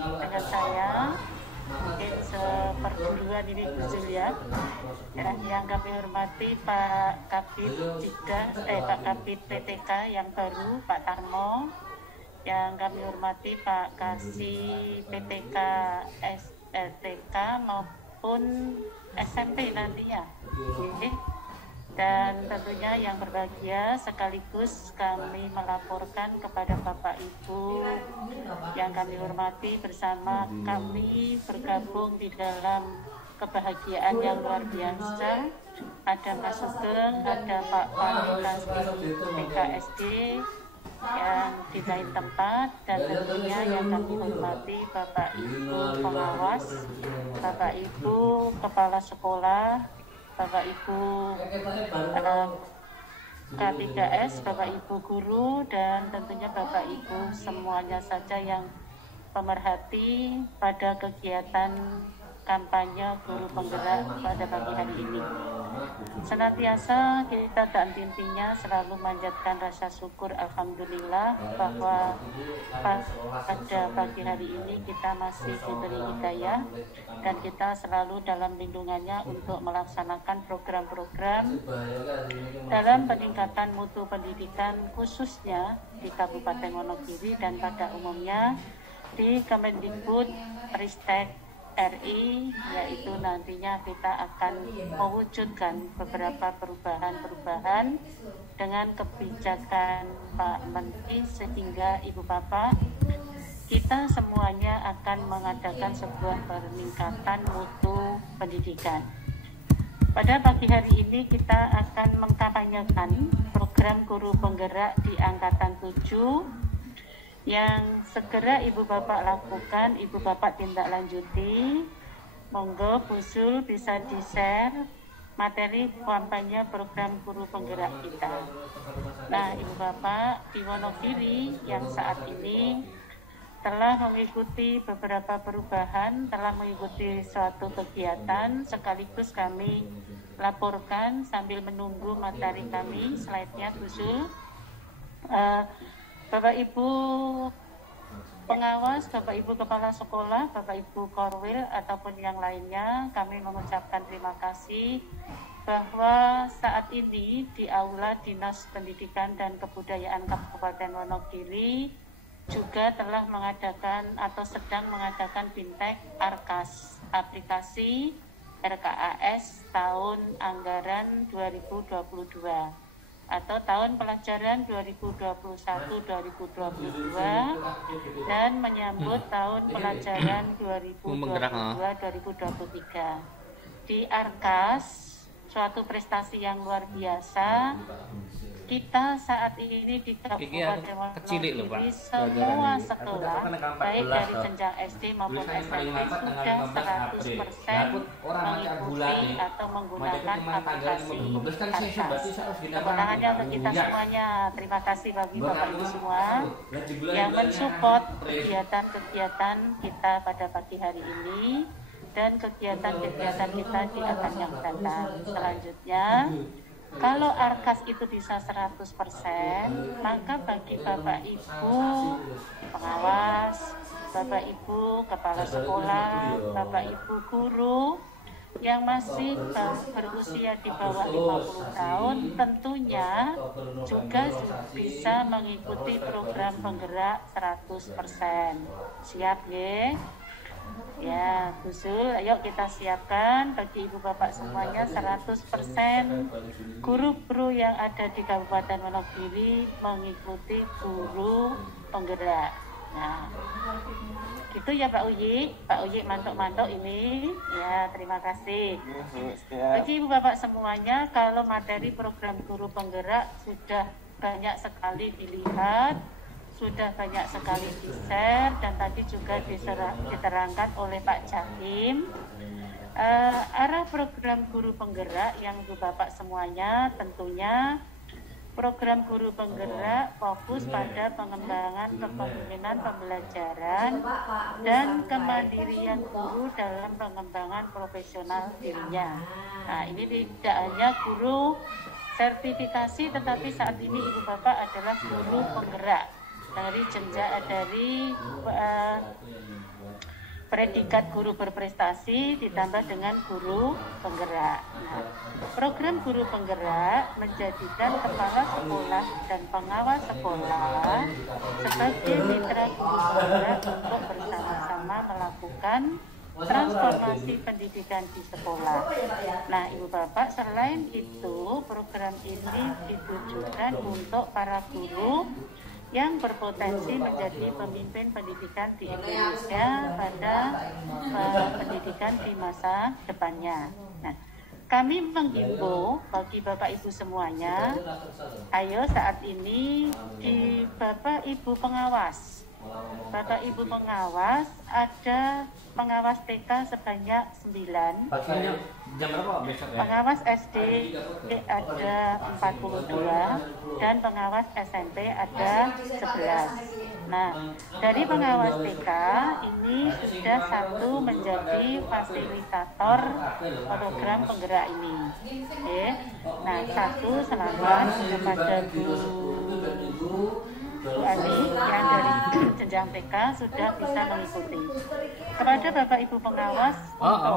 dengan saya mungkin seperguruan ini Gus ya. Yang kami hormati Pak Kabid Pak Kabid PTK yang baru Pak Tarmo, yang kami hormati Pak Kasih PTK STK maupun SMP nantinya. Dan tentunya yang berbahagia sekaligus kami melaporkan kepada Bapak Ibu yang kami hormati, bersama kami bergabung di dalam kebahagiaan yang luar biasa. Ada Mas Sugeng, ada Pak Panikas PKSD yang di lain tempat, dan tentunya yang kami hormati Bapak Ibu pengawas, Bapak Ibu kepala sekolah, Bapak Ibu K3S, Bapak Ibu guru, dan tentunya Bapak Ibu semuanya saja yang pemerhati pada kegiatan kampanye guru penggerak pada pagi hari ini. Senantiasa kita tak henti-hentinya selalu manjatkan rasa syukur alhamdulillah bahwa pada pagi hari ini kita masih diberi hidayah dan kita selalu dalam lindungannya untuk melaksanakan program-program dalam peningkatan mutu pendidikan, khususnya di Kabupaten Wonogiri dan pada umumnya di Kemendikbud Ristek RI, yaitu nantinya kita akan mewujudkan beberapa perubahan-perubahan dengan kebijakan Pak Menteri, sehingga Ibu Bapak kita semuanya akan mengadakan sebuah peningkatan mutu pendidikan. Pada pagi hari ini kita akan mengkampanyekan program guru penggerak di angkatan 7 yang segera Ibu Bapak lakukan, Ibu Bapak tindak lanjuti. Monggo Bu Zul bisa di-share materi kampanye program guru penggerak kita. Nah, Ibu Bapak di Wonogiri yang saat ini telah mengikuti beberapa perubahan, telah mengikuti suatu kegiatan, sekaligus kami laporkan sambil menunggu materi kami. Slide-nya Bu Zul. Bapak Ibu pengawas, Bapak Ibu kepala sekolah, Bapak Ibu korwil ataupun yang lainnya, kami mengucapkan terima kasih bahwa saat ini di Aula Dinas Pendidikan dan Kebudayaan Kabupaten Wonogiri juga telah mengadakan atau sedang mengadakan Bintek Arkas, aplikasi RKAS tahun anggaran 2022 atau tahun pelajaran 2021-2022 dan menyambut tahun pelajaran 2022-2023. Di Arkas, suatu prestasi yang luar biasa. Kita saat ini di Kabupaten Wonogiri semua sekolah, baik dari jenjang SD maupun SMP, sudah 100% mengikuti atau menggunakan aplikasi Arkas. Kemenangannya untuk kita semuanya. Terima kasih bagi Bapak Ibu semua yang mensupport kegiatan-kegiatan kita pada pagi hari ini dan kegiatan-kegiatan kita di akan yang datang. Selanjutnya, kalau Arkas itu bisa 100%, maka bagi Bapak Ibu pengawas, Bapak Ibu kepala sekolah, Bapak Ibu guru yang masih berusia di bawah 50 tahun tentunya juga bisa mengikuti program penggerak 100%. Siap nggih? Ya, Bu Zul, ayo kita siapkan bagi Ibu Bapak semuanya 100% guru-guru yang ada di Kabupaten Wonogiri mengikuti guru penggerak. Nah, gitu ya Pak Uyi. Pak Uyi mantuk-mantuk ini. Ya, terima kasih. Bagi Ibu Bapak semuanya, kalau materi program guru penggerak sudah banyak sekali dilihat, sudah banyak sekali di-share, dan tadi juga diterangkan oleh Pak Jakim. Arah program guru penggerak yang Ibu Bapak semuanya tentunya program guru penggerak fokus pada pengembangan kepemimpinan pembelajaran dan kemandirian guru dalam pengembangan profesional dirinya. Nah, ini tidak hanya guru sertifikasi, tetapi saat ini Ibu Bapak adalah guru penggerak dari jenjang predikat guru berprestasi ditambah dengan guru penggerak. Nah, program guru penggerak menjadikan kepala sekolah dan pengawas sekolah sebagai mitra guru penggerak untuk bersama-sama melakukan transformasi pendidikan di sekolah. Nah, Ibu Bapak, selain itu program ini ditujukan untuk para guru yang berpotensi menjadi pemimpin pendidikan di Indonesia pada pendidikan di masa depannya. Nah, kami menghimbau bagi Bapak Ibu semuanya, ayo saat ini di Bapak Ibu pengawas. Bapak Ibu pengawas, ada pengawas TK sebanyak 9. Jam berapa besok ya? Pengawas SD ada 42 dan pengawas SMP ada 11. Nah, dari pengawas TK ini sudah satu menjadi fasilitator program penggerak ini. Oke. Nah, satu selamat kepada Bu Ali yang dari jenjang TK sudah bisa mengikuti. Kepada Bapak Ibu pengawas,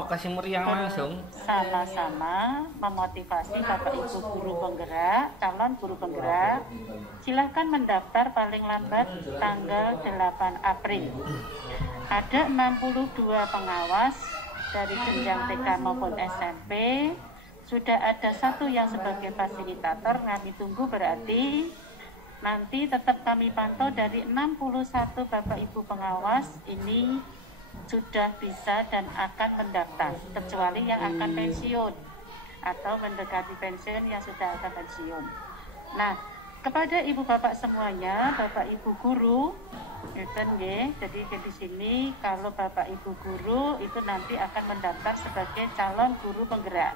kasih meriang langsung. Sama-sama memotivasi Bapak Ibu guru penggerak, calon guru penggerak, silahkan mendaftar paling lambat tanggal 8 April. Ada 62 pengawas dari jenjang TK maupun SMP. Sudah ada satu yang sebagai fasilitator, kami tunggu berarti nanti tetap kami pantau dari 61 Bapak Ibu pengawas ini sudah bisa dan akan mendaftar, kecuali yang akan pensiun atau mendekati pensiun yang sudah akan pensiun. Nah, kepada Ibu Bapak semuanya, Bapak Ibu guru, jadi di sini kalau Bapak Ibu guru itu nanti akan mendaftar sebagai calon guru penggerak.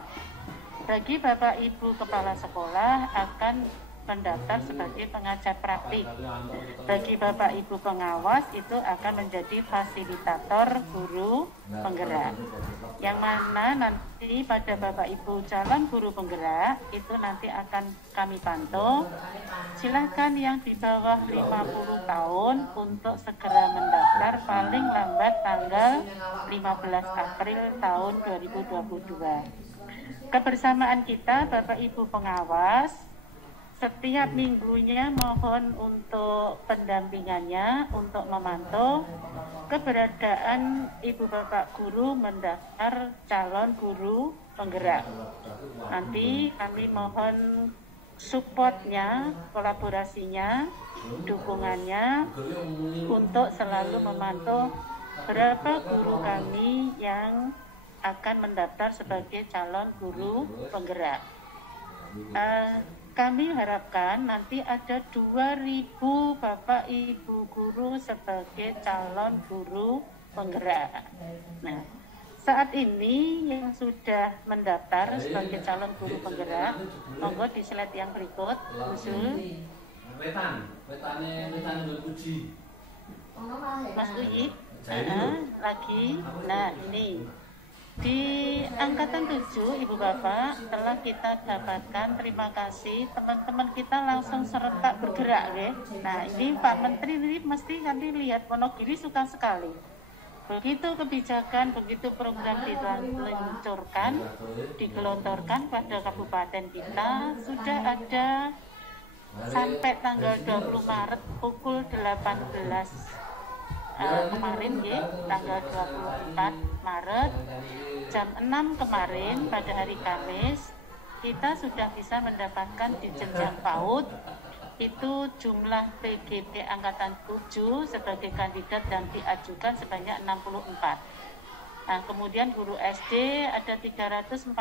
Bagi Bapak Ibu kepala sekolah akan mendaftar sebagai pengajar praktik. Bagi Bapak Ibu pengawas itu akan menjadi fasilitator guru penggerak. Yang mana nanti pada Bapak Ibu calon guru penggerak itu nanti akan kami pantau. Silakan yang di bawah 50 tahun untuk segera mendaftar paling lambat tanggal 15 April tahun 2022. Kebersamaan kita Bapak Ibu pengawas setiap minggunya mohon untuk pendampingannya untuk memantau keberadaan Ibu Bapak guru mendaftar calon guru penggerak. Nanti kami mohon supportnya, kolaborasinya, dukungannya untuk selalu memantau berapa guru kami yang akan mendaftar sebagai calon guru penggerak. Kami harapkan nanti ada 2.000 Bapak Ibu guru sebagai calon guru penggerak. Nah, saat ini yang sudah mendaftar sebagai calon guru penggerak, monggo di slide yang berikut, usul. Mas Uyi, lagi. Nah, ini. Di angkatan 7 Ibu Bapak telah kita dapatkan, terima kasih teman-teman kita langsung serentak bergerak ya. Nah ini Pak Menteri ini mesti nanti lihat Wonogiri suka sekali. Begitu kebijakan, begitu program diluncurkan, digelontorkan pada kabupaten kita, sudah ada sampai tanggal 20 Maret pukul 18 kemarin ya, tanggal 24 Maret jam 6 kemarin pada hari Kamis kita sudah bisa mendapatkan di jenjang PAUD itu jumlah PGP angkatan 7 sebagai kandidat dan diajukan sebanyak 64. Nah, kemudian guru SD ada 346,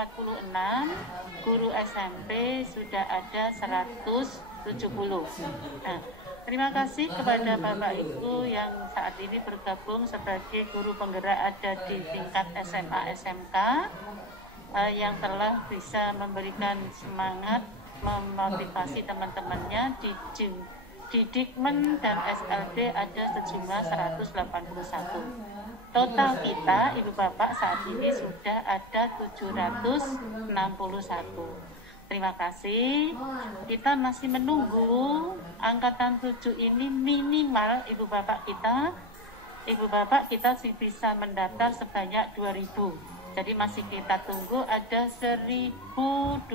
guru SMP sudah ada 170. Nah, terima kasih kepada Bapak Ibu yang saat ini bergabung sebagai guru penggerak ada di tingkat SMA SMK yang telah bisa memberikan semangat, memotivasi teman-temannya di Dikmen dan SLB ada sejumlah 181. Total kita Ibu Bapak saat ini sudah ada 761. Terima kasih. Kita masih menunggu angkatan 7 ini minimal Ibu Bapak kita Ibu Bapak kita sih bisa mendaftar sebanyak 2.000. Jadi masih kita tunggu ada 1.239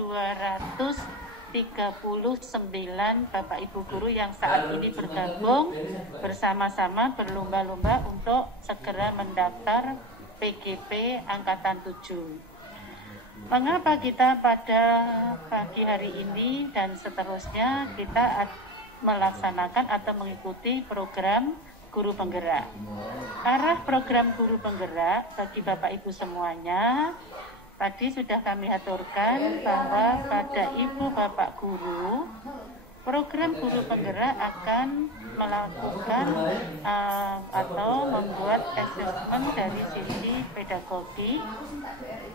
Bapak Ibu guru yang saat ini bergabung bersama-sama berlomba-lomba untuk segera mendaftar PGP Angkatan 7. Mengapa kita pada pagi hari ini dan seterusnya kita melaksanakan atau mengikuti program guru penggerak? Arah program guru penggerak bagi Bapak Ibu semuanya, tadi sudah kami aturkan bahwa pada Ibu Bapak guru, program guru penggerak akan melakukan atau membuat asesmen dari sisi pedagogi,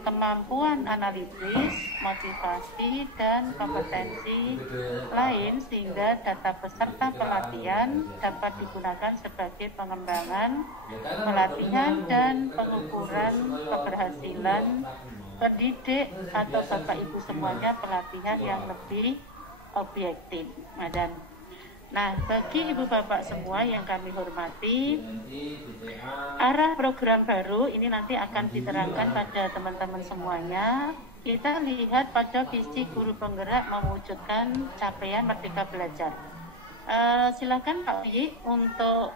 kemampuan analitis, motivasi, dan kompetensi lain sehingga data peserta pelatihan dapat digunakan sebagai pengembangan pelatihan dan pengukuran keberhasilan pendidik atau Bapak Ibu semuanya pelatihan yang lebih objektif. Nah, bagi Ibu Bapak semua yang kami hormati, arah program baru ini nanti akan diterangkan pada teman-teman semuanya. Kita lihat pada visi guru penggerak mewujudkan capaian Merdeka Belajar. Silakan Pak Wi untuk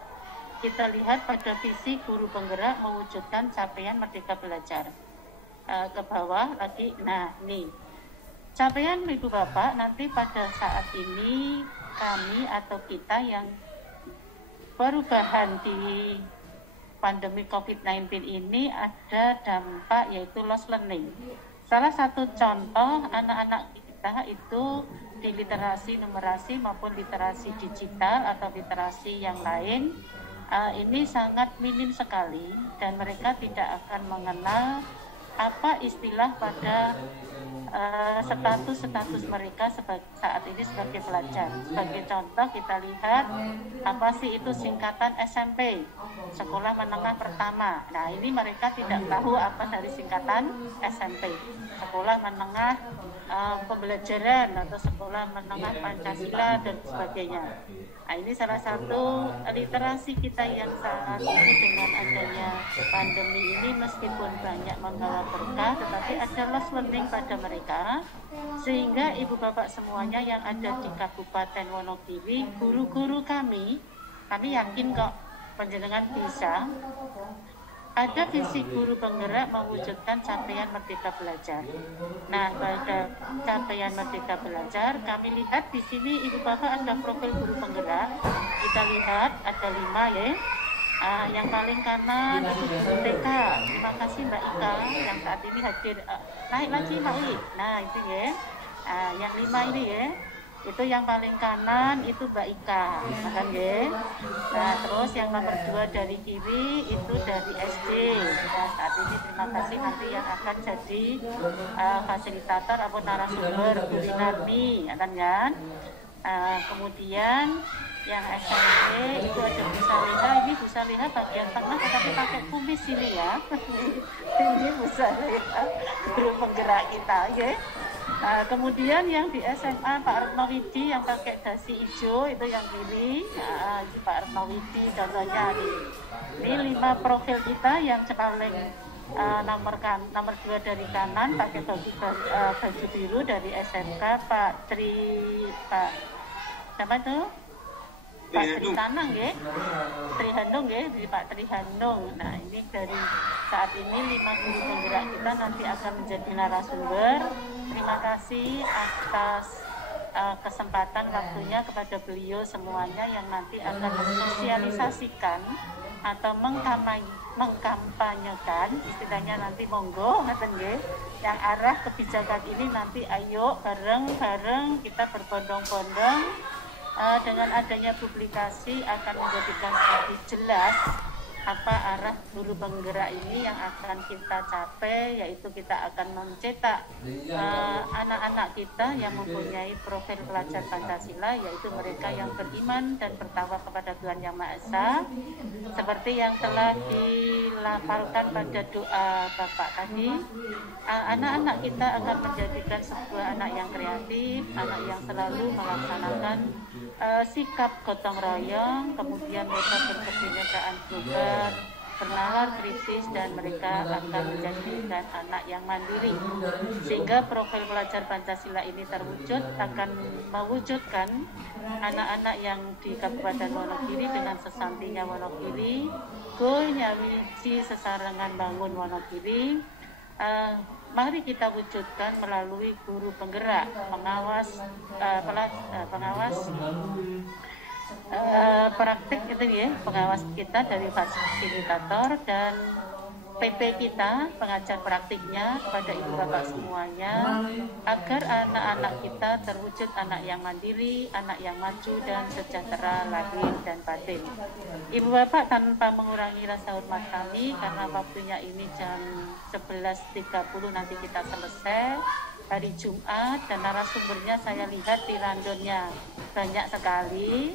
kita lihat pada visi guru penggerak mewujudkan capaian Merdeka Belajar. Ke bawah lagi, nah nih. Capaian Ibu Bapak nanti pada saat ini kami atau kita yang perubahan di pandemi COVID-19 ini ada dampak yaitu loss learning. Salah satu contoh anak-anak kita itu di literasi numerasi maupun literasi digital atau literasi yang lain ini sangat minim sekali dan mereka tidak akan mengenal apa istilah pada status mereka saat ini sebagai pelajar. Sebagai contoh kita lihat apa sih itu singkatan SMP, Sekolah Menengah Pertama. Nah ini mereka tidak tahu apa dari singkatan SMP, Sekolah Menengah Pembelajaran atau Sekolah Menengah Pancasila dan sebagainya. Nah ini salah satu literasi kita yang saat ini dengan adanya pandemi ini meskipun banyak membawa berkah tetapi ada loss learning pada mereka, sehingga Ibu Bapak semuanya yang ada di Kabupaten Wonogiri, guru-guru kami yakin kok panjenengan bisa. Ada visi guru penggerak mewujudkan capaian Merdeka Belajar. Nah, pada capaian Merdeka Belajar, kami lihat di sini Ibu Bapak ada profil guru penggerak. Kita lihat ada 5 ya. Yang paling kanan itu guru TK. Terima kasih Mbak Ika yang saat ini hadir. Naik lagi Mbak I. Nah, itu ya. Yang 5 ini ya. Itu yang paling kanan itu Mbak Ika, kan ya. Nah, terus yang nomor 2 dari kiri itu dari SD. Nah, saat ini terima kasih nanti yang akan jadi fasilitator atau narasumber Bu Rinarni, kan ya. Kemudian yang SMP itu ada Bu Saliha. Ini Bu Saliha bagian tengah tetapi pakai kumis ini ya. Ini Bu Saliha, guru penggerak kita ya. Kemudian yang di SMA Pak Retnowidi yang pakai dasi hijau itu yang kiri, itu Pak Retnowidi contohnya ini 5 profil kita yang paling nomor 2 dari kanan pakai baju biru dari SMK Pak siapa itu? Pak Tri Tanang ya, Tri Handung ya, dari Pak Tri Handung. Nah ini dari saat ini 5 guru penggerak kita nanti akan menjadi narasumber. Terima kasih atas kesempatan waktunya kepada beliau semuanya yang nanti akan mensosialisasikan atau mengkampanyekan, istilahnya nanti monggo ngaten nggih, yang arah kebijakan ini nanti ayo bareng-bareng kita berbondong-bondong. Dengan adanya publikasi akan menjadikan lebih jelas apa arah guru penggerak ini yang akan kita capai, yaitu kita akan mencetak anak-anak kita yang mempunyai profil pelajar Pancasila, yaitu mereka yang beriman dan bertakwa kepada Tuhan Yang Maha Esa, seperti yang telah dilafalkan pada doa Bapak tadi. Anak-anak kita akan menjadikan sebuah anak yang kreatif, anak yang selalu melaksanakan sikap gotong royong, kemudian mereka berkebinekaan global, bernalar kritis, dan mereka akan menjadikan anak yang mandiri. Sehingga profil pelajar Pancasila ini terwujud, akan mewujudkan anak-anak yang di Kabupaten Wonogiri dengan sesampinya Wonogiri, go nyawiji sesarengan bangun Wonogiri. Mari kita wujudkan melalui guru penggerak, pengawas, praktik itu ya, pengawas kita dari fasilitator dan PP kita, pengajar praktiknya kepada ibu bapak semuanya, agar anak-anak kita terwujud anak yang mandiri, anak yang maju dan sejahtera lahir dan batin. Ibu bapak, tanpa mengurangi rasa hormat kami, karena waktunya ini jam 11.30 nanti kita selesai hari Jumat, dan narasumbernya saya lihat di randonnya banyak sekali.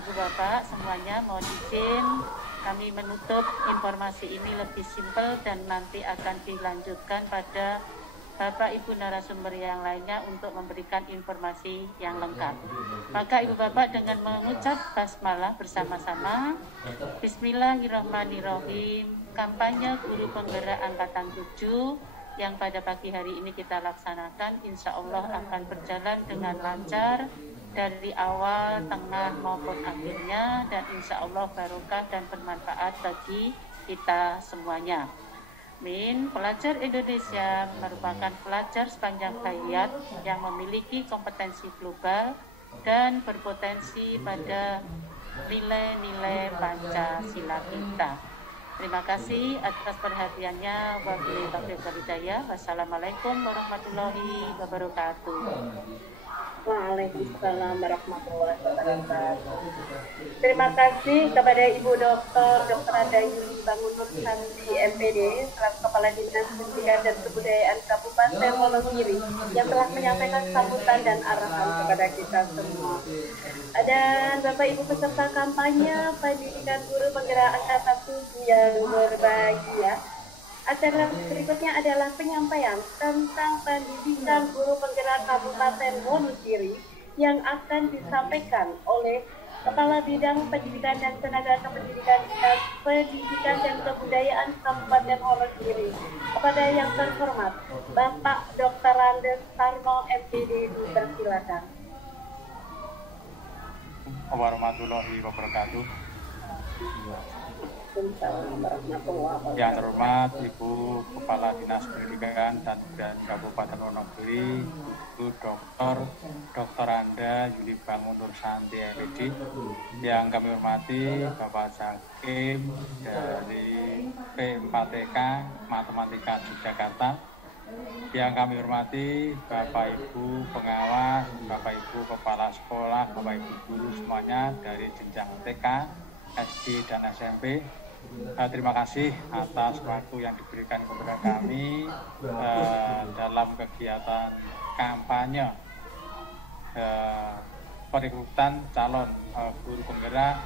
Ibu bapak semuanya mohon izin kami menutup informasi ini lebih simpel, dan nanti akan dilanjutkan pada Bapak Ibu narasumber yang lainnya untuk memberikan informasi yang lengkap. Maka Ibu Bapak dengan mengucap basmalah bersama-sama, Bismillahirrahmanirrahim, kampanye guru penggerak angkatan 7 yang pada pagi hari ini kita laksanakan, insya Allah akan berjalan dengan lancar dari awal, tengah maupun akhirnya, dan insya Allah barokah dan bermanfaat bagi kita semuanya. Amin. Pelajar Indonesia merupakan pelajar sepanjang hayat yang memiliki kompetensi global dan berpotensi pada nilai-nilai Pancasila kita. Terima kasih atas perhatiannya. Wabillahi taufiq wal hidayah. Wassalamualaikum warahmatullahi wabarakatuh. Waalaikumsalam warahmatullahi wabarakatuh. Terima kasih kepada Ibu Dr. Anda Yuli Bangun Nur Santi MPD selaku Kepala Dinas Pendidikan dan Kebudayaan Kabupaten Wonogiri yang telah menyampaikan sambutan dan arahan kepada kita semua. Dan Bapak Ibu peserta kampanye pendidikan guru penggerak angkatan 7 yang berbahagia. Acara berikutnya adalah penyampaian tentang pendidikan guru penggerak Kabupaten Wonogiri yang akan disampaikan oleh Kepala Bidang Pendidikan dan Tenaga Kependidikan Dinas Pendidikan dan Kebudayaan Kabupaten Wonogiri. Kepada yang terhormat Bapak Dr. Andes Tarno MPD, dipersilakan. Warahmatullahi wabarakatuh. Yang terhormat Ibu Kepala Dinas Pendidikan dan Kebudayaan Kabupaten Wonogiri, Ibu Dr. Anda Yuli Bangun Nur Santi MPD. Yang kami hormati Bapak Zakim dari P4TK Matematika Yogyakarta. Yang kami hormati Bapak Ibu pengawas, Bapak Ibu kepala sekolah, Bapak Ibu guru semuanya dari jenjang TK, SD dan SMP. Terima kasih atas waktu yang diberikan kepada kami dalam kegiatan kampanye perekrutan calon guru penggerak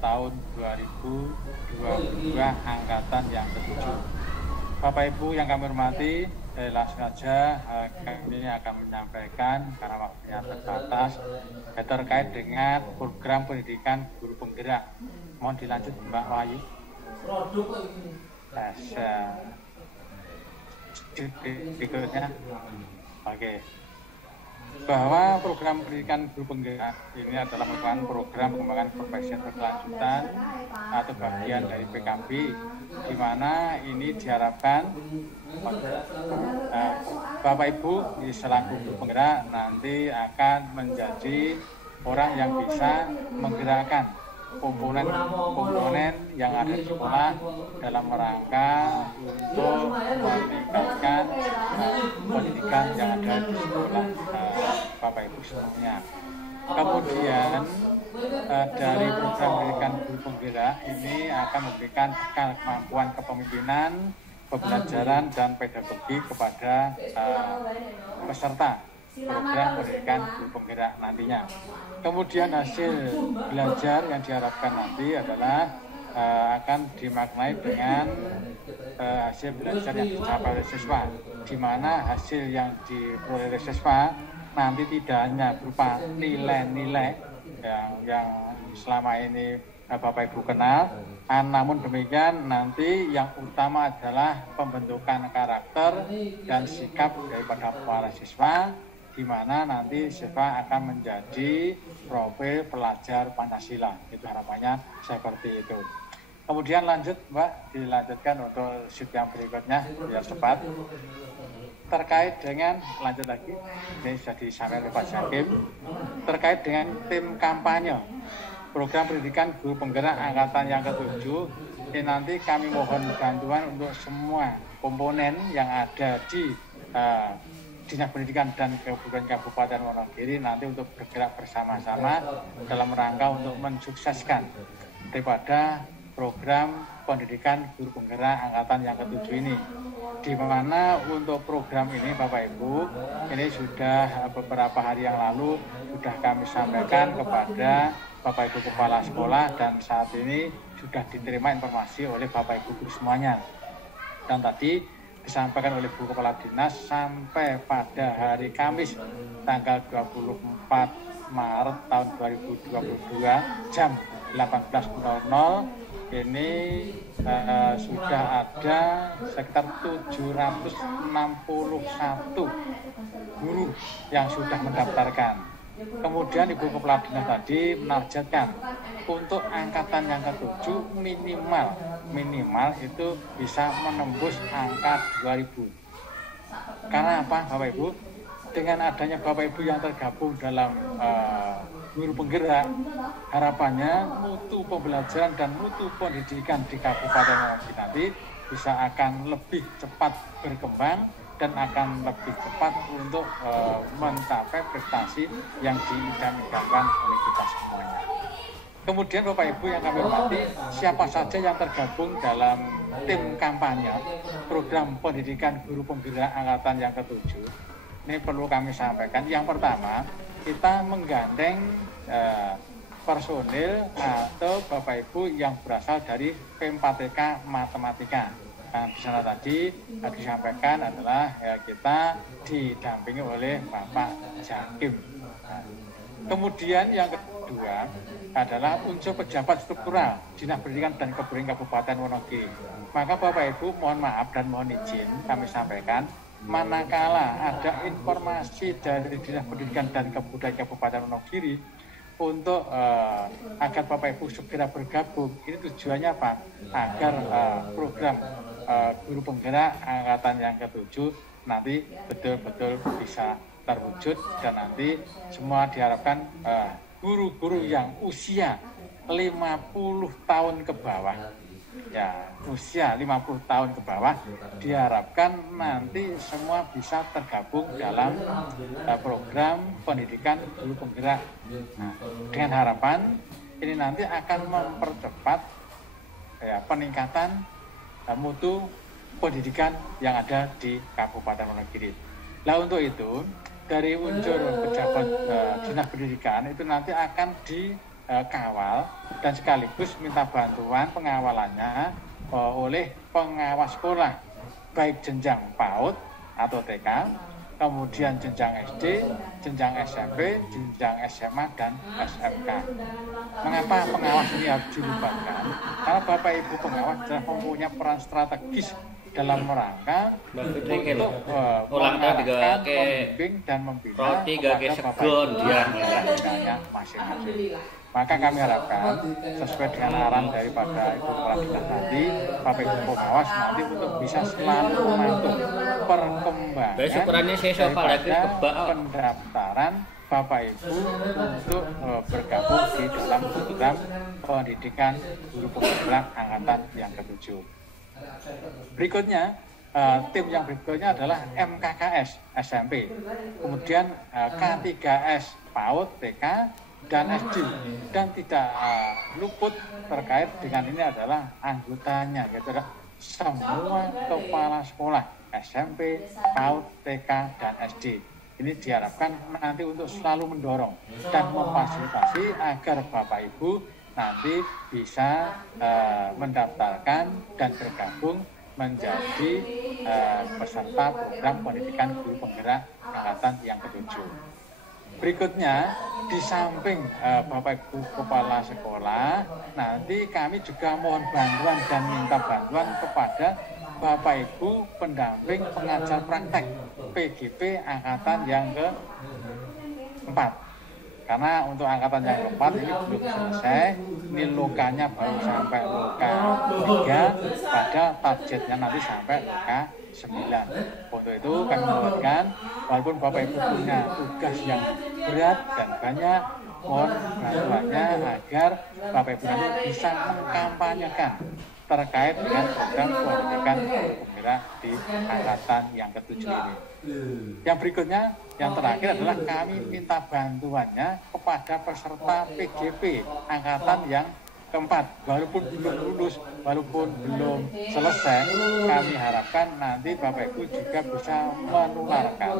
tahun 2022 angkatan yang ke-7. Bapak Ibu yang kami hormati, langsung saja kami akan menyampaikan karena waktunya terbatas terkait dengan program pendidikan guru penggerak. Mohon dilanjut Mbak Wahyu. Berikutnya, oke. Bahwa program pendidikan guru penggerak ini adalah merupakan program pengembangan profesi berkelanjutan atau bagian dari PKB, di mana ini diharapkan Bapak Ibu selaku guru penggerak nanti akan menjadi orang yang bisa menggerakkan komponen yang ada di sekolah dalam rangka untuk meningkatkan pendidikan yang ada di sekolah Bapak Ibu semuanya. Kemudian dari program pendidikan guru penggerak ini akan memberikan bekal kemampuan kepemimpinan, pembelajaran dan pedagogi kepada peserta program pendidikan guru penggerak nantinya. Kemudian hasil belajar yang diharapkan nanti adalah akan dimaknai dengan hasil belajar yang dicapai oleh siswa, di mana hasil yang diperoleh oleh siswa nanti tidak hanya berupa nilai-nilai yang selama ini Bapak Ibu kenal, namun demikian nanti yang utama adalah pembentukan karakter dan sikap daripada para siswa, di mana nanti siswa akan menjadi profil pelajar Pancasila. Itu harapannya seperti itu. Kemudian lanjut Mbak, dilanjutkan untuk sheet yang berikutnya biar cepat. Terkait dengan, lanjut lagi, ini sudah disampaikan oleh Pak Jakim, terkait dengan tim kampanye program pendidikan guru penggerak angkatan yang ke-7, ini nanti kami mohon bantuan untuk semua komponen yang ada di Dinas Pendidikan dan Kebudayaan Kabupaten Wonogiri nanti untuk bergerak bersama-sama dalam rangka untuk mensukseskan daripada program pendidikan guru penggerak angkatan yang ke-7 ini. Di mana untuk program ini Bapak Ibu, ini sudah beberapa hari yang lalu sudah kami sampaikan kepada Bapak Ibu Kepala Sekolah dan saat ini sudah diterima informasi oleh Bapak Ibu guru semuanya. Dan tadi disampaikan oleh Bu Kepala Dinas sampai pada hari Kamis tanggal 24 Maret tahun 2022 jam 18.00 ini sudah ada sekitar 761 guru yang sudah mendaftarkan. Kemudian Ibu Kepala Dinas tadi menargetkan untuk angkatan yang ke-7 minimal itu bisa menembus angka 2000. Karena apa Bapak Ibu? Dengan adanya Bapak Ibu yang tergabung dalam guru penggerak, harapannya mutu pembelajaran dan mutu pendidikan di Kabupaten Wonogiri nanti bisa akan lebih cepat berkembang dan akan lebih cepat untuk mencapai prestasi yang diidam-idamkan oleh kita semuanya. Kemudian Bapak Ibu yang kami hormati, siapa saja yang tergabung dalam tim kampanye program pendidikan guru penggerak angkatan yang ke-7, ini perlu kami sampaikan. Yang pertama, kita menggandeng personil atau Bapak Ibu yang berasal dari P4TK Matematika. Nah, di sana tadi disampaikan adalah kita didampingi oleh Bapak Jakim. Nah, kemudian yang kedua adalah unsur pejabat struktural Dinas Pendidikan dan Kebudayaan Kabupaten Wonogiri. Maka Bapak Ibu mohon maaf dan mohon izin kami sampaikan, manakala ada informasi dari Dinas Pendidikan dan Kebudayaan Kabupaten Wonogiri untuk agar Bapak Ibu segera bergabung, ini tujuannya apa? Agar program guru penggerak angkatan yang ke-7 nanti betul-betul bisa terwujud dan nanti semua diharapkan guru-guru yang usia 50 tahun ke bawah, ya usia 50 tahun ke bawah diharapkan nanti semua bisa tergabung dalam program pendidikan guru penggerak. Nah, dengan harapan ini nanti akan mempercepat peningkatan mutu pendidikan yang ada di Kabupaten Wonogiri. Nah untuk itu dari unsur pejabat Dinas Pendidikan itu nanti akan dikawal dan sekaligus minta bantuan pengawalannya oleh pengawas sekolah baik jenjang PAUD atau TK, kemudian jenjang SD, jenjang SMP, jenjang SMA, dan SMK. Mengapa pengawas ini harus dilibatkan? Karena Bapak Ibu pengawas sudah mempunyai peran strategis dalam rangka untuk mengarahkan, membimbing, dan membina kepada Bapak Ibu yang masing-masing. Maka kami harapkan sesuai dengan arahan daripada Ibu Kepala Dinas nanti, Bapak Ibu pengawas nanti untuk bisa selalu memantau perkembangan daripada pendaftaran Bapak Ibu untuk bergabung di dalam program pendidikan guru penggerak angkatan yang ke-7. Berikutnya, tim yang berikutnya adalah MKKS SMP, kemudian K3S PAUD, TK, dan SD, dan tidak luput terkait dengan ini adalah anggotanya, yaitu semua kepala sekolah SMP, PAUD, TK, dan SD. Ini diharapkan nanti untuk selalu mendorong dan memfasilitasi agar Bapak Ibu nanti bisa mendaftarkan dan bergabung menjadi peserta program pendidikan guru penggerak angkatan yang ke-7. Berikutnya, di samping Bapak Ibu Kepala Sekolah, nanti kami juga mohon bantuan dan minta bantuan kepada Bapak Ibu pendamping pengajar praktek PGP angkatan yang ke-4. Karena untuk angkatan yang ke-4 ini belum selesai, ini lokanya baru sampai loka 3, pada targetnya nanti sampai loka 9. Untuk itu kami mohonkan, walaupun Bapak Ibu punya tugas yang berat dan banyak, mohon bantuannya agar Bapak Ibu nanti bisa mengkampanyekan terkait dengan program pendidikan gembira di angkatan yang ke-7 ini. Yang berikutnya, yang terakhir adalah kami minta bantuannya kepada peserta PGP angkatan yang ke-4. Walaupun belum lulus, walaupun belum selesai, kami harapkan nanti Bapak Ibu juga bisa menularkan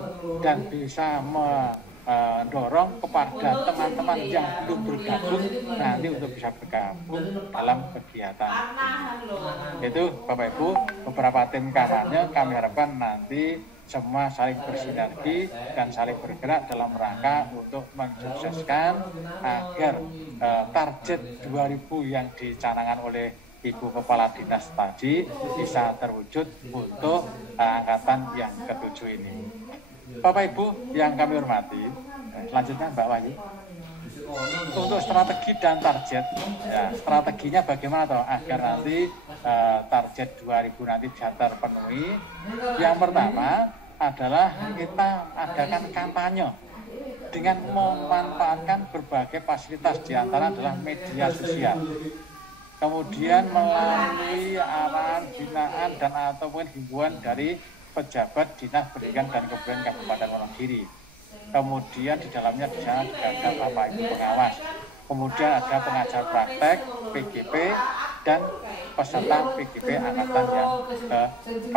dan bisa mendorong kepada teman-teman yang belum bergabung nanti untuk bisa bergabung dalam kegiatan. Itu Bapak Ibu, beberapa tim kampanye kami harapkan nanti semua saling bersinergi dan saling bergerak dalam rangka untuk mensukseskan agar target 2000 yang dicanangkan oleh Ibu Kepala Dinas tadi bisa terwujud untuk angkatan yang ke-7 ini. Bapak Ibu yang kami hormati, selanjutnya Mbak Wahyu. Untuk strategi dan target, ya, strateginya bagaimana toh agar nanti target 2000 nanti bisa terpenuhi. Yang pertama adalah kita adakan kampanye dengan memanfaatkan berbagai fasilitas, diantara adalah media sosial. Kemudian melalui arahan, binaan dan ataupun himbauan dari pejabat Dinas Pendidikan dan Kebudayaan Kabupaten Wonogiri. Kemudian di dalamnya di sana juga ada Bapak Ibu pengawas. Kemudian ada pengajar praktek PGP dan peserta PGP angkatan yang ke-4.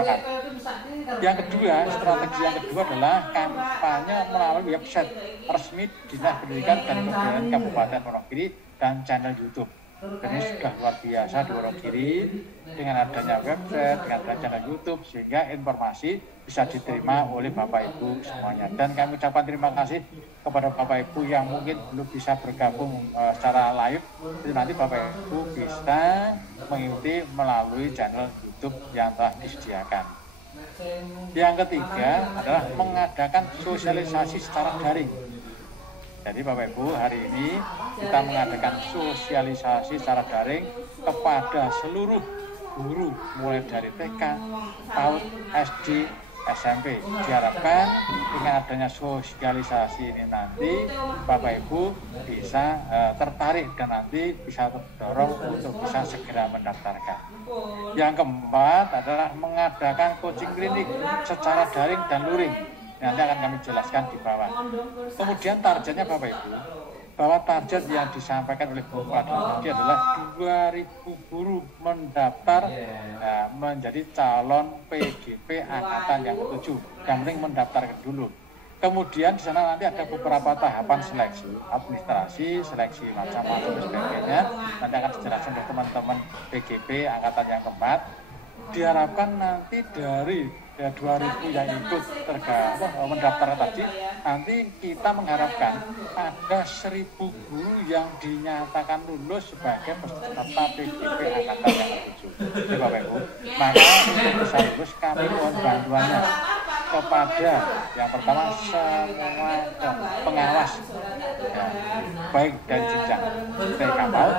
Yang kedua, strategi yang kedua adalah kampanye melalui website resmi Dinas Pendidikan dan Kebudayaan Kabupaten Wonogiri dan channel YouTube. Ini sudah luar biasa di Wonogiri dengan adanya website, dengan adanya channel YouTube, sehingga informasi bisa diterima oleh Bapak Ibu semuanya. Dan kami ucapkan terima kasih kepada Bapak Ibu yang mungkin belum bisa bergabung secara live. Jadi nanti Bapak Ibu bisa mengikuti melalui channel YouTube yang telah disediakan. Yang ketiga adalah mengadakan sosialisasi secara daring. Jadi Bapak Ibu, hari ini kita mengadakan sosialisasi secara daring kepada seluruh guru mulai dari TK, PAUD, SD, SMP. Diharapkan dengan adanya sosialisasi ini nanti Bapak Ibu bisa tertarik dan nanti bisa terdorong untuk bisa segera mendaftarkan. Yang keempat adalah mengadakan coaching klinik secara daring dan luring. Nanti akan kami jelaskan di bawah. Kemudian targetnya Bapak Ibu, bahwa target yang disampaikan oleh Bapak tadi adalah 2000 guru mendaftar menjadi calon PGP angkatan yang ke-7. Yang penting mendaftarkan dulu. Kemudian di sana nanti ada beberapa tahapan seleksi, administrasi, seleksi macam-macam dan sebagainya. Nanti akan dijelaskan oleh teman-teman PGP angkatan yang ke-4. Diharapkan nanti dari 2000 yang ikut mendaftar tadi, nanti kita mengharapkan ada 1000 guru yang dinyatakan lulus sebagai peserta PGP angkatan yang ke-7. Jadi Bapak Ibu, maka untuk bisa lulus kami mohon bantuannya kepada yang pertama semua pengawas, ya, baik dari jenjang TK, PAUD,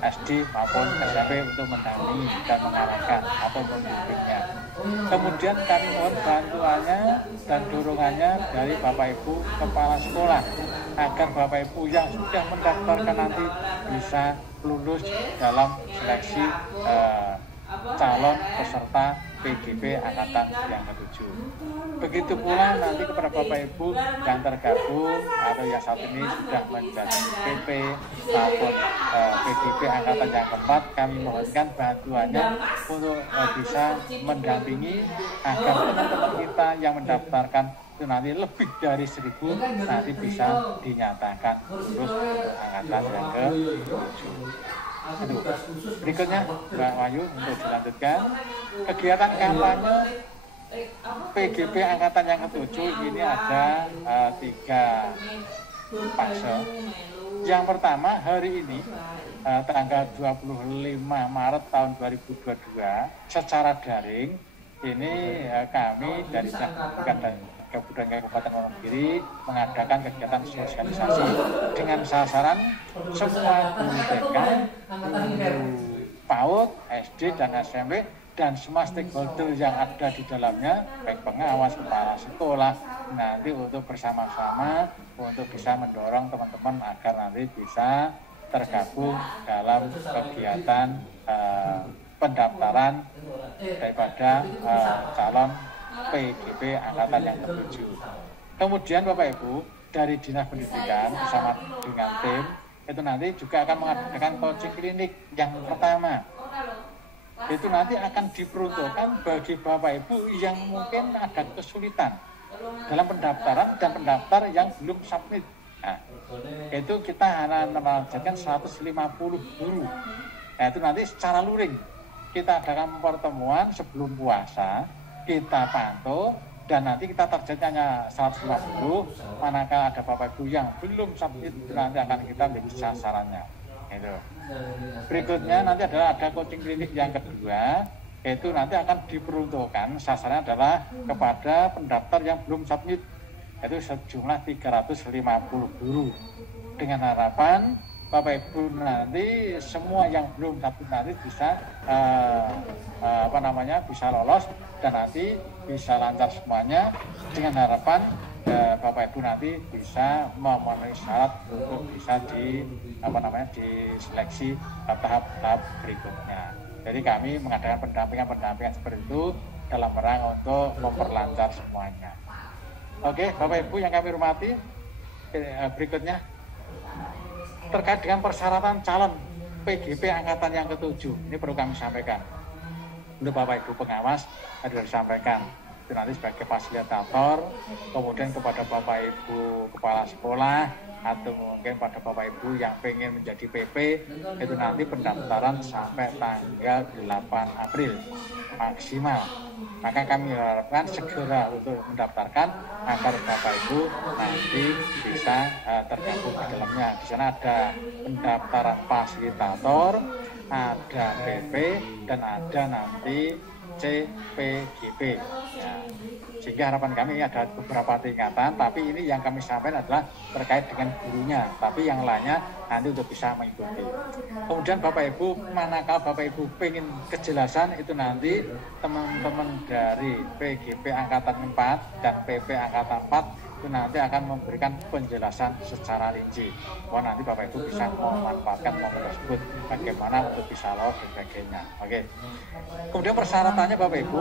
SD maupun SMP untuk mendampingi dan mengarahkan atau membimbingnya. Kemudian kami mohon bantuannya dan dorongannya dari Bapak Ibu Kepala Sekolah agar Bapak Ibu yang sudah mendaftarkan nanti bisa lulus dalam seleksi calon peserta PGP angkatan yang ke-7. Begitu pula nanti kepada Bapak Ibu yang tergabung atau yang saat ini sudah menjadi PP maupun PGP angkatan yang ke-4, kami mohonkan bantuannya untuk bisa mendampingi agar teman-teman kita yang mendaftarkan itu nanti lebih dari 1000 nanti bisa dinyatakan lulus untuk angkatan yang ke-7. Berikutnya Mbak Wahyu untuk dilanjutkan kegiatan kampanye PGP angkatan yang ke-7 ini ada 3 fase. Yang pertama hari ini tanggal 25 Maret tahun 2022 secara daring ini kami dari Kebudayaan Kabupaten Wonogiri mengadakan kegiatan sosialisasi dengan sasaran semua guru TK, guru PAUD, SD dan SMP dan semua stakeholder yang ada di dalamnya, baik pengawas, kepala sekolah, nanti untuk bersama-sama untuk bisa mendorong teman-teman agar nanti bisa tergabung dalam kegiatan pendaftaran daripada calon PGP angkatan yang ke-7. Kemudian Bapak Ibu dari Dinas Pendidikan bersama dengan tim itu nanti juga akan mengadakan coaching klinik yang pertama. Itu nanti akan diperuntukkan bagi Bapak Ibu yang mungkin ada kesulitan dalam pendaftaran dan pendaftar yang belum submit. Nah, itu kita hanya menargetkan 150 guru. Nah, itu nanti secara luring kita adakan pertemuan sebelum puasa, kita pantau dan nanti kita targetnya hanya 150. Manakala ada Bapak Ibu yang belum submit, nanti akan kita beri sasarannya. Itu. Berikutnya nanti adalah ada coaching klinik yang kedua, yaitu nanti akan diperuntukkan sasarannya adalah kepada pendaftar yang belum submit, yaitu sejumlah 350 guru dengan harapan Bapak Ibu nanti semua yang belum submit nanti bisa bisa lolos dan nanti bisa lancar semuanya dengan harapan Bapak Ibu nanti bisa memenuhi syarat untuk bisa diseleksi tahap-tahap berikutnya. Jadi kami mengadakan pendampingan seperti itu dalam rangka untuk memperlancar semuanya. Oke, Bapak Ibu yang kami hormati, berikutnya terkait dengan persyaratan calon PGP angkatan yang ke-7. Ini perlu kami sampaikan. Untuk Bapak Ibu pengawas sudah disampaikan. Itu nanti sebagai fasilitator, kemudian kepada Bapak Ibu kepala sekolah atau mungkin pada Bapak Ibu yang pengen menjadi PP, itu nanti pendaftaran sampai tanggal 8 April maksimal. Maka kami harapkan segera untuk mendaftarkan agar Bapak Ibu nanti bisa tergabung di dalamnya. Di sana ada pendaftaran fasilitator, ada PP dan ada nanti CPGP. Ya. Sehingga harapan kami ada beberapa tingkatan, tapi ini yang kami sampaikan adalah terkait dengan gurunya, tapi yang lainnya nanti untuk bisa mengikuti. Kemudian Bapak Ibu, manakala Bapak Ibu pengen kejelasan itu nanti teman-teman dari PGP Angkatan 4 dan PP Angkatan 4 itu nanti akan memberikan penjelasan secara rinci. Bahwa nanti Bapak Ibu bisa memanfaatkan momen tersebut, bagaimana untuk bisa lolos dan sebagainya. Oke. Kemudian persyaratannya Bapak Ibu,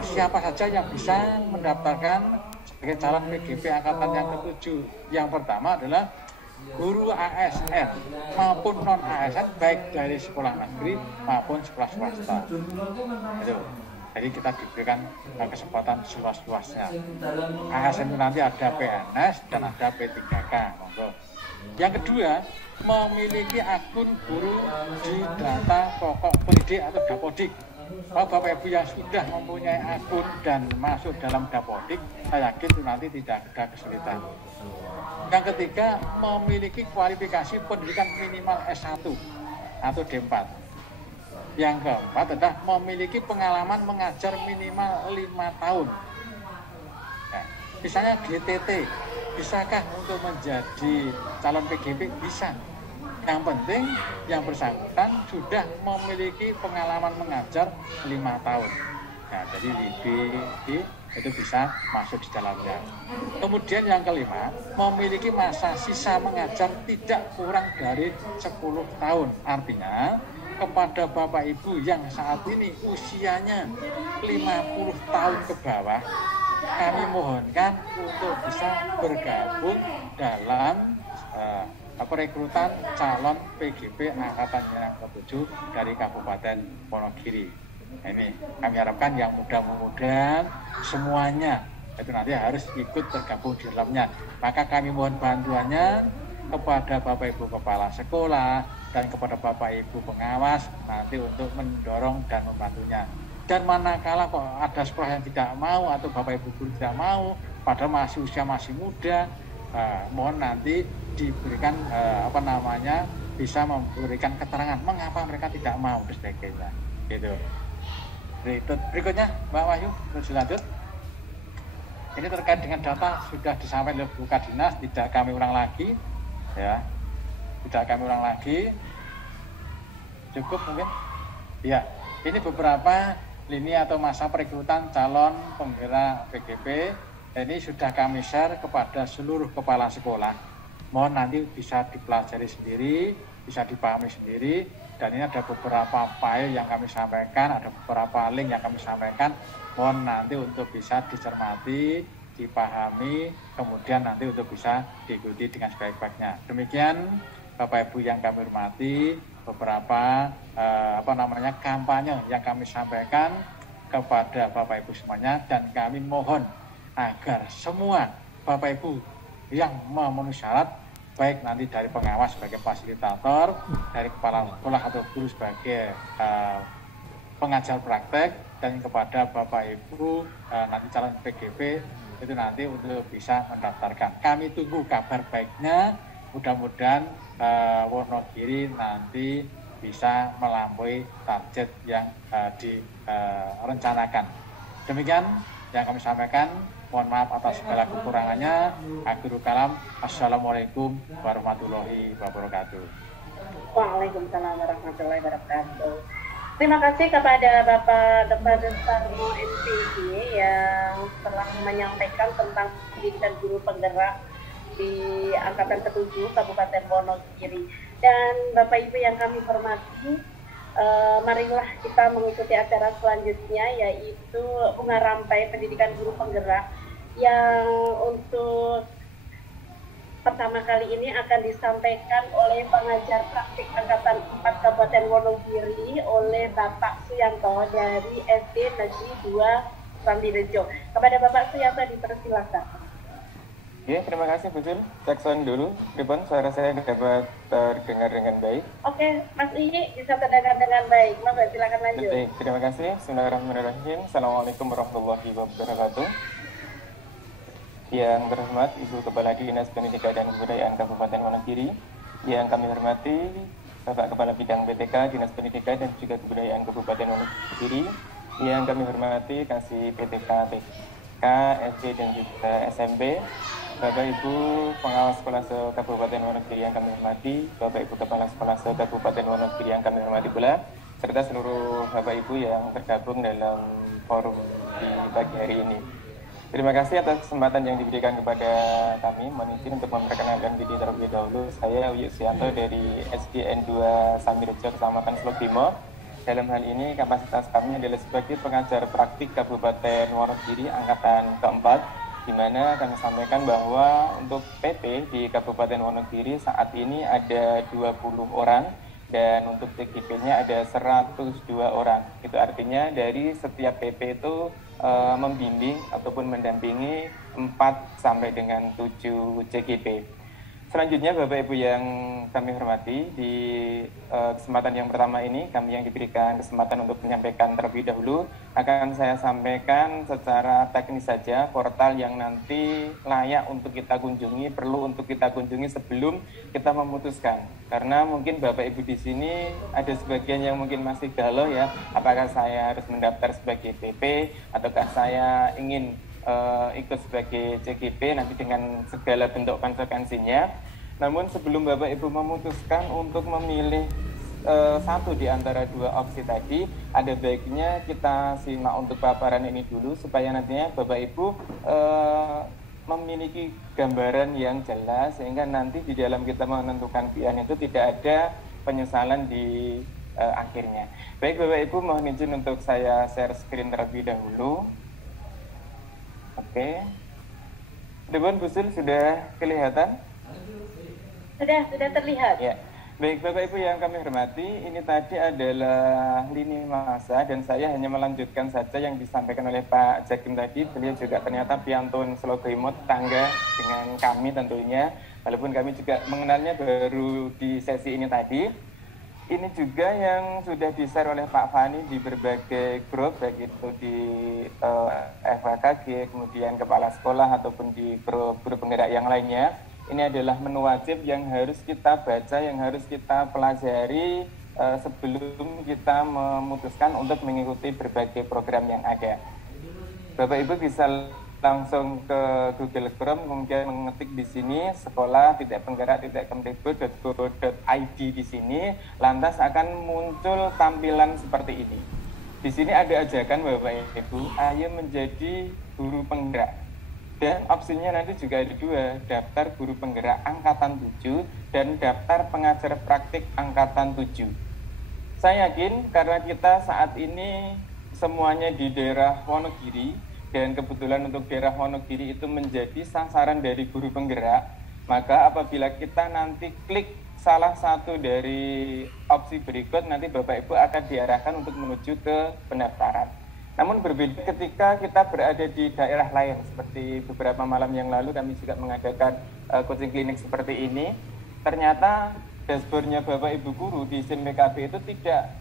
siapa saja yang bisa mendaftarkan sebagai calon PGP angkatan yang ke-7. Yang pertama adalah guru ASN maupun non ASN, baik dari sekolah negeri maupun sekolah swasta. Itu. Jadi kita diberikan kesempatan seluas-luasnya. ASN itu nanti ada PNS dan ada P3K. Yang kedua, memiliki akun guru di data pokok pendidik atau Dapodik. Kalau Bapak Ibu yang sudah mempunyai akun dan masuk dalam Dapodik, saya yakin itu nanti tidak ada kesulitan. Yang ketiga, memiliki kualifikasi pendidikan minimal S1 atau D4. Yang keempat adalah memiliki pengalaman mengajar minimal 5 tahun. Nah, misalnya GTT, bisakah untuk menjadi calon PGP? Bisa. Yang penting yang bersangkutan sudah memiliki pengalaman mengajar 5 tahun. Nah, jadi itu bisa masuk di dalamnya. Kemudian yang kelima, memiliki masa sisa mengajar tidak kurang dari 10 tahun. Artinya, kepada Bapak Ibu yang saat ini usianya 50 tahun ke bawah, kami mohonkan untuk bisa bergabung dalam perekrutan calon PGP angkatan yang ke-7 dari Kabupaten Wonogiri. Ini kami harapkan yang mudah-mudahan semuanya itu nanti harus ikut tergabung di dalamnya. Maka kami mohon bantuannya kepada Bapak Ibu kepala sekolah dan kepada Bapak Ibu pengawas nanti untuk mendorong dan membantunya. Dan manakala kok ada sekolah yang tidak mau atau Bapak Ibu guru tidak mau, padahal usia masih muda, mohon nanti diberikan bisa memberikan keterangan mengapa mereka tidak mau dan sebagainya gitu. Berikutnya Mbak Wahyu, lanjut. Ini terkait dengan data sudah disampaikan oleh Bu Kadinas, tidak kami ulang lagi ya, cukup mungkin ya. Ini beberapa lini atau masa perekrutan calon penggerak PGP. Ini sudah kami share kepada seluruh kepala sekolah. Mohon nanti bisa dipelajari sendiri, bisa dipahami sendiri. Dan ini ada beberapa file yang kami sampaikan, ada beberapa link yang kami sampaikan. Mohon nanti untuk bisa dicermati, dipahami, kemudian nanti untuk bisa diikuti dengan sebaik-baiknya. Demikian Bapak Ibu yang kami hormati, beberapa kampanye yang kami sampaikan kepada Bapak Ibu semuanya, dan kami mohon agar semua Bapak Ibu yang memenuhi syarat, baik nanti dari pengawas sebagai fasilitator, dari kepala sekolah atau guru sebagai pengajar praktek, dan kepada Bapak Ibu nanti calon PGP itu nanti untuk bisa mendaftarkan. Kami tunggu kabar baiknya, mudah-mudahan Wonogiri nanti bisa melampaui target yang direncanakan. Demikian yang kami sampaikan. Mohon maaf atas segala kekurangannya. Akhirul kalam. Assalamualaikum warahmatullahi wabarakatuh. Waalaikumsalam warahmatullahi wabarakatuh. Terima kasih kepada Bapak Dr. Sarmo MPD yang telah menyampaikan tentang pendidikan guru penggerak di Angkatan ke-7 Kabupaten Wonogiri. Dan Bapak Ibu yang kami hormati, marilah kita mengikuti acara selanjutnya, yaitu Bunga Rampai Pendidikan Guru Penggerak, yang untuk pertama kali ini akan disampaikan oleh pengajar praktik Angkatan 4 Kabupaten Wonogiri oleh Bapak Suyanto dari SD Negeri 2 Sambirejo. Kepada Bapak Suyanto dipersilakan. Ya, terima kasih Bu Sul. Cek sound dulu, Ribon, suara saya dapat terdengar dengan baik. Oke, Mas Iyi bisa terdengar dengan baik. Monggo silakan lanjut. Baik, terima kasih. Bismillahirrahmanirrahim. Assalamualaikum warahmatullahi wabarakatuh. Yang terhormat Ibu Kepala Dinas Pendidikan dan Kebudayaan Kabupaten Wonogiri, yang kami hormati Bapak Kepala Bidang BTK Dinas Pendidikan dan juga Kebudayaan Kabupaten Wonogiri, yang kami hormati Kasih PTK, TK, SD dan juga SMP, Bapak Ibu Pengawas Sekolah Se-Kabupaten Wonogiri yang kami hormati, Bapak Ibu Kepala Sekolah Se-Kabupaten Wonogiri yang kami hormati pula, serta seluruh Bapak Ibu yang tergabung dalam forum di pagi hari ini. Terima kasih atas kesempatan yang diberikan kepada kami. Mohon izin untuk memperkenalkan diri terlebih dahulu. Saya Uyuk Sianto dari SDN 2 Sambirejo, Kecamatan Selogimo. Dalam hal ini kapasitas kami adalah sebagai pengajar praktik Kabupaten Wonogiri Angkatan ke-4, di mana kami sampaikan bahwa untuk PP di Kabupaten Wonogiri saat ini ada 20 orang dan untuk TGP-nya ada 102 orang. Itu artinya dari setiap PP itu membimbing ataupun mendampingi 4 sampai dengan 7 CGP. Selanjutnya Bapak Ibu yang kami hormati, di kesempatan yang pertama ini kami yang diberikan kesempatan untuk menyampaikan terlebih dahulu, akan saya sampaikan secara teknis saja portal yang nanti layak untuk kita kunjungi, perlu untuk kita kunjungi sebelum kita memutuskan. Karena mungkin Bapak Ibu di sini ada sebagian yang mungkin masih galau ya, apakah saya harus mendaftar sebagai PP ataukah saya ingin ikut sebagai CGP nanti dengan segala bentuk konsekuensinya. Namun sebelum Bapak Ibu memutuskan untuk memilih satu di antara dua opsi tadi, ada baiknya kita simak untuk paparan ini dulu supaya nantinya Bapak Ibu memiliki gambaran yang jelas sehingga nanti di dalam kita menentukan pilihan itu tidak ada penyesalan di akhirnya. Baik Bapak Ibu, mohon izin untuk saya share screen terlebih dahulu. Oke, Dewan Busul sudah kelihatan? Sudah terlihat. Ya, baik Bapak Ibu yang kami hormati, ini tadi adalah lini masa dan saya hanya melanjutkan saja yang disampaikan oleh Pak Jakim tadi. Beliau juga ternyata piantun Selogimo tangga dengan kami tentunya, walaupun kami juga mengenalnya baru di sesi ini tadi. ini juga yang sudah di-share oleh Pak Fani di berbagai grup, baik itu di FKKG, kemudian kepala sekolah ataupun di grup penggerak yang lainnya. Ini adalah menu wajib yang harus kita baca, yang harus kita pelajari sebelum kita memutuskan untuk mengikuti berbagai program yang ada. Bapak Ibu bisa langsung ke Google Chrome, kemudian mengetik di sini sekolah.penggerak.kemdikbud.go.id di sini, lantas akan muncul tampilan seperti ini. Di sini ada ajakan Bapak Ibu, ayo menjadi guru penggerak. Dan opsinya nanti juga ada dua, daftar guru penggerak angkatan 7 dan daftar pengajar praktik angkatan 7. Saya yakin karena kita saat ini semuanya di daerah Wonogiri, dan kebetulan untuk daerah Wonogiri itu menjadi sasaran dari guru penggerak, maka apabila kita nanti klik salah satu dari opsi berikut, nanti Bapak Ibu akan diarahkan untuk menuju ke pendaftaran. Namun berbeda ketika kita berada di daerah lain, seperti beberapa malam yang lalu kami juga mengadakan coaching klinik seperti ini, ternyata dashboardnya Bapak Ibu guru di SIM PKB itu tidak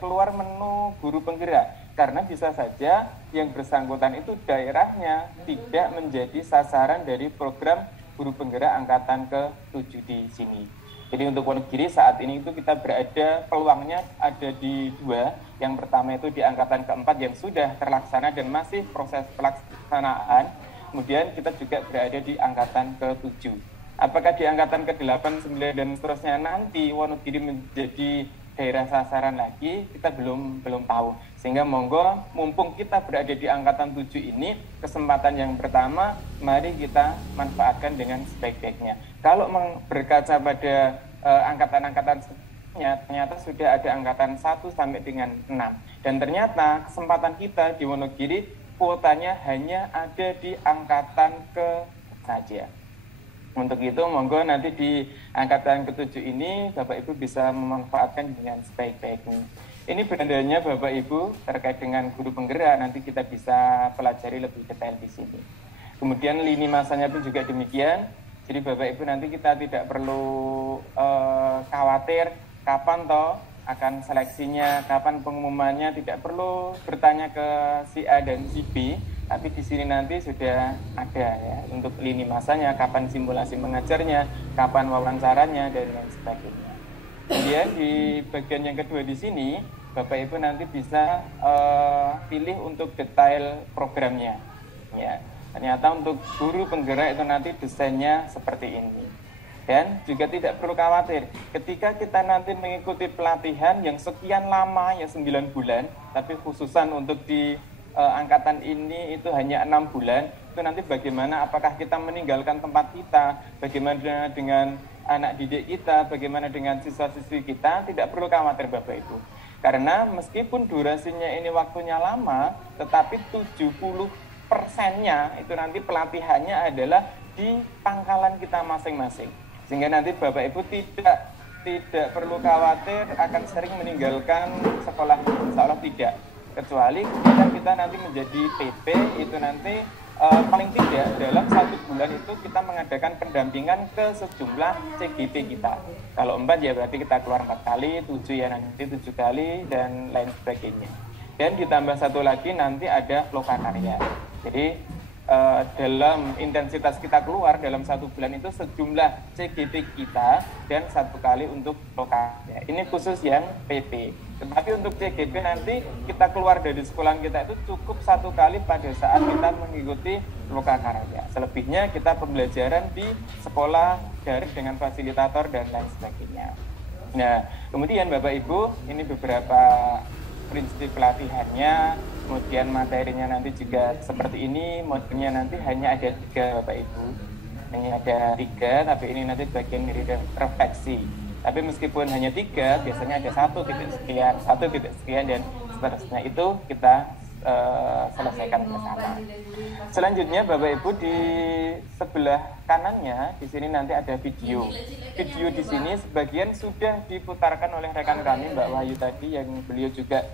keluar menu guru penggerak, karena bisa saja yang bersangkutan itu daerahnya tidak menjadi sasaran dari program guru penggerak angkatan ke-7 di sini. Jadi untuk Wonogiri saat ini itu kita berada, peluangnya ada di dua. Yang pertama itu di angkatan ke-4 yang sudah terlaksana dan masih proses pelaksanaan. Kemudian kita juga berada di angkatan ke-7. Apakah di angkatan ke-8, 9 dan seterusnya nanti Wonogiri menjadi daerah sasaran lagi, kita belum tahu. Sehingga monggo, mumpung kita berada di angkatan 7 ini, kesempatan yang pertama mari kita manfaatkan dengan sebaik-baiknya. Kalau berkaca pada angkatan-angkatan sebelumnya, ternyata sudah ada angkatan 1 sampai dengan 6. Dan ternyata kesempatan kita di Wonogiri kuotanya hanya ada di angkatan ke saja. Untuk itu, monggo nanti di angkatan ke-7 ini Bapak Ibu bisa memanfaatkan dengan sebaik-baiknya. Ini berandanya Bapak Ibu terkait dengan guru penggerak, nanti kita bisa pelajari lebih detail di sini. Kemudian lini masanya pun juga demikian. Jadi Bapak Ibu nanti kita tidak perlu khawatir kapan toh akan seleksinya, kapan pengumumannya, tidak perlu bertanya ke si A dan si B. Tapi di sini nanti sudah ada ya untuk lini masanya, kapan simulasi mengajarnya, kapan wawancaranya dan lain sebagainya. Kemudian di bagian yang kedua di sini, Bapak Ibu nanti bisa pilih untuk detail programnya. Ya, ternyata untuk guru penggerak itu nanti desainnya seperti ini. Dan juga tidak perlu khawatir, ketika kita nanti mengikuti pelatihan yang sekian lama, ya 9 bulan, tapi khususan untuk di angkatan ini itu hanya 6 bulan, itu nanti bagaimana, apakah kita meninggalkan tempat kita, bagaimana dengan anak didik kita, bagaimana dengan siswa-siswi kita, tidak perlu khawatir Bapak Ibu. Karena meskipun durasinya ini waktunya lama, tetapi 70%-nya itu nanti pelatihannya adalah di pangkalan kita masing-masing. Sehingga nanti Bapak Ibu tidak perlu khawatir akan sering meninggalkan sekolah, insya Allah tidak. Kecuali kita nanti menjadi PP itu nanti paling tidak dalam 1 bulan itu kita mengadakan pendampingan ke sejumlah CGP kita. Kalau 4 ya berarti kita keluar 4 kali, 7 ya nanti 7 kali dan lain sebagainya. Dan ditambah satu lagi nanti ada lokakarya. Jadi dalam intensitas kita keluar dalam 1 bulan itu sejumlah CGP kita dan 1 kali untuk lokakarya. Ini khusus yang PP. Tetapi untuk CGP nanti kita keluar dari sekolah kita itu cukup 1 kali pada saat kita mengikuti lokakarya. Selebihnya kita pembelajaran di sekolah daring dengan fasilitator dan lain sebagainya. Nah, kemudian Bapak Ibu, ini beberapa prinsip pelatihannya, kemudian materinya nanti juga seperti ini, modulnya nanti hanya ada 3 Bapak Ibu. Hanya ada 3, tapi ini nanti bagian dari refleksi. Tapi meskipun hanya 3, biasanya ada 1 titik sekian dan seterusnya, itu kita selesaikan bersama. Selanjutnya Bapak Ibu di sebelah kanannya di sini nanti ada video. Video di sini sebagian sudah diputarkan oleh rekan kami Mbak Wahyu tadi, yang beliau juga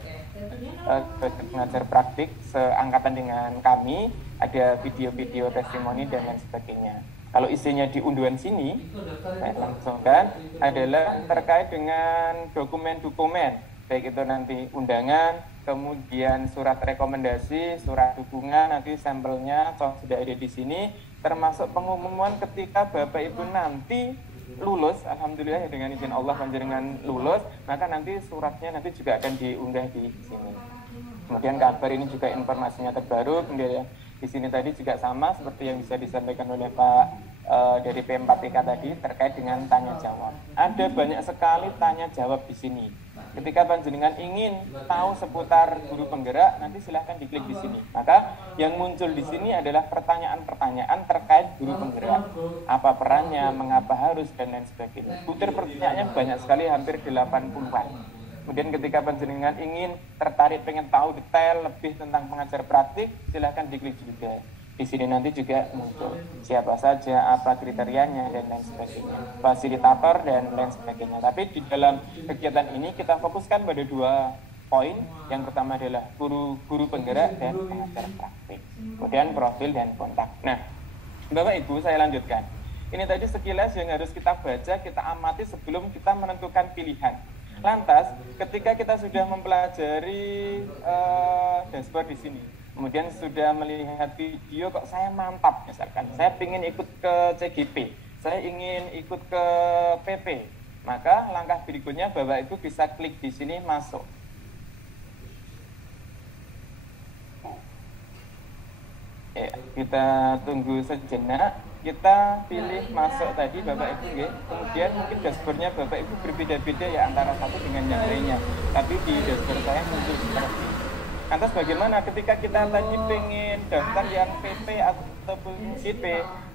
pengajar praktik seangkatan dengan kami. Ada video-video testimoni dan lain sebagainya. Kalau isinya di unduhan sini, saya langsungkan adalah terkait dengan dokumen-dokumen, baik itu nanti undangan, kemudian surat rekomendasi, surat dukungan, nanti sampelnya sudah ada di sini, termasuk pengumuman ketika Bapak Ibu nanti lulus, alhamdulillah ya dengan izin Allah panjenengan lulus, maka nanti suratnya nanti juga akan diunggah di sini. Kemudian kabar ini juga informasinya terbaru, kemudian di sini tadi juga sama seperti yang bisa disampaikan oleh Pak dari P4TK tadi terkait dengan tanya jawab. Ada banyak sekali tanya jawab di sini. Ketika panjenengan ingin tahu seputar guru penggerak, nanti silahkan diklik di sini. Maka yang muncul di sini adalah pertanyaan-pertanyaan terkait guru penggerak. Apa perannya, mengapa harus, dan lain sebagainya. Butir pertanyaannya banyak sekali, hampir 80-an. Kemudian ketika panjenengan ingin tertarik, pengen tahu detail lebih tentang pengajar praktik, silahkan diklik juga. Di sini nanti juga muncul siapa saja, apa kriterianya, dan lain sebagainya, fasilitator dan lain sebagainya. Tapi di dalam kegiatan ini kita fokuskan pada 2 poin. Yang pertama adalah guru penggerak dan pengajar praktik. Kemudian profil dan kontak. Nah, Bapak Ibu, saya lanjutkan. Ini tadi sekilas yang harus kita baca, kita amati sebelum kita menentukan pilihan. Lantas, ketika kita sudah mempelajari dashboard di sini, kemudian sudah melihat video, kok saya mantap misalkan, saya ingin ikut ke CGP, saya ingin ikut ke PP, maka langkah berikutnya Bapak Ibu bisa klik di sini masuk. Ya, kita tunggu sejenak, kita pilih masuk tadi Bapak Ibu ya. Kemudian mungkin dashboardnya Bapak Ibu berbeda-beda ya antara satu dengan yang lainnya, tapi di dashboard saya muncul seperti ini. Lantas bagaimana ketika kita tadi pengen daftar yang PP ataupun CP,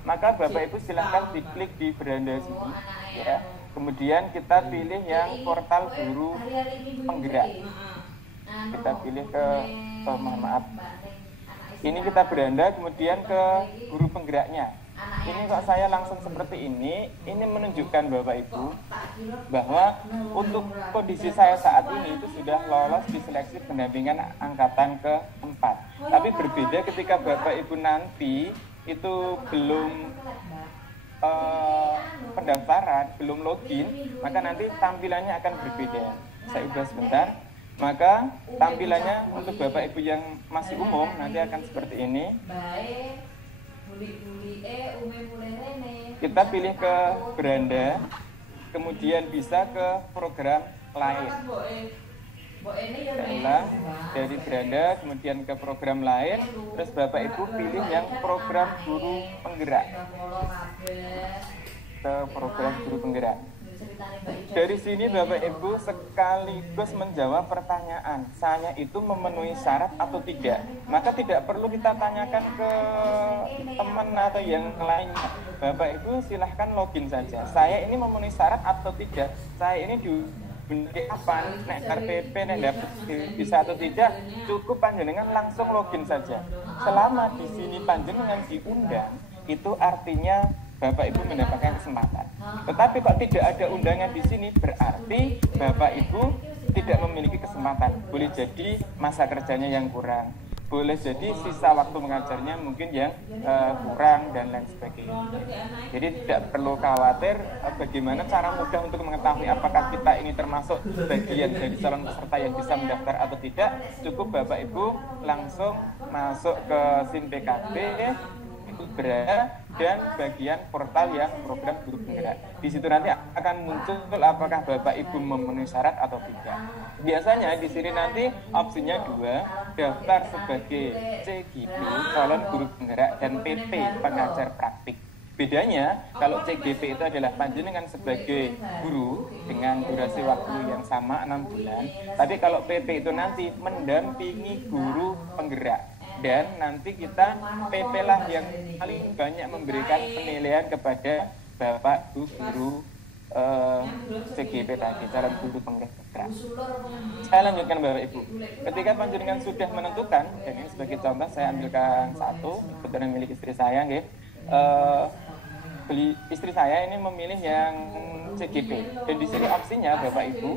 maka Bapak Ibu silahkan diklik di beranda sini ya. Kemudian kita pilih yang portal guru penggerak. Kita pilih ke maaf. Ini kita beranda kemudian ke guru penggeraknya. Ini kok saya langsung seperti ini menunjukkan Bapak Ibu bahwa untuk kondisi saya saat ini itu sudah lolos di seleksi pendampingan angkatan ke-4. Tapi berbeda ketika Bapak Ibu nanti itu belum pendaftaran, belum login, maka nanti tampilannya akan berbeda. Saya ubah sebentar. Maka tampilannya untuk Bapak Ibu yang masih umum nanti akan seperti ini. Kita pilih ke beranda, kemudian bisa ke program lain. Adalah dari beranda, kemudian ke program lain, terus Bapak Ibu pilih yang program guru penggerak. Ke program guru penggerak. Dari sini Bapak Ibu sekaligus menjawab pertanyaan, saya itu memenuhi syarat atau tidak. Maka tidak perlu kita tanyakan ke teman atau yang lainnya. Bapak Ibu silahkan login saja. Saya ini memenuhi syarat atau tidak. Saya ini di apa, nek RPP, nek dapat bisa atau tidak, cukup panjenengan langsung login saja. Selama di sini panjenengan diundang, itu artinya Bapak Ibu mendapatkan kesempatan. Tetapi kok tidak ada undangan di sini, berarti Bapak Ibu tidak memiliki kesempatan. Boleh jadi masa kerjanya yang kurang, boleh jadi sisa waktu mengajarnya mungkin yang kurang dan lain sebagainya. Jadi tidak perlu khawatir bagaimana cara mudah untuk mengetahui apakah kita ini termasuk bagian dari calon peserta yang bisa mendaftar atau tidak. Cukup Bapak Ibu langsung masuk ke SIM PKB, berada dan bagian portal yang program guru penggerak. Di situ nanti akan muncul apakah Bapak Ibu memenuhi syarat atau tidak. Biasanya di sini nanti opsinya 2, daftar sebagai CGP calon guru penggerak dan PP pengajar praktik. Bedanya kalau CGP itu adalah panjenengan sebagai guru dengan durasi waktu yang sama 6 bulan, tapi kalau PP itu nanti mendampingi guru penggerak. Dan nanti kita PP lah yang paling banyak memberikan penilaian kepada Bapak Guru CGP tadi, calon guru penggerak. Saya lanjutkan Bapak Ibu. Ketika panjenengan sudah menentukan, dan ini sebagai contoh saya ambilkan satu, kebetulan milik istri saya, istri saya ini memilih yang CGP. Dan di sini opsinya Bapak Ibu,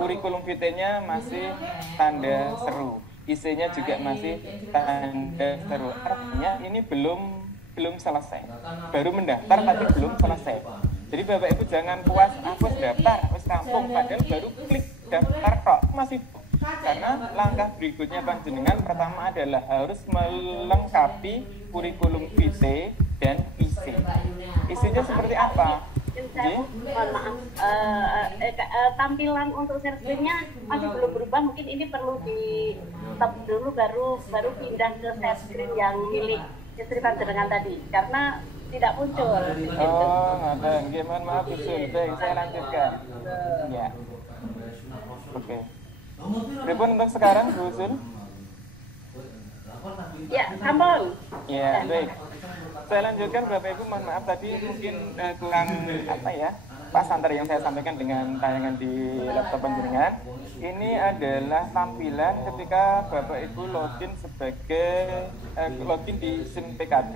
kurikulum vitae-nya masih tanda seru. Isinya juga masih tanda seru. Artinya ini belum belum selesai. Baru mendaftar tapi belum selesai. Jadi Bapak Ibu jangan puas, aku daftar, wis rampung, padahal baru klik daftar kok masih. Karena langkah berikutnya panjenengan pertama adalah harus melengkapi kurikulum vitae dan IC. Isinya seperti apa? Mohon maaf, tampilan untuk servisnya masih belum berubah. Mungkin ini perlu di stop dulu baru pindah ke servis yang milik istri panjenengan tadi, karena tidak muncul. Oh, mohon maaf Usul. Baik, saya lanjutkan. Ya. Oke. Pripun untuk sekarang, Bu Usul? Ya, sampun. Ya, baik. Saya lanjutkan Bapak Ibu, mohon maaf tadi mungkin kurang pas antara yang saya sampaikan dengan tayangan di laptop panjenengan. Ini adalah tampilan ketika Bapak Ibu login sebagai login di SIM PKB.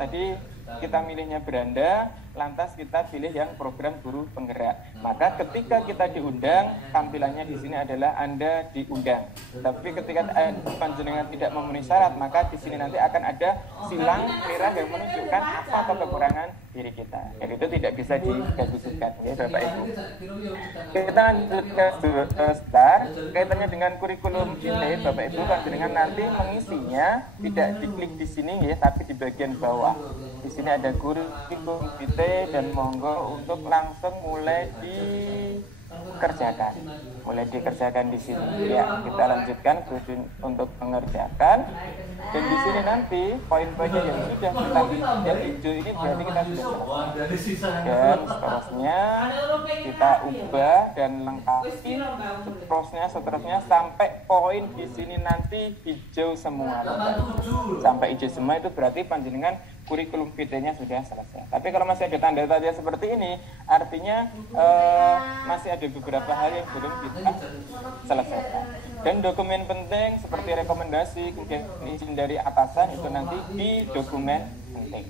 Tadi kita milihnya beranda, lantas kita pilih yang program guru penggerak. Maka ketika kita diundang, tampilannya di sini adalah Anda diundang. Tapi ketika panjenengan tidak memenuhi syarat, maka di sini nanti akan ada silang merah yang menunjukkan apa atau kekurangan diri kita. Jadi itu tidak bisa digagusikan, ya Bapak Ibu. Kita lanjut ke start. Kaitannya dengan kurikulum vitae, Bapak Ibu panjenengan nanti mengisinya tidak diklik di sini ya, tapi di bagian bawah. Di sini ada kurikulum vitae dan monggo untuk langsung mulai dikerjakan di sini. Ya, kita lanjutkan untuk mengerjakan. Dan di sini nanti poin-poinnya yang sudah kita yang hijau ini berarti kita sudah selesai. Dan seterusnya kita ubah dan lengkapi seterusnya sampai poin di sini nanti hijau semua. Sampai hijau semua itu berarti panjenengan kurikulum vitae-nya sudah selesai. Tapi kalau masih ada tanda tanya seperti ini, artinya masih ada beberapa hal yang belum kita selesaikan. Dan dokumen penting seperti rekomendasi, kemudian izin dari atasan itu nanti di dokumen penting.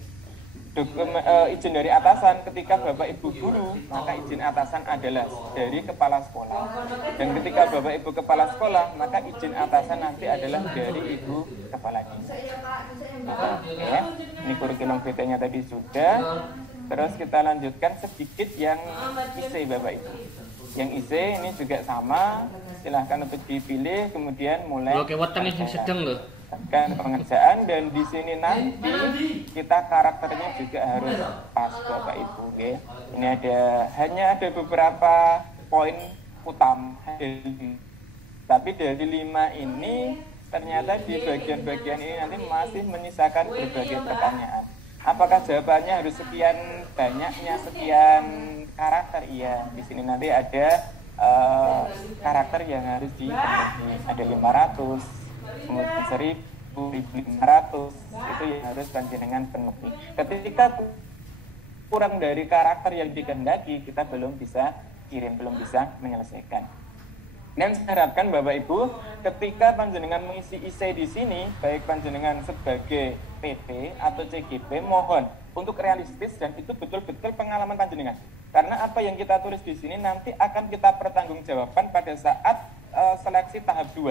Izin dari atasan ketika Bapak Ibu guru, maka izin atasan adalah dari kepala sekolah. Dan ketika Bapak Ibu kepala sekolah, maka izin atasan nanti adalah dari Ibu kepala dinas. Oke, ini kurikulum vitae-nya tadi sudah. Terus kita lanjutkan sedikit yang IC Bapak Ibu. Yang IC ini juga sama, silahkan untuk dipilih, kemudian mulai pengerjaan. Dan di sini nanti kita karakternya juga harus pas Bapak Ibu. Okay? Ini hanya ada beberapa poin utama, tapi dari 5 ini ternyata di bagian-bagian ini nanti masih menyisakan berbagai pertanyaan. Apakah jawabannya harus sekian banyaknya, sekian karakter? Iya, di sini nanti ada karakter yang harus dipenuhi. Ada 500, kemudian 1.500, itu yang harus panjenengan penuhi. Ketika kurang dari karakter yang dikehendaki, kita belum bisa kirim, belum bisa menyelesaikan. Dan saya harapkan Bapak Ibu, ketika panjenengan mengisi IC di sini, baik panjenengan sebagai PP atau CGP, mohon untuk realistis dan itu betul-betul pengalaman panjenengan. Karena apa yang kita tulis di sini nanti akan kita pertanggungjawabkan pada saat seleksi tahap 2.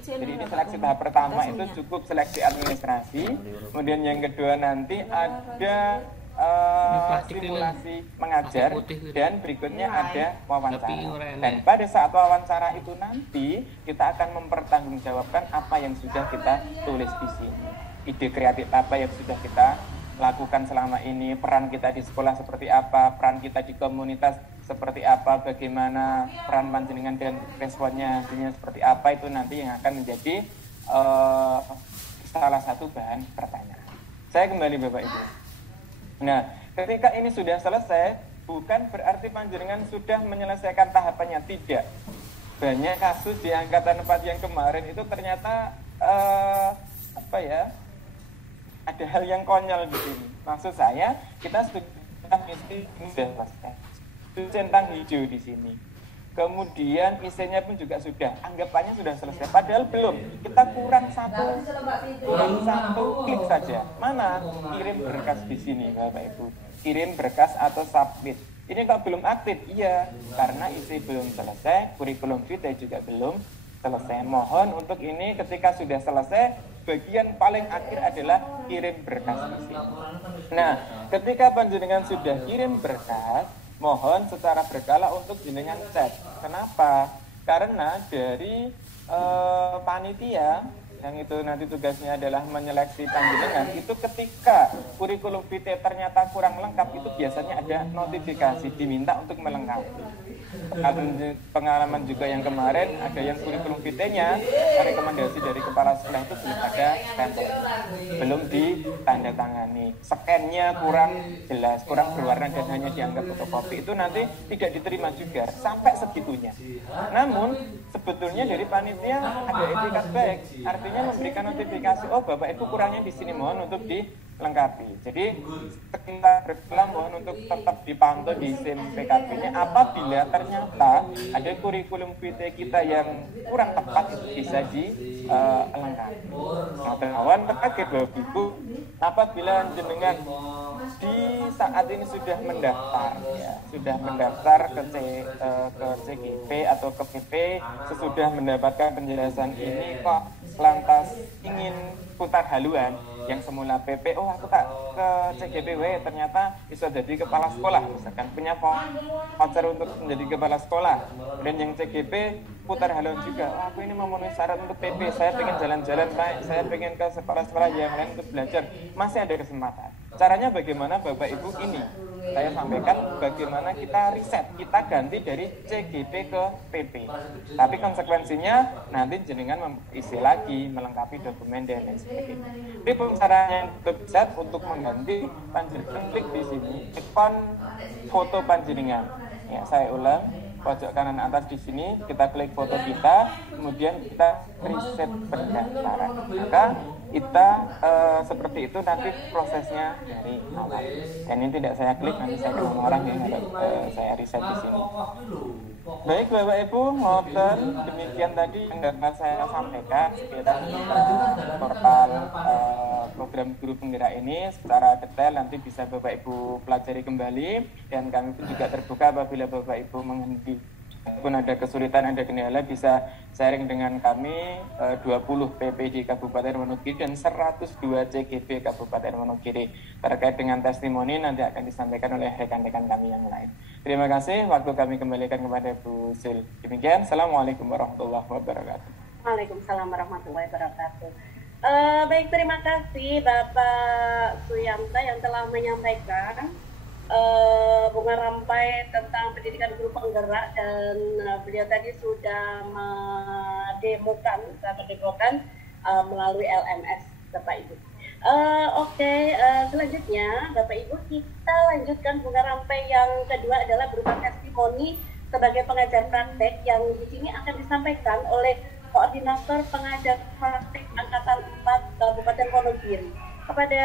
Jadi ini seleksi tahap pertama itu cukup seleksi administrasi, kemudian yang kedua nanti ada simulasi mengajar, dan berikutnya ada wawancara. Dan pada saat wawancara itu nanti kita akan mempertanggungjawabkan apa yang sudah kita tulis di sini. Ide kreatif apa yang sudah kita lakukan selama ini, peran kita di sekolah seperti apa, peran kita di komunitas seperti apa, bagaimana peran panjenengan dan responnya hasilnya seperti apa, itu nanti yang akan menjadi salah satu bahan pertanyaan. Saya kembali Bapak Ibu. Nah, ketika ini sudah selesai, bukan berarti panjenengan sudah menyelesaikan tahapannya, tidak. Banyak kasus di angkatan 4 yang kemarin itu ternyata ada hal yang konyol di sini. Maksud saya, kita sudah mesti selesai. Centang hijau di sini. Kemudian isinya pun juga sudah, anggapannya sudah selesai. Padahal belum. Kita kurang satu klik saja. Mana? Kirim berkas di sini, Bapak Ibu. Kirim berkas atau submit. Ini kok belum aktif? Iya, karena isi belum selesai, kurikulum vitae juga belum selesai. Mohon untuk ini ketika sudah selesai, bagian paling akhir adalah kirim berkas isi. Nah, ketika panjenengan sudah kirim berkas, mohon secara berkala untuk jenengan cek. Kenapa? Karena dari panitia yang itu nanti tugasnya adalah menyeleksi panjenengan, itu ketika kurikulum vitae ternyata kurang lengkap, itu biasanya ada notifikasi diminta untuk melengkapi. Pengalaman juga yang kemarin ada yang kurikulum vitae-nya rekomendasi dari kepala sekolah itu belum ada stempel, belum ditandatangani, scan-nya kurang jelas, kurang berwarna dan hanya dianggap fotokopi, itu nanti tidak diterima juga sampai segitunya. Namun sebetulnya dari panitia ada etikat baik, artinya memberikan notifikasi, oh Bapak Ibu kurangnya di sini, mohon untuk dilengkapi. Jadi kita berkala mohon untuk tetap dipantau di SIM PKP-nya. Apabila ternyata ada kurikulum vitae kita yang kurang tepat, itu bisa dilengkapi. Nah, kawan terkaget Bapak Ibu, apabila jenengan di saat ini sudah mendaftar, ya, sudah mendaftar ke CGP atau ke PP, sesudah mendapatkan penjelasan ini kok lantas ingin putar haluan yang semula PP, oh aku tak ke CGPW, ternyata bisa jadi kepala sekolah, misalkan punya voucher untuk menjadi kepala sekolah, dan yang CGP putar haluan juga, oh, aku ini memenuhi syarat untuk PP, saya pengen jalan-jalan, saya pengen ke sekolah-sekolah yang lain untuk belajar, masih ada kesempatan. Caranya bagaimana Bapak Ibu ini? Saya sampaikan bagaimana kita riset, kita ganti dari CGP ke PP. Tapi konsekuensinya nanti jenengan isi lagi, melengkapi dokumen dan lain sebagainya. Tapi caranya untuk mengganti, panjenengan klik di sini, ikon foto panjenengan. Ya, saya ulang, pojok kanan atas di sini kita klik foto kita, kemudian kita riset pendaftaran. Maka kita seperti itu nanti prosesnya dari awal. Dan ini tidak saya klik, nanti saya ketemu orang yang saya riset di sini. Baik Bapak Ibu, ngoten demikian tadi yang dapat saya sampaikan sekitar portal program guru penggerak ini secara detail, nanti bisa Bapak Ibu pelajari kembali, dan kami pun juga terbuka apabila Bapak Ibu menghenti pun ada kesulitan, ada kendala, bisa sharing dengan kami 20 PP di Kabupaten Wonogiri dan 102 CGP Kabupaten Wonogiri. Terkait dengan testimoni nanti akan disampaikan oleh rekan-rekan kami yang lain. Terima kasih, waktu kami kembalikan kepada Bu Sil. Demikian, Assalamualaikum warahmatullahi wabarakatuh. Waalaikumsalam warahmatullahi wabarakatuh. Baik, terima kasih Bapak Suyamta yang telah menyampaikan bunga rampai tentang pendidikan guru penggerak, dan beliau tadi sudah mendemokan melalui LMS Bapak Ibu. Selanjutnya Bapak Ibu, kita lanjutkan bunga rampai yang kedua adalah berupa testimoni sebagai pengajar praktek yang di sini akan disampaikan oleh Koordinator Pengajar Praktek Angkatan 4 Kabupaten Wonogiri. Kepada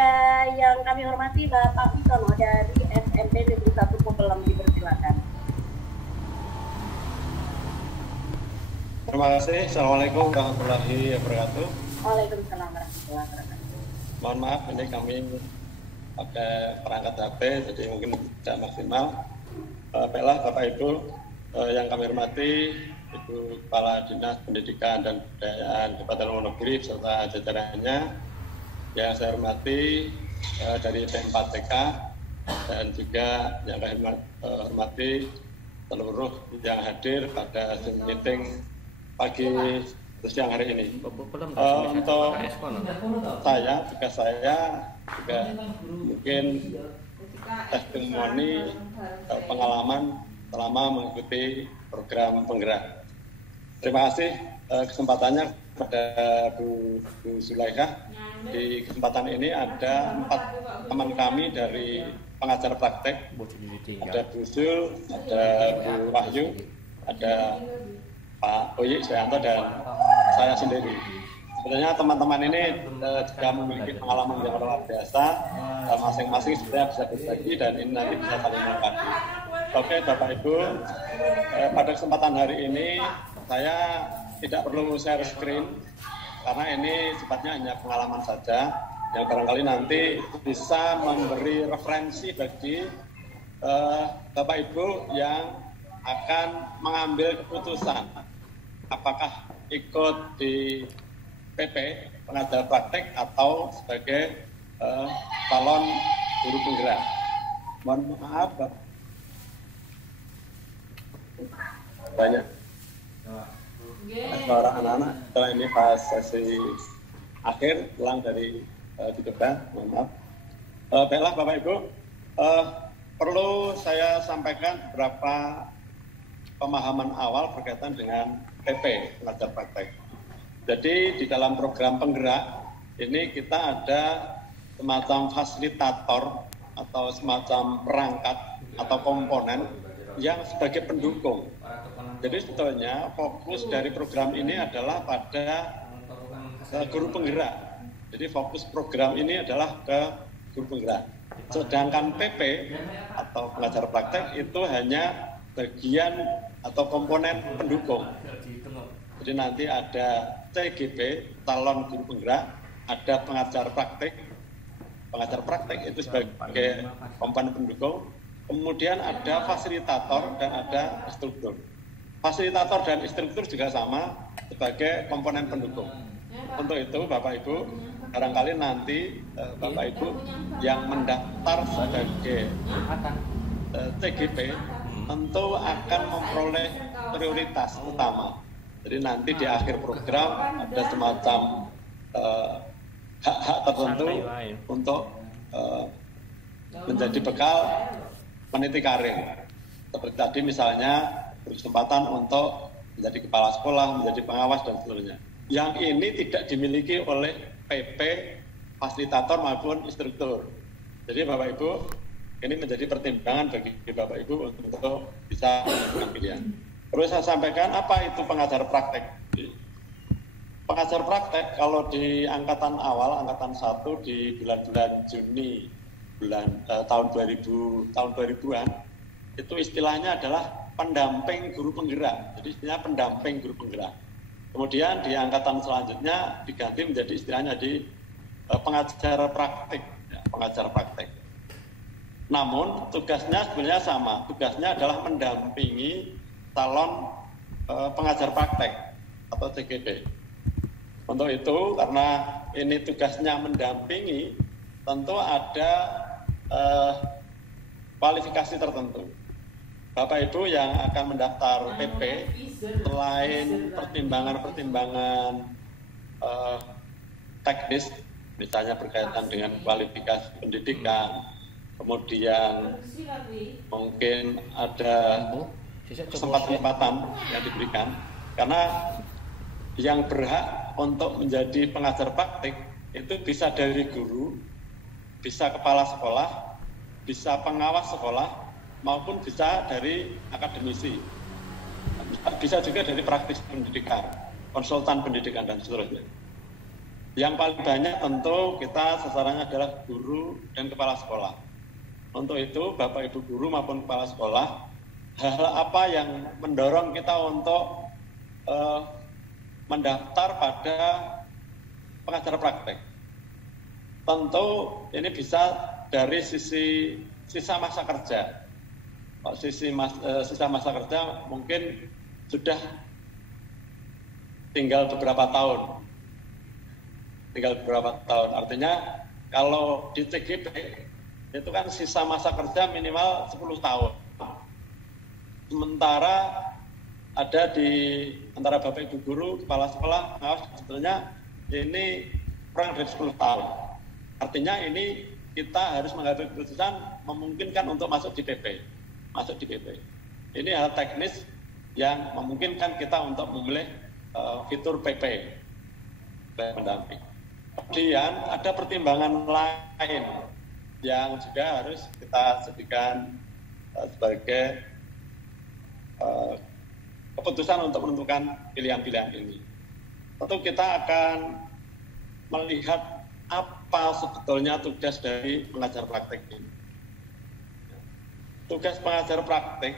yang kami hormati Bapak Wisono dari SMP Negeri 1 Pupelem, dipersilakan. Terima kasih. Assalamualaikum warahmatullahi wabarakatuh. Waalaikumsalam warahmatullahi wabarakatuh. Mohon maaf, ini kami pakai perangkat HP, jadi mungkin tidak maksimal. Baiklah Bapak Ibu yang kami hormati, Ibu Kepala Dinas Pendidikan dan Kebudayaan Kabupaten Wonogiri beserta jajarannya. Yang saya hormati dari P4TK dan juga yang kami hormati seluruh yang hadir pada Zoom meeting pagi siang hari ini. Untuk tugas saya juga mungkin testimoni pengalaman selama mengikuti program penggerak. Terima kasih kesempatannya kepada Bu Zulaikha. Di kesempatan ini ada 4 teman kami dari pengajar praktek, ada Bu Zul, ada Bu Wahyu, ada Pak Oyi Soeanto, dan saya sendiri. Sebenarnya teman-teman ini juga memiliki pengalaman yang luar biasa, masing-masing sebenarnya bisa berbagi dan ini nanti bisa saling melengkapi. Oke Bapak Ibu, pada kesempatan hari ini saya tidak perlu share screen, karena ini sifatnya hanya pengalaman saja yang barangkali nanti bisa memberi referensi bagi Bapak Ibu yang akan mengambil keputusan apakah ikut di PP pengajar praktek atau sebagai calon guru penggerak. Mohon maaf, Pak. Banyak suara anak-anak setelah ini pas sesi akhir pulang dari di depan. Mohon maaf. Baiklah Bapak Ibu, perlu saya sampaikan beberapa pemahaman awal berkaitan dengan PP, pengajar praktek. Jadi di dalam program penggerak ini kita ada semacam fasilitator atau semacam perangkat atau komponen yang sebagai pendukung. Jadi sebetulnya fokus dari program ini adalah pada guru penggerak. Jadi fokus program ini adalah ke guru penggerak. Sedangkan PP atau pengajar praktek itu hanya bagian atau komponen pendukung. Jadi nanti ada CGP, calon guru penggerak, ada pengajar praktek itu sebagai komponen pendukung, kemudian ada fasilitator dan ada instruktur. Fasilitator dan instruktur juga sama sebagai komponen pendukung. Untuk itu Bapak Ibu, barangkali nanti Bapak Ibu yang mendaftar sebagai CGP tentu akan memperoleh prioritas utama. Jadi nanti di akhir program ada semacam hak-hak tertentu untuk menjadi bekal meniti karir. Seperti tadi misalnya berkesempatan untuk menjadi kepala sekolah, menjadi pengawas dan seterusnya. Yang ini tidak dimiliki oleh PP, fasilitator maupun instruktur. Jadi Bapak Ibu, ini menjadi pertimbangan bagi Bapak Ibu untuk bisa melakukan pilihan. Terus saya sampaikan apa itu pengajar praktek. Pengajar praktek kalau di angkatan awal, angkatan 1 di bulan-bulan Juni tahun 2000-an itu istilahnya adalah pendamping guru penggerak. Jadi istilahnya pendamping guru penggerak. Kemudian di angkatan selanjutnya diganti menjadi istilahnya di pengajar praktek, ya, pengajar praktek. Namun tugasnya sebenarnya sama. Tugasnya adalah mendampingi calon pengajar praktek atau CGP. Untuk itu, karena ini tugasnya mendampingi, tentu ada kualifikasi tertentu. Bapak Ibu yang akan mendaftar PP, selain pertimbangan-pertimbangan teknis, misalnya berkaitan dengan kualifikasi pendidikan, kemudian mungkin ada kesempatan-kesempatan yang diberikan, karena yang berhak untuk menjadi pengajar praktik itu bisa dari guru, bisa kepala sekolah, bisa pengawas sekolah, maupun bisa dari akademisi, bisa juga dari praktisi pendidikan, konsultan pendidikan dan seterusnya. Yang paling banyak tentu kita sasarannya adalah guru dan kepala sekolah. Untuk itu Bapak Ibu guru maupun kepala sekolah, hal apa yang mendorong kita untuk mendaftar pada pengajar praktek? Tentu ini bisa dari sisi sisa masa kerja. Sisa masa kerja mungkin sudah tinggal beberapa tahun. Artinya kalau di CGP itu kan sisa masa kerja minimal 10 tahun. Sementara ada di antara Bapak Ibu guru, kepala sekolah, pengawas, sebetulnya ini kurang dari 10 tahun. Artinya ini kita harus mengambil keputusan memungkinkan untuk masuk di PP. Ini hal teknis yang memungkinkan kita untuk memilih fitur PP pendamping. Kemudian ada pertimbangan lain yang juga harus kita sediakan sebagai keputusan untuk menentukan pilihan-pilihan ini. Tentu kita akan melihat apa sebetulnya tugas dari pengajar praktek ini. Tugas pengajar praktek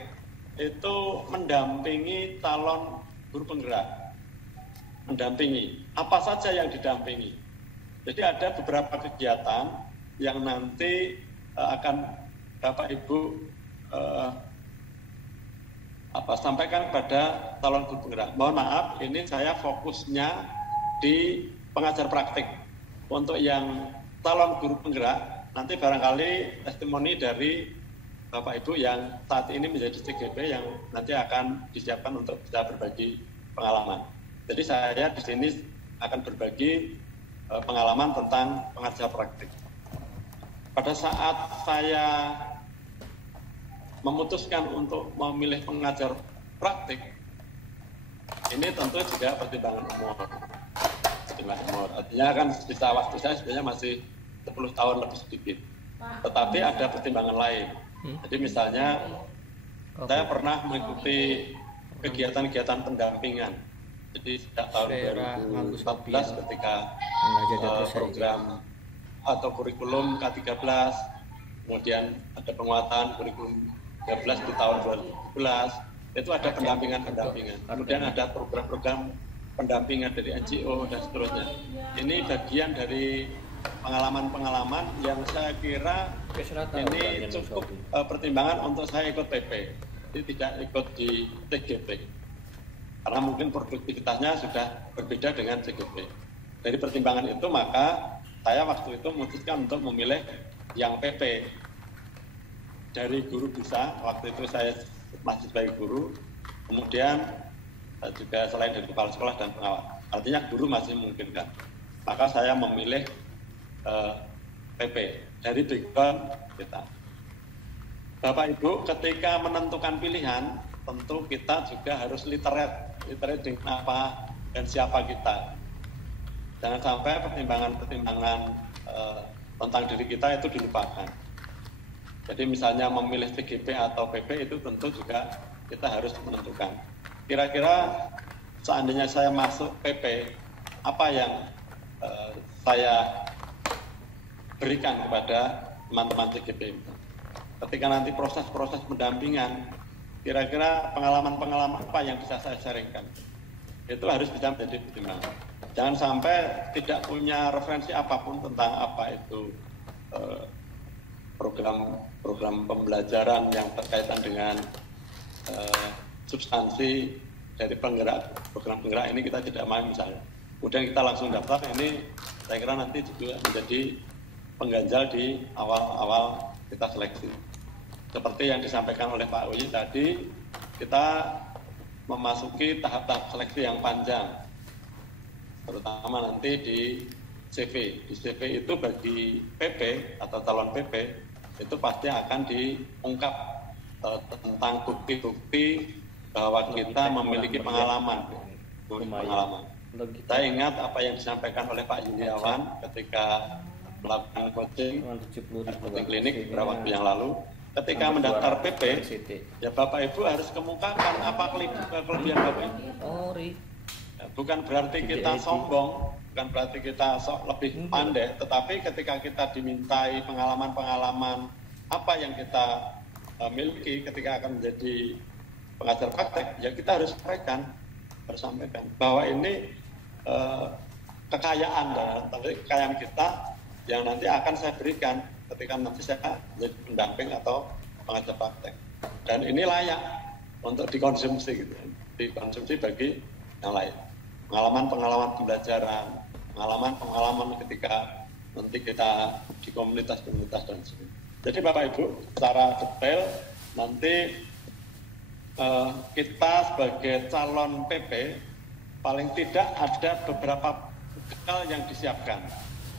itu mendampingi calon guru penggerak. Mendampingi. Apa saja yang didampingi? Jadi ada beberapa kegiatan yang nanti akan Bapak Ibu sampaikan kepada calon guru penggerak. Mohon maaf, ini saya fokusnya di pengajar praktik. Untuk yang calon guru penggerak, nanti barangkali testimoni dari Bapak Ibu yang saat ini menjadi CGP yang nanti akan disiapkan untuk bisa berbagi pengalaman. Jadi saya di sini akan berbagi pengalaman tentang pengajar praktik. Pada saat saya memutuskan untuk memilih pengajar praktik, ini tentu juga pertimbangan umur. Artinya kan sisa waktu saya sebenarnya masih 10 tahun lebih sedikit. Tetapi ada pertimbangan lain. Jadi misalnya saya pernah mengikuti kegiatan-kegiatan pendampingan. Jadi sejak tahun 2014 ketika program atau kurikulum K13, kemudian ada penguatan kurikulum 13 di tahun 2017, itu ada pendampingan. Kemudian ada program-program pendampingan dari NGO dan seterusnya. Ini bagian dari pengalaman-pengalaman yang saya kira ini cukup pertimbangan untuk saya ikut PP, jadi tidak ikut di TGP. Karena mungkin produktivitasnya sudah berbeda dengan CGP. Dari pertimbangan itu maka saya waktu itu memutuskan untuk memilih yang PP. Dari guru bisa, waktu itu saya masih sebagai guru, kemudian juga selain dari kepala sekolah dan pengawas. Artinya guru masih memungkinkan. Maka saya memilih PP dari background kita. Bapak Ibu, ketika menentukan pilihan, tentu kita juga harus literate dengan apa dan siapa kita. Jangan sampai pertimbangan-pertimbangan tentang diri kita itu dilupakan. Jadi misalnya memilih TGP atau PP itu tentu juga kita harus menentukan. Kira-kira seandainya saya masuk PP, apa yang saya berikan kepada teman-teman TGP? Ketika nanti proses-proses pendampingan, kira-kira pengalaman-pengalaman apa yang bisa saya sharingkan? Itu harus bisa menjadi pertimbangan. Jangan sampai tidak punya referensi apapun tentang apa itu program pembelajaran yang berkaitan dengan substansi dari program penggerak ini kita tidak main misalnya. Kemudian kita langsung daftar, ini saya kira nanti juga menjadi pengganjal di awal-awal kita seleksi. Seperti yang disampaikan oleh Pak Uyi tadi, kita memasuki tahap-tahap seleksi yang panjang, terutama nanti di CV. Di CV itu bagi PP atau calon PP itu pasti akan diungkap tentang bukti-bukti bahwa kita memiliki pengalaman. Saya ingat apa yang disampaikan oleh Pak Yuliawan ketika melakukan coaching klinik beberapa waktu yang lalu. Ketika mendaftar PP, ya Bapak Ibu harus kemukakan apa kelebihan Bapak Ibu. Bukan berarti kita sombong, bukan berarti kita lebih pandai, tetapi ketika kita dimintai pengalaman-pengalaman apa yang kita miliki ketika akan menjadi pengajar praktek, ya kita harus sampaikan bahwa ini kekayaan kita yang nanti akan saya berikan ketika nanti saya menjadi pendamping atau pengajar praktek. Dan ini layak untuk dikonsumsi gitu, dikonsumsi bagi yang lain. Pengalaman pembelajaran, pengalaman ketika nanti kita di komunitas dan sebagainya. Jadi Bapak Ibu, secara detail nanti kita sebagai calon PP paling tidak ada beberapa bekal yang disiapkan.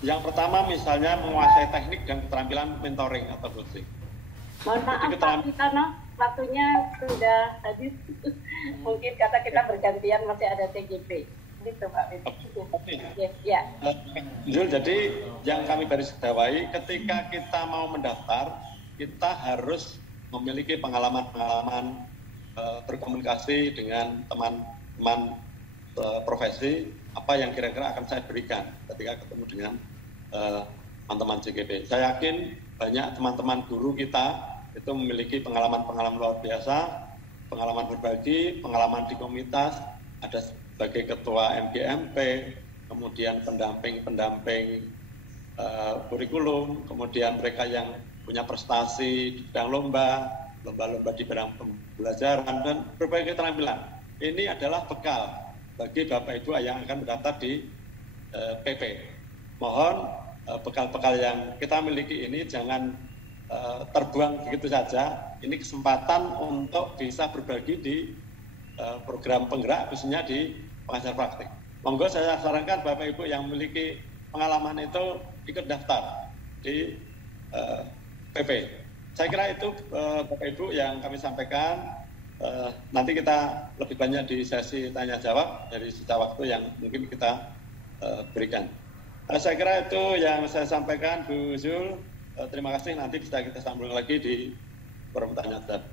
Yang pertama misalnya menguasai teknik dan keterampilan mentoring atau coaching. Mohon maaf Pak Pitana, waktunya sudah habis. Mungkin kata kita bergantian masih ada TGP. Gitu Pak Pitana. Ya. Jadi yang kami garis bawahi, ketika kita mau mendaftar, kita harus memiliki pengalaman-pengalaman berkomunikasi dengan teman-teman profesi, apa yang kira-kira akan saya berikan ketika ketemu dengan teman-teman CGP. Saya yakin banyak teman-teman guru kita itu memiliki pengalaman-pengalaman luar biasa, pengalaman berbagi, pengalaman di komunitas, ada sebagai ketua MGMP, kemudian pendamping kurikulum, kemudian mereka yang punya prestasi di bidang lomba di bidang pembelajaran, dan berbagai keterampilan. Ini adalah bekal bagi Bapak Ibu yang akan mendaftar di PP. Mohon bekal-bekal yang kita miliki ini jangan terbuang begitu saja. Ini kesempatan untuk bisa berbagi di program penggerak, khususnya di pengajar praktik. Monggo saya sarankan Bapak Ibu yang memiliki pengalaman itu ikut daftar di PP. Saya kira itu Bapak Ibu yang kami sampaikan. Nanti kita lebih banyak di sesi tanya jawab dari sisa waktu yang mungkin kita berikan. Saya kira itu yang saya sampaikan, Bu Zul. Terima kasih, nanti bisa kita sambung lagi di forum tanya jawab.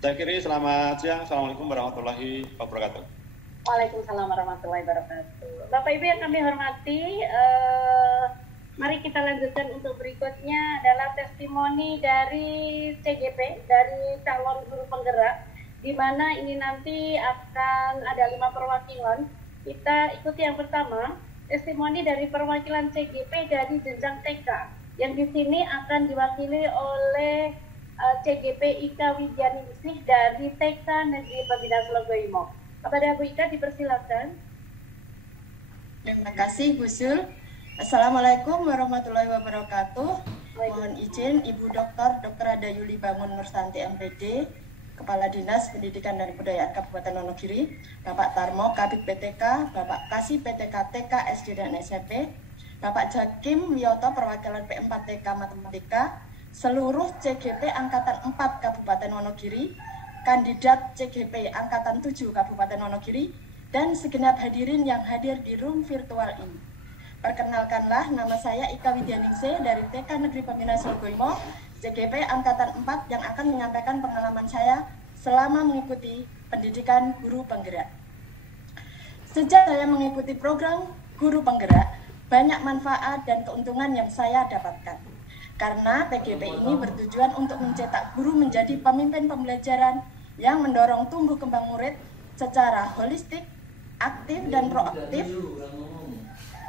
Saya kira selamat siang. Assalamualaikum warahmatullahi wabarakatuh. Waalaikumsalam warahmatullahi wabarakatuh. Bapak Ibu yang kami hormati, mari kita lanjutkan untuk berikutnya adalah testimoni dari CGP, dari calon guru penggerak, di mana ini nanti akan ada 5 perwakilan. Kita ikuti yang pertama, testimoni dari perwakilan CGP dari jenjang TK, yang di sini akan diwakili oleh CGP Ika Widyaningsih dari TK Negeri Pembina Slogoimo. Kepada Bu Ika dipersilakan. Terima kasih Bu Zul. Assalamualaikum warahmatullahi wabarakatuh. Mohon izin Ibu Dr. Ada Yuli Bangun Nursanti MPD, Kepala Dinas Pendidikan dan Kebudayaan Kabupaten Wonogiri, Bapak Tarmo Kabid PTK, Bapak Kasih PTK TK SD dan SMP, Bapak Jakim Wiyoto perwakilan P4 TK Matematika, seluruh CGP Angkatan 4 Kabupaten Wonogiri, kandidat CGP Angkatan 7 Kabupaten Wonogiri, dan segenap hadirin yang hadir di room virtual ini. Perkenalkanlah, nama saya Ika Widyaningsih dari TK Negeri Pembina Slogoimo, CGP Angkatan 4 yang akan menyampaikan pengalaman saya selama mengikuti pendidikan guru penggerak. Sejak saya mengikuti program guru penggerak, banyak manfaat dan keuntungan yang saya dapatkan. Karena PGP ini bertujuan untuk mencetak guru menjadi pemimpin pembelajaran yang mendorong tumbuh kembang murid secara holistik, aktif dan proaktif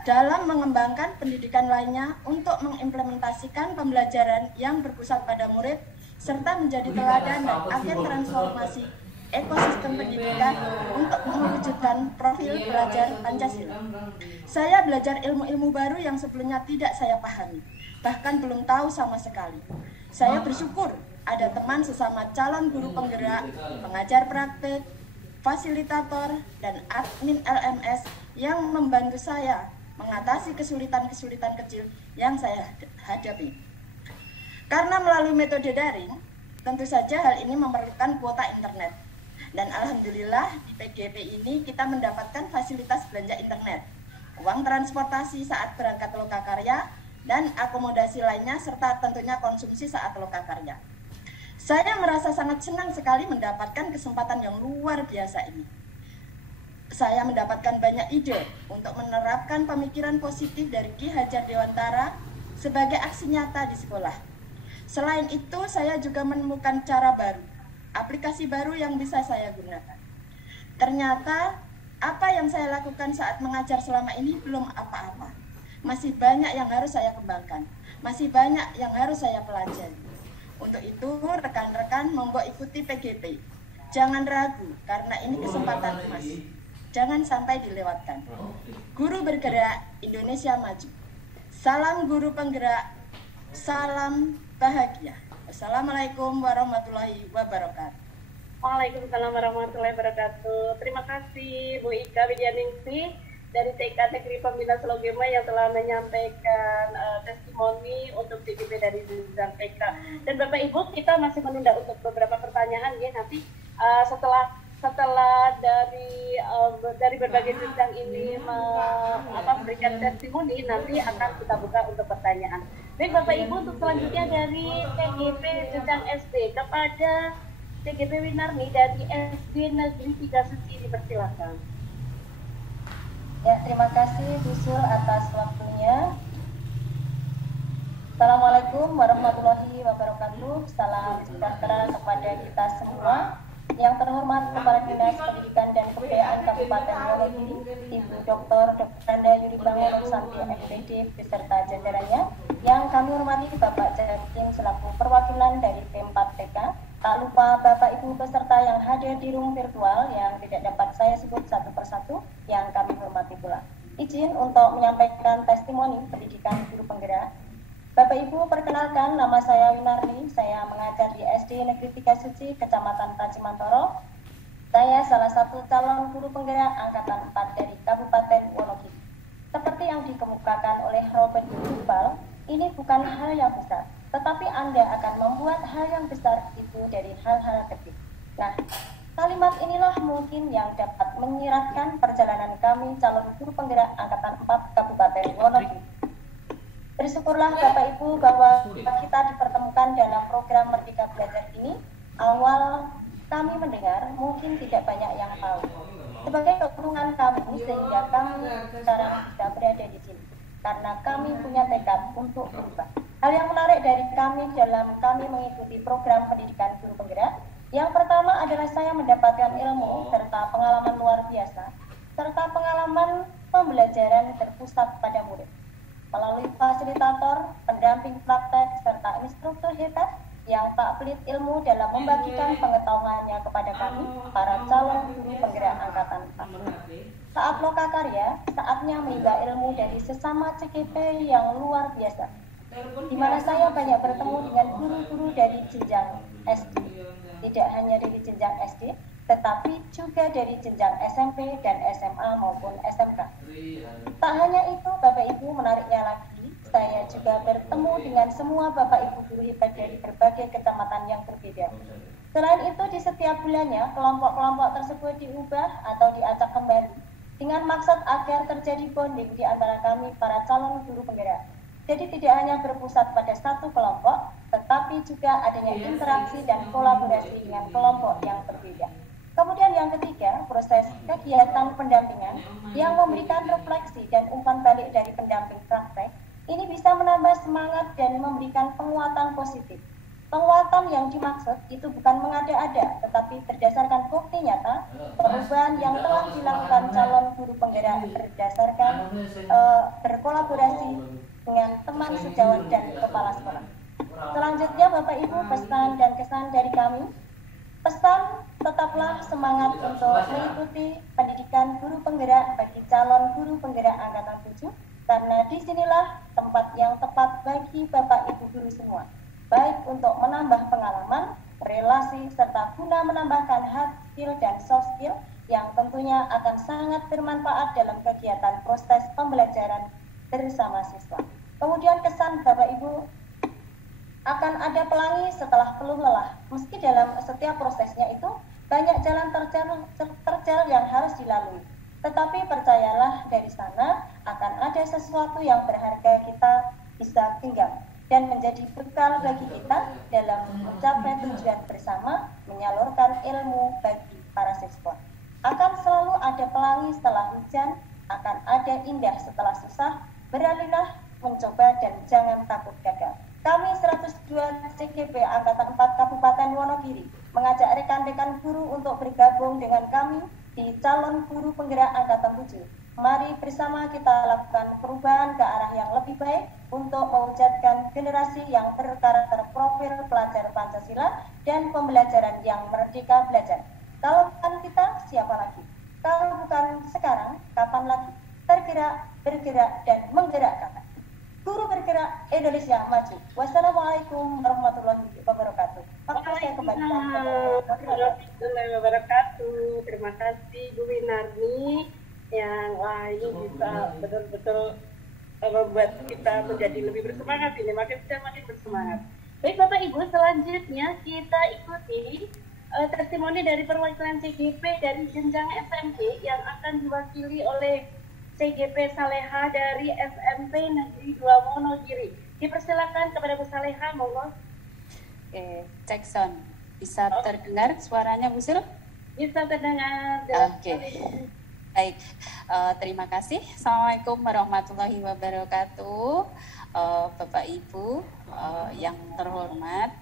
dalam mengembangkan pendidikan lainnya untuk mengimplementasikan pembelajaran yang berpusat pada murid serta menjadi teladan dan agen transformasi ekosistem pendidikan untuk mewujudkan profil pelajar Pancasila. Saya belajar ilmu-ilmu baru yang sebelumnya tidak saya pahami, bahkan belum tahu sama sekali. Saya bersyukur ada teman sesama calon guru penggerak, pengajar praktik, fasilitator, dan admin LMS yang membantu saya mengatasi kesulitan-kesulitan kecil yang saya hadapi. Karena melalui metode daring, tentu saja hal ini memerlukan kuota internet. Dan alhamdulillah di PGP ini kita mendapatkan fasilitas belanja internet, uang transportasi saat berangkat lokakarya, dan akomodasi lainnya serta tentunya konsumsi saat lokakarya. Saya merasa sangat senang sekali mendapatkan kesempatan yang luar biasa ini. Saya mendapatkan banyak ide untuk menerapkan pemikiran positif dari Ki Hajar Dewantara sebagai aksi nyata di sekolah. Selain itu, saya juga menemukan cara baru, aplikasi baru yang bisa saya gunakan. Ternyata, apa yang saya lakukan saat mengajar selama ini belum apa-apa. Masih banyak yang harus saya kembangkan, masih banyak yang harus saya pelajari. Untuk itu, rekan-rekan monggo ikuti PGP. Jangan ragu, karena ini kesempatan emas. Jangan sampai dilewatkan. Guru bergerak, Indonesia maju. Salam guru penggerak, salam bahagia. Assalamualaikum warahmatullahi wabarakatuh. Waalaikumsalam warahmatullahi wabarakatuh. Terima kasih Bu Ika Widyaningsih dari TK Negeri Pembina Slogoimo yang telah menyampaikan testimoni untuk CGP dari jenjang TK. Dan Bapak Ibu, kita masih menunda untuk beberapa pertanyaan ya, nanti setelah dari berbagai jenjang ini memberikan testimoni, nanti akan kita buka untuk pertanyaan. Baik Bapak Ibu, untuk selanjutnya dari CGP jenjang SD kepada CGP Winarni dari SD Negeri 3 Suci, dipersilakan. Ya, terima kasih Bu Sul atas waktunya. Assalamualaikum warahmatullahi wabarakatuh. Salam sejahtera kepada kita semua. Yang terhormat Kepala Dinas Pendidikan dan Kebudayaan Kabupaten Wonogiri, Ibu Dr. Anda Yuli Bangun Nursanti MPD beserta jajarannya. Yang kami hormati Bapak Jakim selaku perwakilan dari P4 TK. Tak lupa Bapak Ibu peserta yang hadir di room virtual yang tidak dapat saya sebut satu persatu, yang kami hormati pula. Izin izin untuk menyampaikan testimoni pendidikan guru penggerak. Bapak Ibu, perkenalkan, nama saya Winarni, saya mengajar di SD Negeri 3 Suci, Kecamatan Tajimantoro. Saya salah satu calon guru penggerak Angkatan 4 dari Kabupaten Wonogiri. Seperti yang dikemukakan oleh Robert Duval, ini bukan hal yang besar, tetapi Anda akan membuat hal yang besar itu dari hal-hal kecil. Nah, kalimat inilah mungkin yang dapat menyiratkan perjalanan kami calon guru penggerak Angkatan 4 Kabupaten Wonogiri. Bersyukurlah Bapak Ibu bahwa kita dipertemukan dalam program Merdeka Belajar ini. Awal kami mendengar mungkin tidak banyak yang tahu. Sebagai keberuntungan kami sehingga kami sekarang bisa berada di sini. Karena kami punya tekad untuk berubah. Hal yang menarik dari kami dalam kami mengikuti program pendidikan guru penggerak, yang pertama adalah saya mendapatkan ilmu serta pengalaman luar biasa, serta pengalaman pembelajaran terpusat pada murid. Melalui fasilitator, pendamping praktek, serta instruktur hebat yang tak pelit ilmu dalam membagikan pengetahuannya kepada kami, para calon guru penggerak Angkatan 4. Saat lokakarya, saatnya menimba ilmu dari sesama CGP yang luar biasa, di mana saya banyak bertemu dengan guru-guru dari jenjang SD. Tidak hanya dari jenjang SD, tetapi juga dari jenjang SMP dan SMA maupun SMK. Tak hanya itu, Bapak Ibu, menariknya lagi, saya juga bertemu dengan semua Bapak Ibu guru hebat dari berbagai kecamatan yang berbeda. Selain itu, di setiap bulannya, kelompok-kelompok tersebut diubah atau diacak kembali dengan maksud agar terjadi bonding di antara kami para calon guru penggerak. Jadi tidak hanya berpusat pada satu kelompok, tetapi juga adanya interaksi dan kolaborasi dengan kelompok yang berbeda. Kemudian yang ketiga, proses kegiatan pendampingan yang memberikan refleksi dan umpan balik dari pendamping praktek, ini bisa menambah semangat dan memberikan penguatan positif. Penguatan yang dimaksud itu bukan mengada-ada, tetapi berdasarkan bukti nyata, perubahan yang telah dilakukan calon guru penggerak berdasarkan berkolaborasi dengan teman sejawat dan kepala sekolah. Selanjutnya Bapak Ibu, pesan dan kesan dari kami. Pesan, tetaplah semangat untuk mengikuti pendidikan guru penggerak bagi calon guru penggerak Angkatan 7, karena disinilah tempat yang tepat bagi Bapak Ibu guru semua, baik untuk menambah pengalaman, relasi, serta guna menambahkan hard skill dan soft skill yang tentunya akan sangat bermanfaat dalam kegiatan proses pembelajaran bersama siswa. Kemudian kesan Bapak Ibu, akan ada pelangi setelah peluh lelah. Meski dalam setiap prosesnya itu banyak jalan terjal yang harus dilalui. Tetapi percayalah, dari sana akan ada sesuatu yang berharga kita bisa genggam dan menjadi bekal bagi kita dalam mencapai tujuan bersama, menyalurkan ilmu bagi para siswa. Akan selalu ada pelangi setelah hujan, akan ada indah setelah susah. Beralihlah mencoba dan jangan takut gagal. Kami 102 CGP Angkatan 4 Kabupaten Wonogiri mengajak rekan-rekan guru untuk bergabung dengan kami di calon guru penggerak Angkatan 7. Mari bersama kita lakukan perubahan ke arah yang lebih baik untuk mewujudkan generasi yang berkarakter profil pelajar Pancasila dan pembelajaran yang merdeka belajar. Kalau bukan kita, siapa lagi? Kalau bukan sekarang, kapan lagi? Tergerak, bergerak, dan menggerakkan. Guru bergerak, Indonesia maju. Wassalamualaikum warahmatullahi wabarakatuh. Warahmatullahi wabarakatuh. Terima kasih Bu Winarni yang ini bisa betul-betul membuat kita menjadi lebih bersemangat ini. Makin bersemangat. Baik Bapak Ibu, selanjutnya kita ikuti testimoni dari perwakilan CGP dari jenjang SMP yang akan diwakili oleh CGP Saleha dari SMP Negeri 2 Wonogiri. Dipersilakan kepada Bu Saleha, monggo. Cek sound. Bisa terdengar suaranya Bu Sil? Bisa terdengar. Oke. Baik, terima kasih. Assalamualaikum warahmatullahi wabarakatuh. Bapak Ibu yang terhormat,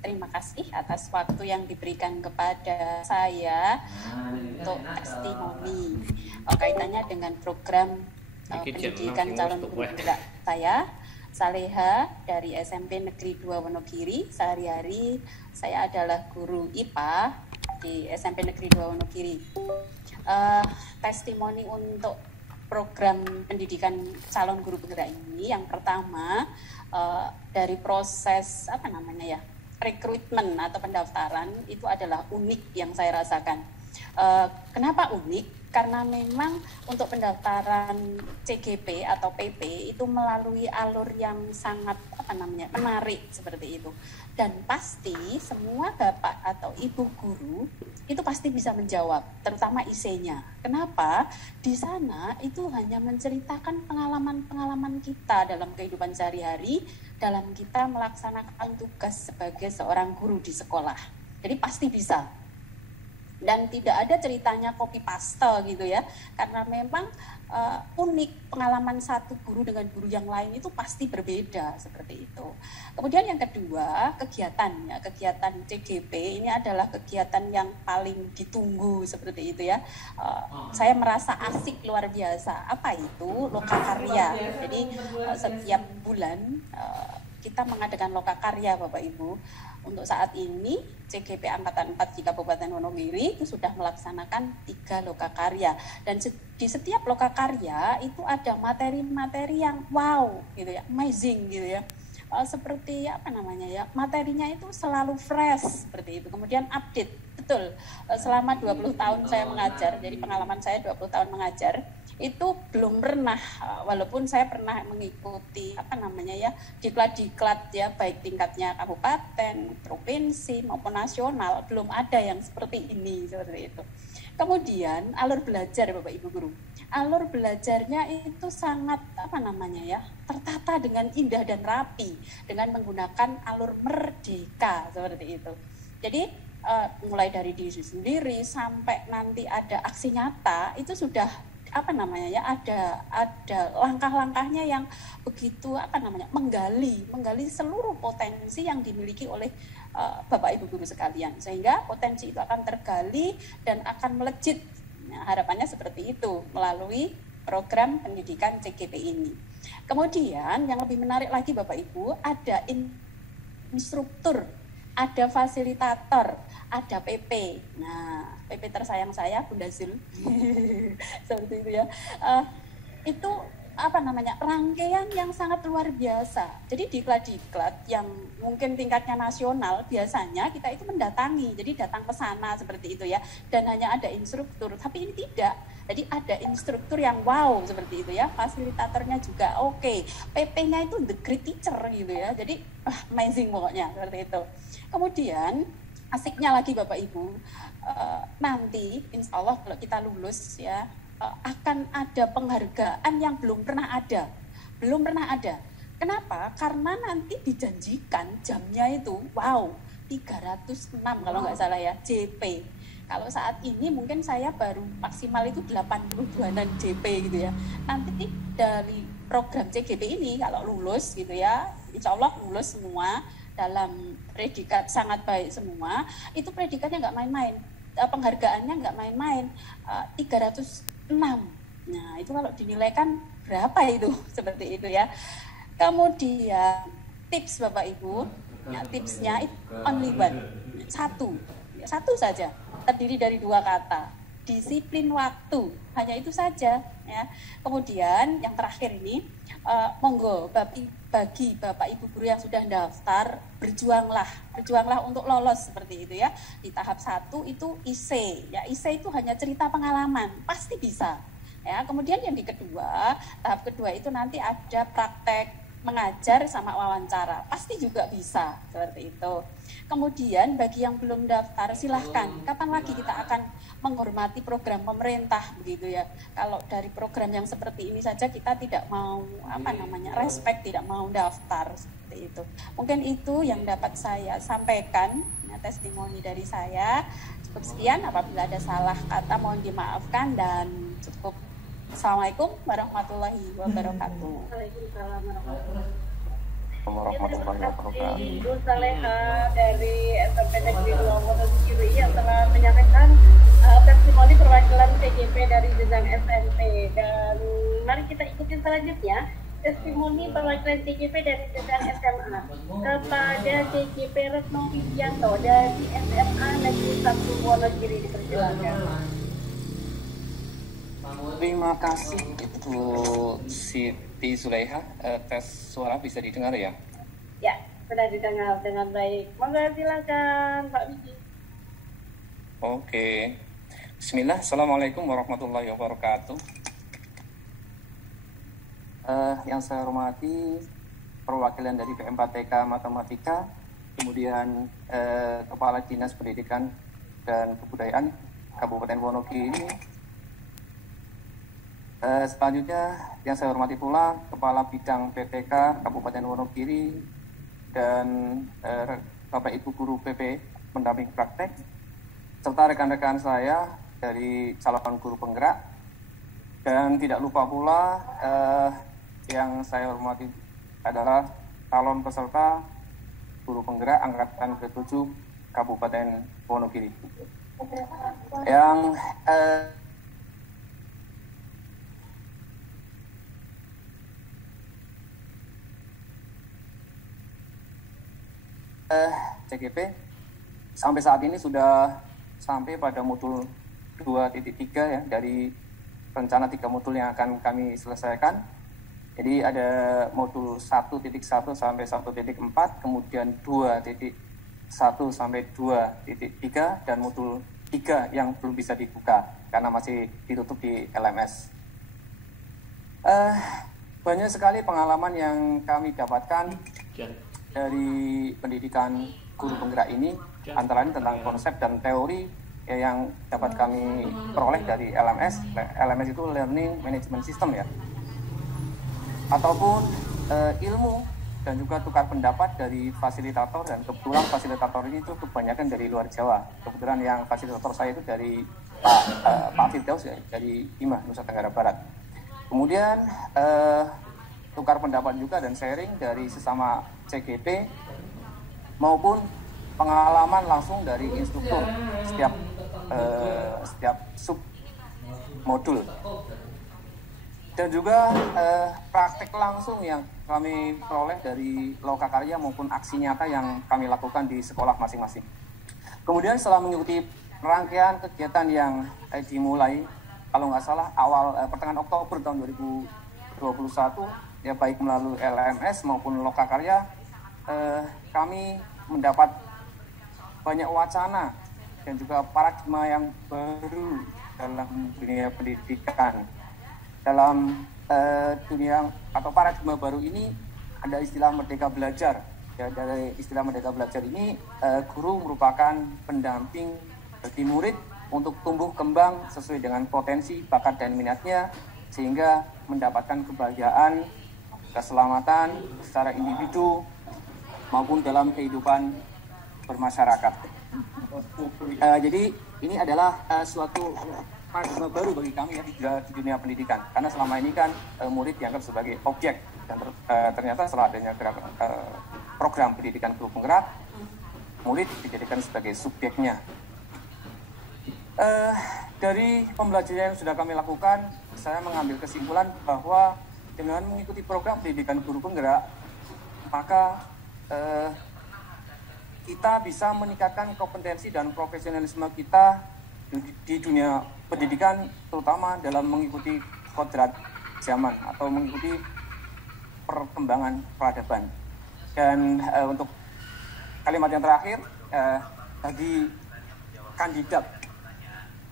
terima kasih atas waktu yang diberikan kepada saya untuk testimoni kaitannya dengan program pendidikan calon guru penggerak. Saya Saleha dari SMP Negeri 2 Wonogiri. Sehari-hari saya adalah guru IPA di SMP Negeri 2 Wonogiri. Testimoni untuk program pendidikan calon guru penggerak ini, yang pertama dari proses rekrutmen atau pendaftaran itu adalah unik yang saya rasakan. Kenapa unik? Karena memang untuk pendaftaran CGP atau PP itu melalui alur yang sangat menarik seperti itu. Dan pasti semua bapak atau ibu guru itu pasti bisa menjawab, terutama IC-nya. Kenapa? Di sana itu hanya menceritakan pengalaman-pengalaman kita dalam kehidupan sehari-hari, dalam kita melaksanakan tugas sebagai seorang guru di sekolah. Jadi pasti bisa. Dan tidak ada ceritanya copy paste gitu ya, karena memang unik, pengalaman satu guru dengan guru yang lain itu pasti berbeda seperti itu. Kemudian yang kedua, kegiatan CGP ini adalah kegiatan yang paling ditunggu seperti itu ya. Saya merasa asik luar biasa. Apa itu? Lokakarya. Jadi setiap bulan kita mengadakan lokakarya Bapak Ibu. Untuk saat ini CGP Angkatan 4 di Kabupaten Wonogiri itu sudah melaksanakan 3 lokakarya, dan di setiap lokakarya itu ada materi-materi yang wow gitu ya, amazing gitu ya. Seperti materinya itu selalu fresh seperti itu, kemudian update. Betul, selama 20 tahun saya mengajar, jadi pengalaman saya 20 tahun mengajar, itu belum pernah, walaupun saya pernah mengikuti diklat-diklat ya, baik tingkatnya kabupaten, provinsi maupun nasional, belum ada yang seperti ini, seperti itu. Kemudian alur belajar Bapak Ibu guru, alur belajarnya itu sangat tertata dengan indah dan rapi dengan menggunakan alur merdeka seperti itu. Jadi mulai dari diri sendiri sampai nanti ada aksi nyata itu sudah ada langkah-langkahnya yang begitu menggali seluruh potensi yang dimiliki oleh Bapak Ibu guru sekalian, sehingga potensi itu akan tergali dan akan melejit. Nah, harapannya seperti itu melalui program pendidikan CGP ini. Kemudian yang lebih menarik lagi Bapak Ibu, ada instruktur, ada fasilitator, ada PP. Nah, PP tersayang saya, Bunda Zul, seperti itu ya. Itu rangkaian yang sangat luar biasa. Jadi diklat-diklat yang mungkin tingkatnya nasional, biasanya kita itu mendatangi, jadi datang ke sana seperti itu ya. Dan hanya ada instruktur, tapi ini tidak. Jadi ada instruktur yang wow seperti itu ya, fasilitatornya juga oke. PP-nya itu the great teacher gitu ya. Jadi amazing pokoknya seperti itu. Kemudian asiknya lagi Bapak Ibu, nanti insya Allah kalau kita lulus ya, akan ada penghargaan yang belum pernah ada. Kenapa? Karena nanti dijanjikan jamnya itu wow 306 kalau nggak salah ya, JP. Kalau saat ini mungkin saya baru maksimal itu 82an JP gitu ya. Nanti dari program CGP ini kalau lulus gitu ya, insya Allah lulus semua dalam predikat sangat baik semua, itu predikatnya nggak main-main, penghargaannya nggak main-main, 306. Nah itu kalau dinilaikan berapa itu, seperti itu ya. Kemudian tips Bapak Ibu, ya, tipsnya itu only one, satu saja, terdiri dari 2 kata, disiplin waktu, hanya itu saja ya. Kemudian yang terakhir ini, monggo bagi Bapak Ibu guru yang sudah daftar, berjuanglah untuk lolos seperti itu ya. Di tahap 1 itu IC ya, IC itu hanya cerita pengalaman, pasti bisa ya. Kemudian yang di tahap kedua itu nanti ada praktek mengajar sama wawancara, pasti juga bisa seperti itu. Kemudian bagi yang belum daftar, silahkan, kapan lagi kita akan menghormati program pemerintah begitu ya. Kalau dari program yang seperti ini saja kita tidak mau respect, tidak mau daftar seperti itu. Mungkin itu yang dapat saya sampaikan, ya, testimoni dari saya. Cukup sekian, apabila ada salah kata mohon dimaafkan dan cukup. Assalamualaikum warahmatullahi wabarakatuh. Waalaikumsalam warahmatullahi wabarakatuh. Ibu Saleha dari SMP Negeri 2 Wonogiri yang telah menyampaikan testimoni perwakilan CGP dari jenjang SMP, dan mari kita ikuti selanjutnya testimoni perwakilan CGP dari jenjang SMA kepada CGP Retno Widianto dari SMA Negeri 1 Wonogiri, dipersilakan. Terima kasih Ibu Siti Zulaiha. Tes suara bisa didengar ya? Ya, sudah didengar dengan baik. Monggo silakan Pak Widi. Oke. Bismillah. Assalamualaikum warahmatullahi wabarakatuh. Yang saya hormati perwakilan dari PM4TK Matematika, kemudian Kepala Dinas Pendidikan dan Kebudayaan Kabupaten Wonogiri. Selanjutnya yang saya hormati pula Kepala Bidang PTK Kabupaten Wonogiri dan Bapak Ibu Guru PP pendamping praktek, serta rekan-rekan saya dari calon guru penggerak, dan tidak lupa pula yang saya hormati adalah calon peserta guru penggerak angkatan ke-7 Kabupaten Wonogiri. Yang CGP sampai saat ini sudah sampai pada modul 2.3 ya, dari rencana 3 modul yang akan kami selesaikan. Jadi ada modul 1.1 sampai 1.4, kemudian 2.1 sampai 2.3, dan modul 3 yang belum bisa dibuka karena masih ditutup di LMS. Banyak sekali pengalaman yang kami dapatkan dari pendidikan guru penggerak ini, antara lain tentang konsep dan teori yang dapat kami peroleh dari LMS. LMS itu Learning Management System ya, ataupun ilmu dan juga tukar pendapat dari fasilitator, dan kebetulan fasilitator ini itu kebanyakan dari luar Jawa. Kebetulan yang fasilitator saya itu dari Pak Firdaus ya, dari Bima, Nusa Tenggara Barat. Kemudian tukar pendapat juga dan sharing dari sesama CGP maupun pengalaman langsung dari instruktur setiap sub modul, dan juga praktek langsung yang kami peroleh dari lokakarya maupun aksi nyata yang kami lakukan di sekolah masing-masing. Kemudian setelah mengikuti rangkaian kegiatan yang dimulai, kalau nggak salah pertengahan Oktober tahun 2021 ya, baik melalui LMS maupun lokakarya, kami mendapat banyak wacana dan juga paradigma yang baru dalam dunia pendidikan. Dalam dunia atau paradigma baru ini ada istilah merdeka belajar. Ya, dari istilah merdeka belajar ini, guru merupakan pendamping bagi murid untuk tumbuh kembang sesuai dengan potensi, bakat, dan minatnya, sehingga mendapatkan kebahagiaan, keselamatan secara individu maupun dalam kehidupan bermasyarakat. Jadi ini adalah suatu paradigma baru bagi kami ya di dunia pendidikan, karena selama ini kan murid dianggap sebagai objek, dan ternyata setelah adanya program pendidikan guru penggerak, murid dijadikan sebagai subjeknya. Dari pembelajaran yang sudah kami lakukan, saya mengambil kesimpulan bahwa dengan mengikuti program pendidikan guru penggerak, maka kita bisa meningkatkan kompetensi dan profesionalisme kita di dunia pendidikan, terutama dalam mengikuti kodrat zaman atau mengikuti perkembangan peradaban. Dan untuk kalimat yang terakhir, bagi kandidat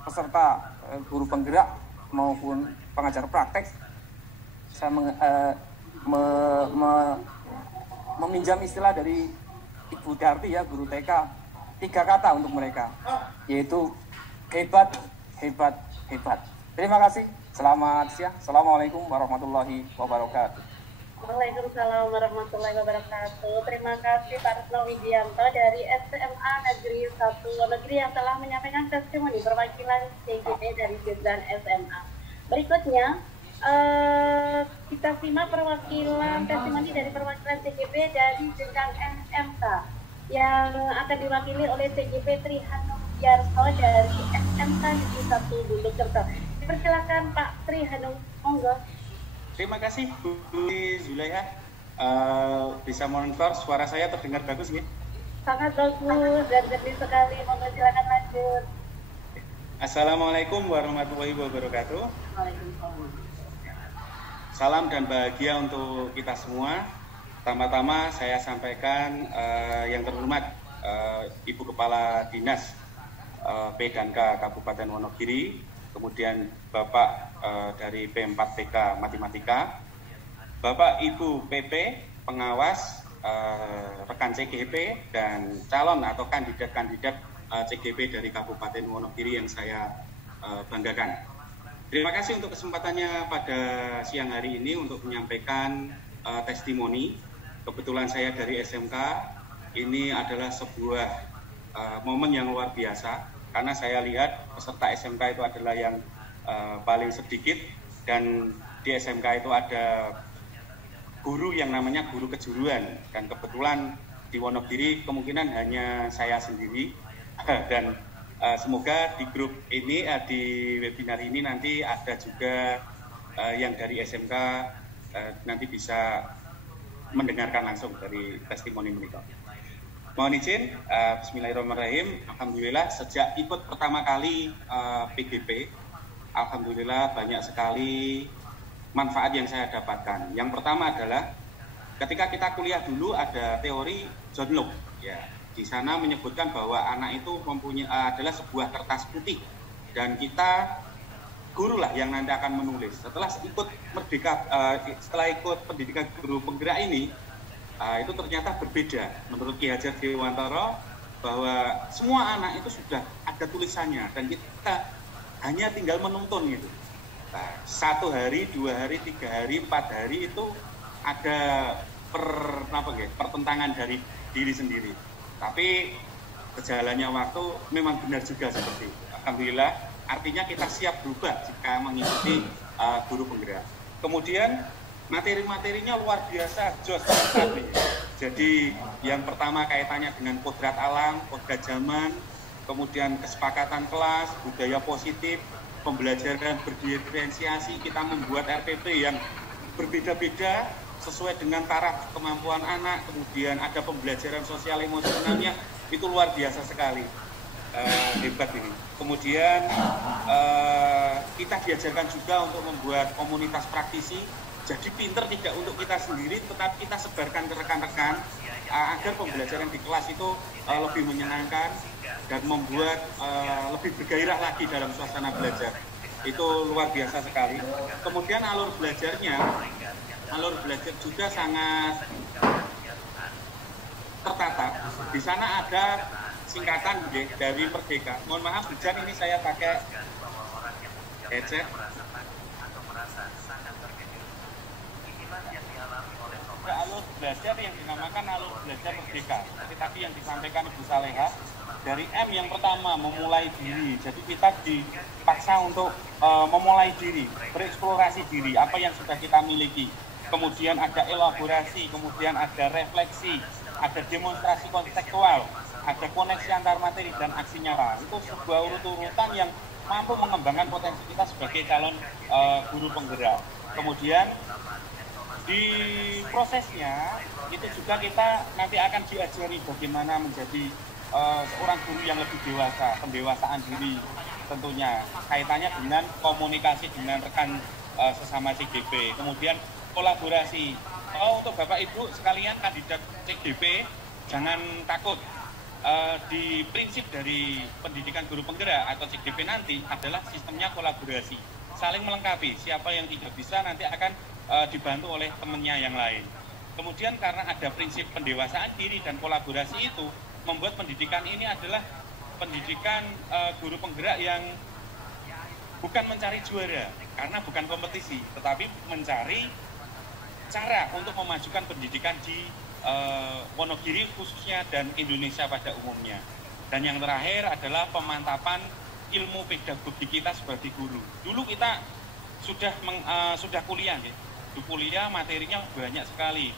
peserta guru penggerak maupun pengajar praktek, saya meminjam istilah dari Ibu Darti ya, guru TK, 3 kata untuk mereka, yaitu hebat, hebat, hebat. Terima kasih. Selamat siang. Assalamualaikum warahmatullahi wabarakatuh. Waalaikumsalam warahmatullahi wabarakatuh. Terima kasih Pak Retno Widianto dari SMA Negeri 1 Wonogiri yang telah menyampaikan testimoni perwakilan CGP dari Dirjen SMA. Berikutnya kita simak perwakilan testimoni dari perwakilan CGP dari jenjang SMK yang akan diwakili oleh CGP Trihanung-Yarto dari SMK Negeri 1 Bulukerto. Persilakan Pak Trihanung, monggo. Terima kasih Bu Zulaiha. Bisa monitor suara saya terdengar bagus ya? Sangat bagus dan jernih sekali. Monggo silakan lanjut. Assalamualaikum warahmatullahi wabarakatuh. Salam dan bahagia untuk kita semua. Pertama-tama saya sampaikan yang terhormat Ibu Kepala Dinas P dan K Kabupaten Wonogiri, kemudian Bapak dari P4PK Matematika, Bapak Ibu PP pengawas, rekan CGP dan calon atau kandidat-kandidat CGP dari Kabupaten Wonogiri yang saya banggakan. Terima kasih untuk kesempatannya pada siang hari ini untuk menyampaikan testimoni. Kebetulan saya dari SMK, ini adalah sebuah momen yang luar biasa karena saya lihat peserta SMK itu adalah yang paling sedikit, dan di SMK itu ada guru yang namanya guru kejuruan, dan kebetulan di Wonogiri kemungkinan hanya saya sendiri. Dan semoga di grup ini, di webinar ini nanti ada juga yang dari SMK nanti bisa mendengarkan langsung dari testimoni mereka. Mohon izin, bismillahirrahmanirrahim. Alhamdulillah sejak ikut pertama kali PGP, alhamdulillah banyak sekali manfaat yang saya dapatkan. Yang pertama adalah ketika kita kuliah dulu ada teori John Locke, ya. Di sana menyebutkan bahwa anak itu mempunyai adalah sebuah kertas putih, dan kita guru lah yang nanti akan menulis. Setelah ikut pendidikan guru penggerak ini, itu ternyata berbeda. Menurut Ki Hajar Dewantara bahwa semua anak itu sudah ada tulisannya dan kita hanya tinggal menuntun gitu. Nah, 1 hari, 2 hari, 3 hari, 4 hari itu ada pertentangan dari diri sendiri. Tapi berjalannya waktu memang benar juga seperti itu. Alhamdulillah, artinya kita siap berubah jika mengikuti guru penggerak. Kemudian materi-materinya luar biasa, jos sekali. Jadi yang pertama kaitannya dengan kodrat alam, kodrat zaman, kemudian kesepakatan kelas, budaya positif, pembelajaran berdiferensiasi, kita membuat RPP yang berbeda-beda sesuai dengan taraf kemampuan anak, kemudian ada pembelajaran sosial emosionalnya, itu luar biasa sekali. Hebat ini. Kemudian kita diajarkan juga untuk membuat komunitas praktisi. Jadi pinter tidak untuk kita sendiri, tetapi kita sebarkan ke rekan-rekan agar pembelajaran di kelas itu lebih menyenangkan dan membuat lebih bergairah lagi dalam suasana belajar. Itu luar biasa sekali. Kemudian alur belajar juga sangat tertata. Di sana ada singkatan dari Merdeka. Mohon maaf, hujan ini saya pakai headset. Alur belajar yang dinamakan alur belajar Merdeka. Seperti tadi yang disampaikan Ibu Saleha, dari M yang pertama memulai diri. Jadi kita dipaksa untuk memulai diri, bereksplorasi diri, apa yang sudah kita miliki. Kemudian ada elaborasi, kemudian ada refleksi, ada demonstrasi konseptual, ada koneksi antar materi dan aksi nyata. Itu sebuah urut-urutan yang mampu mengembangkan potensi kita sebagai calon guru penggerak. Kemudian di prosesnya itu juga kita nanti akan diajari bagaimana menjadi seorang guru yang lebih dewasa, pendewasaan diri tentunya, kaitannya dengan komunikasi dengan rekan sesama CGP. Kemudian kolaborasi. Untuk Bapak Ibu sekalian kandidat CGP, jangan takut. Di prinsip dari pendidikan guru penggerak atau CGP nanti adalah sistemnya kolaborasi, saling melengkapi. Siapa yang tidak bisa nanti akan dibantu oleh temannya yang lain. Kemudian karena ada prinsip pendewasaan diri dan kolaborasi itu, membuat pendidikan ini adalah pendidikan guru penggerak yang bukan mencari juara, karena bukan kompetisi, tetapi mencari cara untuk memajukan pendidikan di Wonogiri khususnya dan Indonesia pada umumnya. Dan yang terakhir adalah pemantapan ilmu pedagogi kita sebagai guru. Dulu kita sudah kuliah, ya. Di kuliah materinya banyak sekali.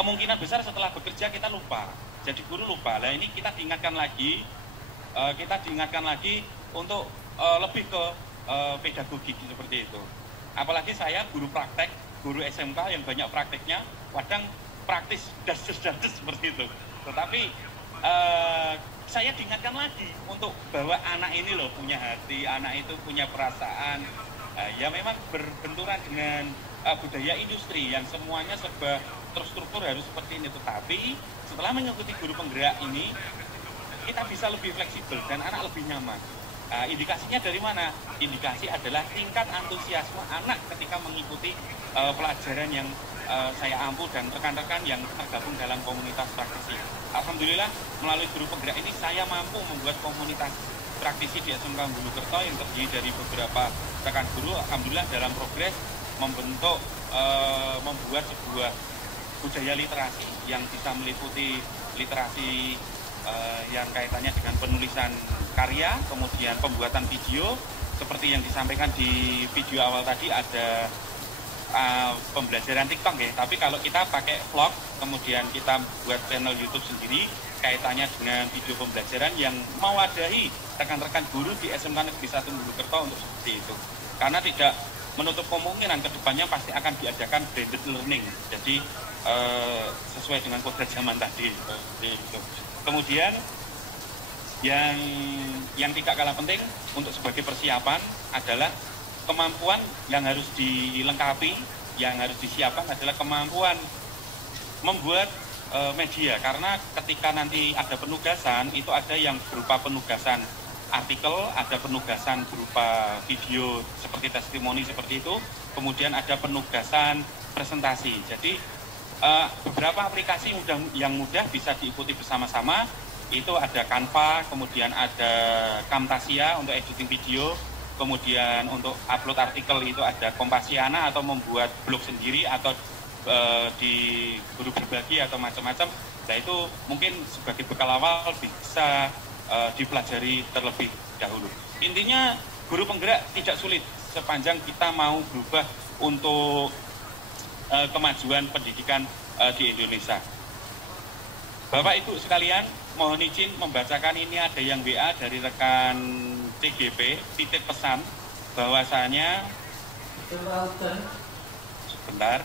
Kemungkinan besar setelah bekerja kita lupa, jadi guru lupa. Nah ini kita diingatkan lagi, untuk lebih ke pedagogi seperti itu. Apalagi saya guru praktek, guru SMK yang banyak prakteknya, kadang praktis das seperti itu. Tetapi saya diingatkan lagi untuk bahwa anak ini loh punya hati, anak itu punya perasaan. Ya memang berbenturan dengan budaya industri yang semuanya serba terstruktur harus seperti ini. Tetapi setelah mengikuti guru penggerak ini, kita bisa lebih fleksibel dan anak lebih nyaman. Indikasinya dari mana? Indikasi adalah tingkat antusiasme anak ketika mengikuti pelajaran yang saya ampu dan rekan-rekan yang tergabung dalam komunitas praktisi. Alhamdulillah melalui guru penggerak ini saya mampu membuat komunitas praktisi di SMK Bulukerto yang terdiri dari beberapa rekan guru. Alhamdulillah dalam progres membentuk membuat sebuah budaya literasi yang bisa meliputi literasi yang kaitannya dengan penulisan karya, kemudian pembuatan video seperti yang disampaikan di video awal tadi ada pembelajaran TikTok ya, tapi kalau kita pakai vlog kemudian kita buat channel YouTube sendiri kaitannya dengan video pembelajaran yang mewadahi rekan-rekan guru di SMK Negeri 1 Bulukerto untuk seperti itu, karena tidak menutup kemungkinan kedepannya pasti akan diadakan blended learning, jadi sesuai dengan kodrat zaman tadi gitu. Kemudian yang tidak kalah penting untuk sebagai persiapan adalah kemampuan yang harus dilengkapi, yang harus disiapkan adalah kemampuan membuat media, karena ketika nanti ada penugasan itu ada yang berupa penugasan artikel, ada penugasan berupa video seperti testimoni seperti itu, kemudian ada penugasan presentasi. Jadi beberapa aplikasi yang mudah bisa diikuti bersama-sama itu ada Canva, kemudian ada Camtasia untuk editing video, kemudian untuk upload artikel itu ada Kompasiana atau membuat blog sendiri atau di guru berbagi atau macam-macam. Nah itu mungkin sebagai bekal awal bisa dipelajari terlebih dahulu. Intinya guru penggerak tidak sulit sepanjang kita mau berubah untuk kemajuan pendidikan di Indonesia. Bapak Ibu sekalian, mohon izin membacakan ini ada yang WA dari rekan CGP, titip pesan bahwasanya sebentar.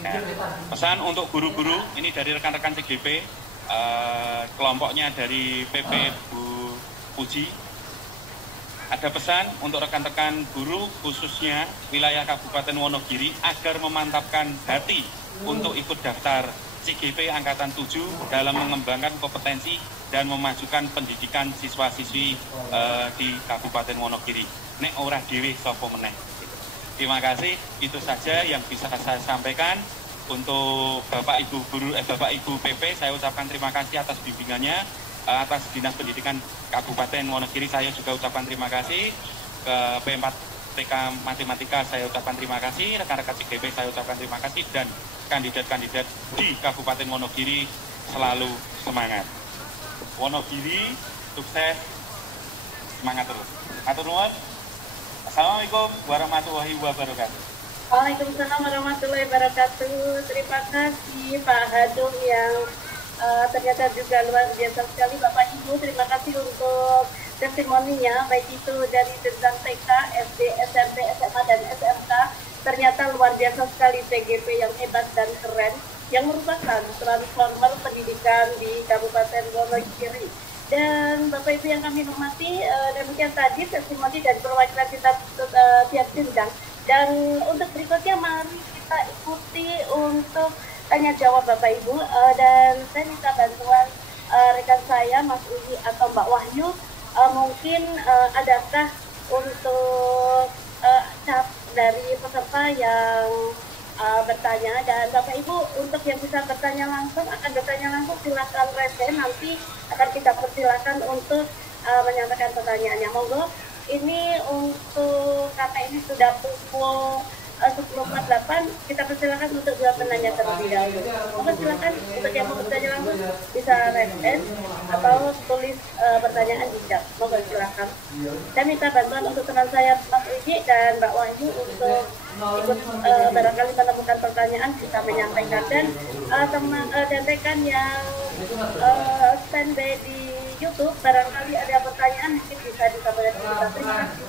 Nah, pesan untuk guru-guru ini dari rekan-rekan CGP, kelompoknya dari PP Bu Puji. Ada pesan untuk rekan-rekan guru khususnya wilayah Kabupaten Wonogiri agar memantapkan hati untuk ikut daftar CGP Angkatan 7 dalam mengembangkan kompetensi dan memajukan pendidikan siswa-siswi di Kabupaten Wonogiri. Nek ora dhewe sapa meneh. Terima kasih, itu saja yang bisa saya sampaikan. Untuk Bapak Ibu guru, Bapak Ibu PP, saya ucapkan terima kasih atas bimbingannya. Atas Dinas Pendidikan Kabupaten Wonogiri saya juga ucapkan terima kasih. Ke P4 TK Matematika saya ucapkan terima kasih. Rekan-rekan CGP saya ucapkan terima kasih. Dan kandidat-kandidat di Kabupaten Wonogiri selalu semangat. Wonogiri sukses, semangat terus. Matur nuwun. Assalamualaikum warahmatullahi wabarakatuh. Waalaikumsalam warahmatullahi wabarakatuh. Terima kasih Pak Hadung yang ternyata juga luar biasa sekali. Bapak Ibu, terima kasih untuk testimoninya, baik itu dari jenjang TK, SD, SMP, SMA, dan SMK. Ternyata luar biasa sekali CGP yang hebat dan keren, yang merupakan transformer pendidikan di Kabupaten Wonogiri. Dan Bapak Ibu yang kami hormati, demikian tadi testimoni dari perwakilan kita tiap jenjang. Dan untuk berikutnya mari kita ikuti untuk tanya jawab Bapak Ibu, dan saya minta bantuan rekan saya Mas Uji atau Mbak Wahyu, mungkin adakah untuk chat dari peserta yang bertanya, dan Bapak Ibu untuk yang bisa bertanya langsung akan bertanya langsung silakan raise, nanti akan kita persilakan untuk menyampaikan pertanyaannya. Monggo, ini untuk karena ini sudah pukul 10.48, kita persilakan untuk dua penanya terlebih dahulu. Monggo silakan untuk yang mau bertanya langsung bisa raise atau tulis pertanyaan di chat. Monggo silakan. Saya minta bantuan untuk teman saya Mas Uji dan Mbak Wahyu untuk ikut barangkali menemukan pertanyaan bisa menyampaikan, dan teman dan rekan yang standby di YouTube barangkali ada pertanyaan mungkin bisa disampaikan kita. Terima kasih.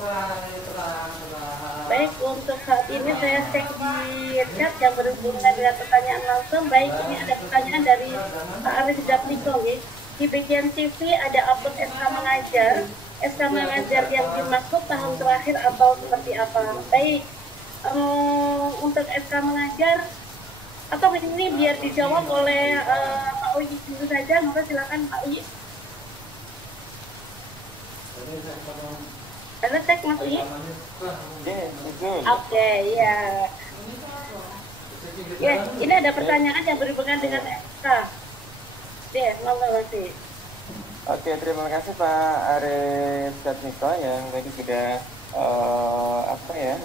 Baik, untuk saat ini saya cek di chat yang berhubungan dengan pertanyaan langsung. Baik, ini ada pertanyaan dari Pak Arif Dapliko, ya. di bagian CV ada upload SK mengajar. SK mengajar yang dimaksud tahun terakhir atau seperti apa? Baik, untuk SK mengajar atau ini biar dijawab oleh Pak Uyi dulu saja. Maka silakan Pak Uyi. Ada cek Mas Uyi? Oke, ya. Ya, ini ada pertanyaan yang berhubungan dengan SK. Ya, monggo Mas. Oke, terima kasih Pak Arif Jatmiko yang tadi sudah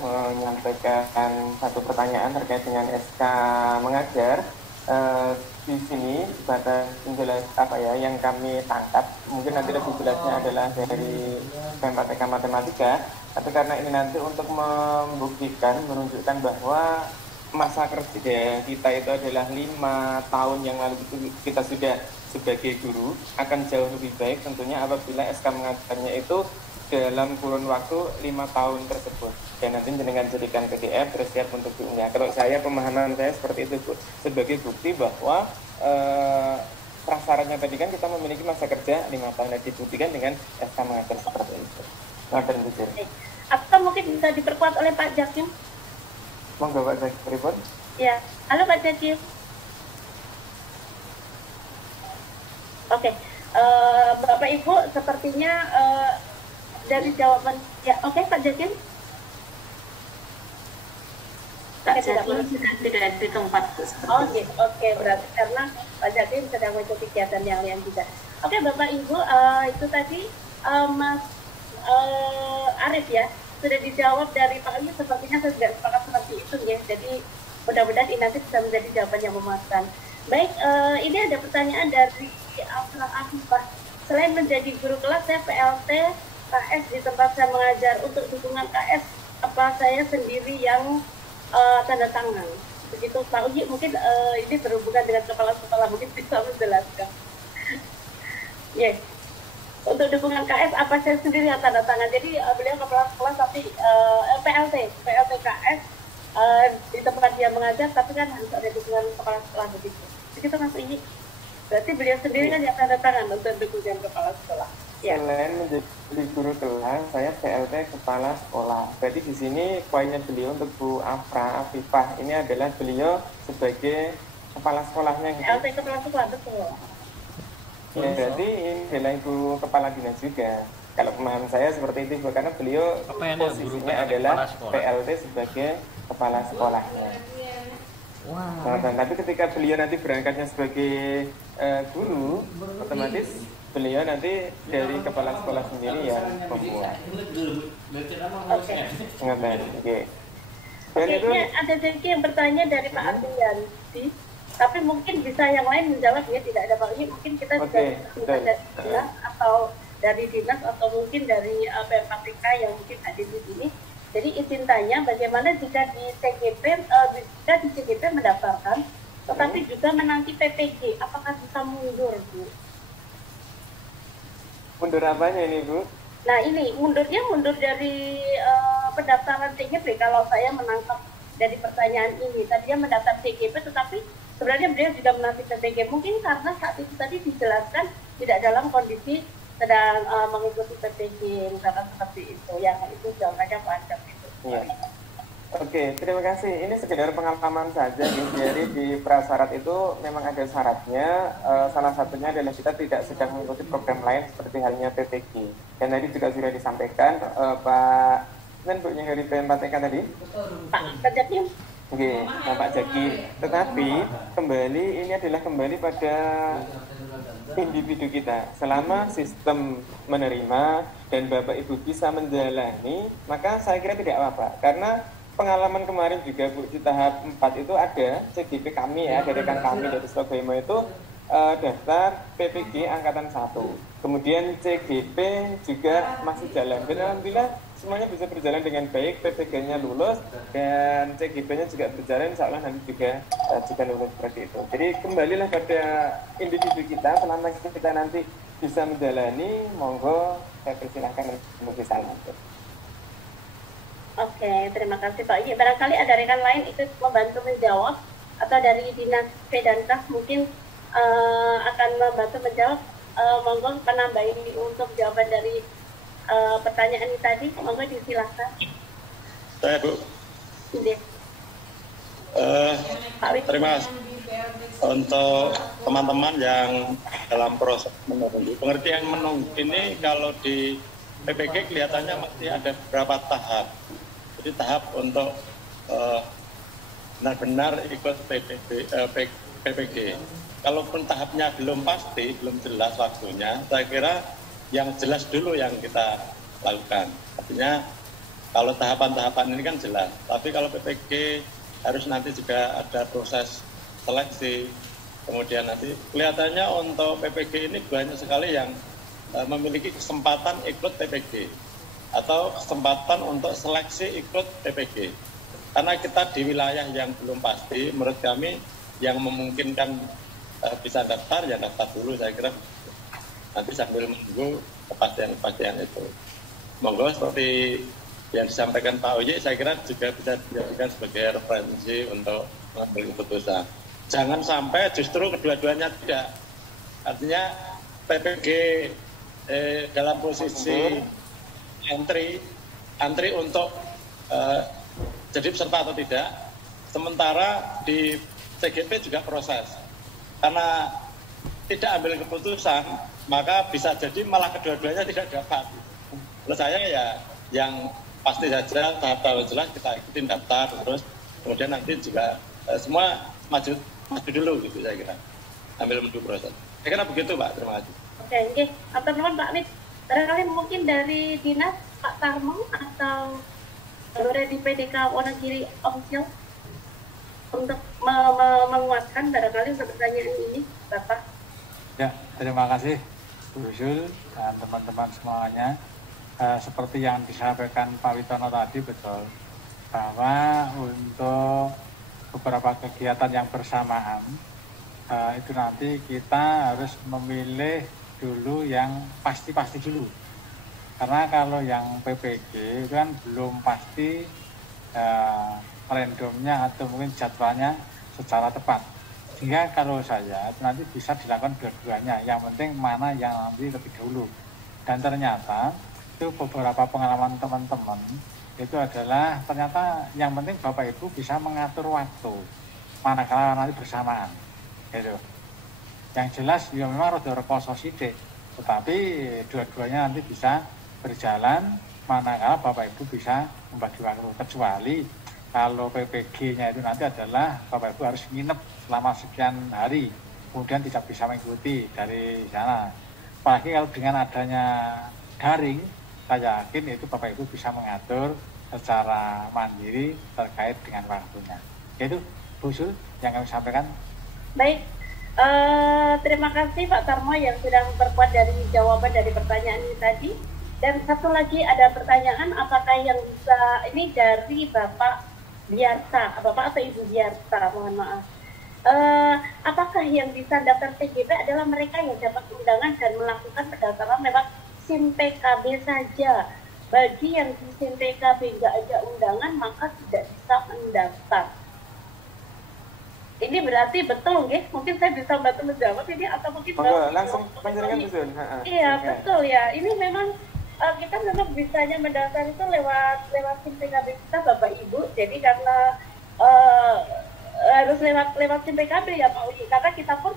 menyampaikan satu pertanyaan terkait dengan SK mengajar. Di sini sebatas penjelas yang kami tangkap, mungkin nanti lebih jelasnya adalah dari PMPTK Matematika, tapi karena ini nanti untuk membuktikan, menunjukkan bahwa masa kerja kita itu adalah 5 tahun yang lalu itu kita sudah sebagai guru, akan jauh lebih baik tentunya apabila SK mengajarnya itu dalam kurun waktu 5 tahun tersebut, dan nanti dengan jadikan PDF bersiap untuk diunggah. Kalau saya, pemahaman saya seperti itu Bu, sebagai bukti bahwa prasyaratnya tadi kan kita memiliki masa kerja 5 tahun, dan dibuktikan dengan SK mengajar seperti itu. Atau mungkin bisa diperkuat oleh Pak Jakim. Monggo Pak Jakim. Ya, halo Pak Jakim. Oke, Bapak Ibu sepertinya dari jawaban ya, oke Pak Jakim. Pak Jakim tidak di tempat. Oke, berarti karena Pak Jakim sedang mengikuti kegiatan yang lain juga. Oke Bapak Ibu, itu tadi Mas Arif ya sudah dijawab dari Pak Uyi. Sepertinya saya tidak sepakat seperti itu ya. Jadi mudah-mudahan ini nanti bisa menjadi jawaban yang memuaskan. Baik, ini ada pertanyaan dari Afra Afifah. Selain menjadi guru kelas, saya PLT KS di tempat saya mengajar. Untuk dukungan KS, apa saya sendiri yang tanda tangan? Begitu Pak Uyi, mungkin ini berhubungan dengan kepala sekolah, mungkin bisa menjelaskan. Yes. Untuk dukungan KS, apa saya sendiri yang tanda tangan? Jadi beliau kepala sekolah tapi PLT KS di tempat dia mengajar, tapi kan harus ada dukungan kepala sekolah begitu. Begitu Mas Uyi. Berarti beliau sendiri kan yang tanda tangan untuk dukungan kepala sekolah. Ya. Selain menjadi guru kelas, saya PLT kepala sekolah. Berarti di sini poinnya beliau untuk Bu Afra Afifah ini adalah beliau sebagai kepala sekolahnya. PLT kepala sekolah, betul. Ya, berarti ini adalah ibu kepala dinas juga. Kalau pemahaman saya seperti itu, karena beliau posisinya adalah PLT sebagai kepala sekolahnya. Wow. Nah, tapi ketika beliau nanti berangkatnya sebagai guru, otomatis beliau nanti dari kepala sekolah sendiri yang membuat. Oke. Ini ada jadi yang bertanya dari Pak Adrian, tapi mungkin bisa yang lain menjawab ya, tidak ada Pak Uyi, mungkin kita bisa dari dinas atau dari dinas atau mungkin dari PMPTK yang mungkin hadir di sini. Jadi izin tanya, bagaimana jika di CGP mendaftarkan, tetapi juga menanti PPG, apakah bisa mundur Bu? Mundur apanya ini Bu? Nah ini mundur dari pendaftaran CGP. Kalau saya menangkap dari pertanyaan ini, tadinya mendaftar CGP tetapi sebenarnya beliau juga menanti PPG. Mungkin karena saat itu tadi dijelaskan tidak dalam kondisi sedang mengikuti PPG, misalkan seperti itu. Yang itu jawabannya panjang itu. Iya. Oke, terima kasih. Ini sekedar pengalaman saja. Jadi di prasyarat itu memang ada syaratnya. Salah satunya adalah kita tidak sedang mengikuti program lain seperti halnya PPG. Dan tadi juga sudah disampaikan Pak Bu yang dari PMPTK tadi. Pak Jakim. Oke, Pak Jakim. Tetapi ini adalah kembali pada individu kita. Selama sistem menerima dan Bapak Ibu bisa menjalani, maka saya kira tidak apa-apa. Karena pengalaman kemarin juga Bu, di tahap 4 itu ada CGP kami ya, dari rekan kami dari Surabaya itu daftar PPG angkatan 1. Kemudian CGP juga masih jalan. Dan alhamdulillah semuanya bisa berjalan dengan baik, PPG-nya lulus dan CGP-nya juga berjalan, insya Allah nanti juga lulus seperti itu. Jadi kembalilah pada individu kita, selama kita nanti bisa menjalani, monggo saya persilahkan untuk bisa lanjut. Oke, terima kasih Pak Uyi. Barangkali ada rekan lain ikut membantu menjawab, atau dari Dinas P dan Kas mungkin akan membantu menjawab monggo menambahi untuk jawaban dari pertanyaan ini tadi, monggo disilahkan. Saya Bu. Terima kasih untuk teman-teman yang dalam proses menunggu. Pengertian menunggu ini kalau di PPG kelihatannya masih ada beberapa tahap. Jadi tahap untuk benar-benar ikut PPG. Kalaupun tahapnya belum pasti, belum jelas waktunya, saya kira yang jelas dulu yang kita lakukan. Artinya kalau tahapan-tahapan ini kan jelas, tapi kalau PPG harus nanti juga ada proses seleksi. Kemudian nanti kelihatannya untuk PPG ini banyak sekali yang memiliki kesempatan ikut PPG atau kesempatan untuk seleksi ikut PPG. Karena kita di wilayah yang belum pasti, menurut kami yang memungkinkan bisa daftar, ya daftar dulu, saya kira nanti sambil menunggu kepastian itu. Monggo seperti yang disampaikan Pak Uye, saya kira juga bisa dijadikan sebagai referensi untuk mengambil keputusan. Jangan sampai justru kedua-duanya tidak. Artinya PPG dalam posisi antri untuk jadi peserta atau tidak, sementara di CGP juga proses. Karena tidak ambil keputusan, maka bisa jadi malah kedua-duanya tidak dapat. Menurut saya ya yang pasti saja tahap-tahap jelas kita ikutin daftar, terus kemudian nanti juga semua maju dulu gitu, saya kira ambil menunggu proses. Saya kira begitu Pak, terima kasih. Oke, atur nuhun Pak Amit. Barangkali mungkin dari dinas Pak Tarmo atau dari PDK Wonogiri Official untuk menguatkan barangkali pertanyaan ini, Bapak. Ya, terima kasih Bu Yul dan teman-teman semuanya. Seperti yang disampaikan Pak Witono tadi, betul bahwa untuk beberapa kegiatan yang bersamaan itu nanti kita harus memilih dulu yang pasti-pasti dulu, karena kalau yang PPG itu kan belum pasti randomnya atau mungkin jadwalnya secara tepat, sehingga kalau saya itu nanti bisa dilakukan dua-duanya, yang penting mana yang nanti lebih dahulu. Dan ternyata itu beberapa pengalaman teman-teman itu adalah ternyata yang penting Bapak Ibu bisa mengatur waktu manakala nanti bersamaan gitu. Yang jelas ya memang rada rekoso sithik, tetapi dua-duanya nanti bisa berjalan manakala Bapak Ibu bisa membagi waktu, kecuali kalau PPG-nya itu nanti adalah Bapak Ibu harus nginep selama sekian hari kemudian tidak bisa mengikuti dari sana. Apalagi kalau dengan adanya daring, saya yakin itu Bapak Ibu bisa mengatur secara mandiri terkait dengan waktunya. Itu Bu Sul yang kami sampaikan. Baik, terima kasih Pak Tarmo yang sudah memperkuat dari jawaban dari pertanyaan ini tadi. Dan satu lagi ada pertanyaan, apakah yang bisa, ini dari Bapak Biarta, Bapak atau Ibu Biarta, mohon maaf. Apakah yang bisa daftar PGP adalah mereka yang dapat undangan dan melakukan pendaftaran lewat SIM PKB saja? Bagi yang di SIM PKB nggak ada undangan, maka tidak bisa mendaftar. Ini berarti betul, nggih? Mungkin saya bisa bantu menjawab ini atau mungkin langsung panjenengan betul. Iya, betul ya. Ini memang kita memang bisanya mendaftar itu lewat SIM PKB kita, Bapak Ibu. Jadi karena harus lewat SIM PKB ya Pak Uji, karena kita pun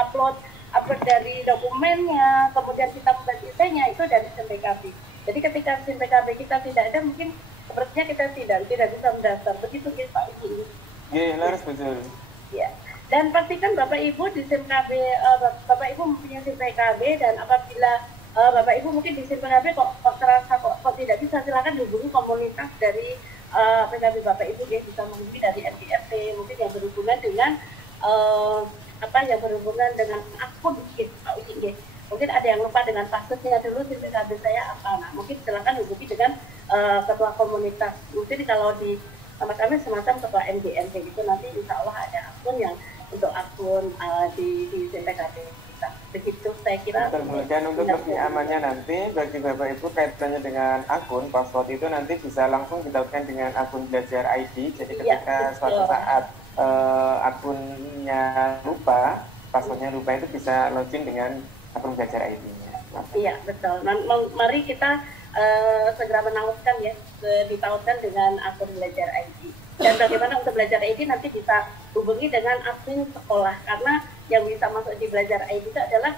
upload dari dokumennya, kemudian kita buat isinya itu dari SIM PKB. Jadi ketika SIM PKB kita tidak ada, mungkin sepertinya kita tidak bisa mendaftar. Begitu Pak Uji. Iya, harus betul. Ya. Dan pastikan Bapak Ibu di SIM PKB, Bapak Ibu mempunyai SIM PKB, dan apabila Bapak Ibu mungkin di SIM PKB kok terasa kok tidak bisa, silakan hubungi komunitas dari PKB Bapak Ibu, dia bisa menghubungi dari NPRT, mungkin yang berhubungan dengan yang berhubungan dengan akun Pak Uji. Mungkin ada yang lupa dengan passwordnya dulu SIM PKB saya apa. Nah, mungkin silakan hubungi dengan ketua komunitas. Mungkin kalau di sama kami semacam ketua MDNP itu nanti insya Allah ada akun yang untuk akun di SIM PKB kita. Begitu saya kira. Dan untuk lebih amannya nanti bagi Bapak Ibu kaitannya dengan akun password itu nanti bisa langsung dilakukan dengan akun Belajar ID. Jadi ketika suatu saat akunnya lupa, passwordnya lupa, itu bisa login dengan akun belajar ID-nya. Iya, betul. Mari kita segera menautkan ya, ditautkan dengan akun belajar ID. Dan bagaimana untuk belajar ID nanti bisa hubungi dengan admin sekolah, karena yang bisa masuk di belajar ID itu adalah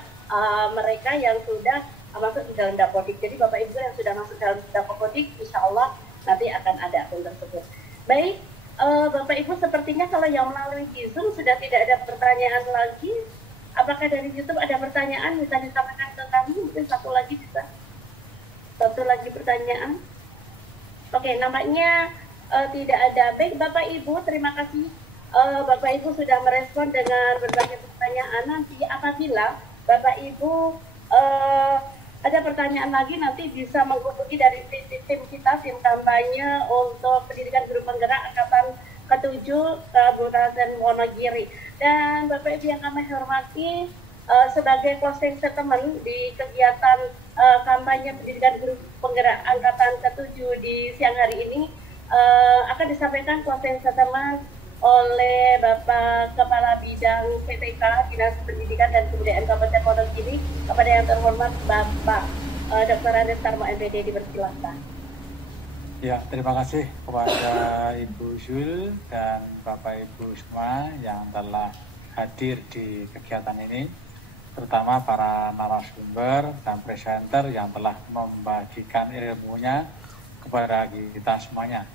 mereka yang sudah masuk di dalam Dapodik. Jadi Bapak Ibu yang sudah masuk dalam Dapodik, insya Allah nanti akan ada akun tersebut. Baik, Bapak Ibu sepertinya kalau yang melalui Zoom sudah tidak ada pertanyaan lagi. Apakah dari YouTube ada pertanyaan bisa disampaikan ke kami? Mungkin satu lagi bisa. Satu lagi pertanyaan. Oke, nampaknya tidak ada. Baik, Bapak Ibu, terima kasih. Bapak Ibu sudah merespon dengan berbagai pertanyaan. Nanti apabila Bapak Ibu ada pertanyaan lagi, nanti bisa menghubungi dari tim kita, tim kampanye untuk pendidikan guru penggerak angkatan ke-7 Kabupaten Wonogiri. Dan Bapak Ibu yang kami hormati, sebagai closing statement di kegiatan kampanye pendidikan guru penggerak angkatan ke-7 di siang hari ini akan disampaikan closing statement oleh Bapak Kepala Bidang PTK Dinas Pendidikan dan Kebudayaan Kabupaten Wonogiri. Kepada yang terhormat Bapak Dr. Andes Tarmo MPD, dipersilahkan. Ya, terima kasih kepada Ibu Zul dan Bapak Ibu semua yang telah hadir di kegiatan ini, terutama para narasumber dan presenter yang telah membagikan ilmunya kepada kita semuanya.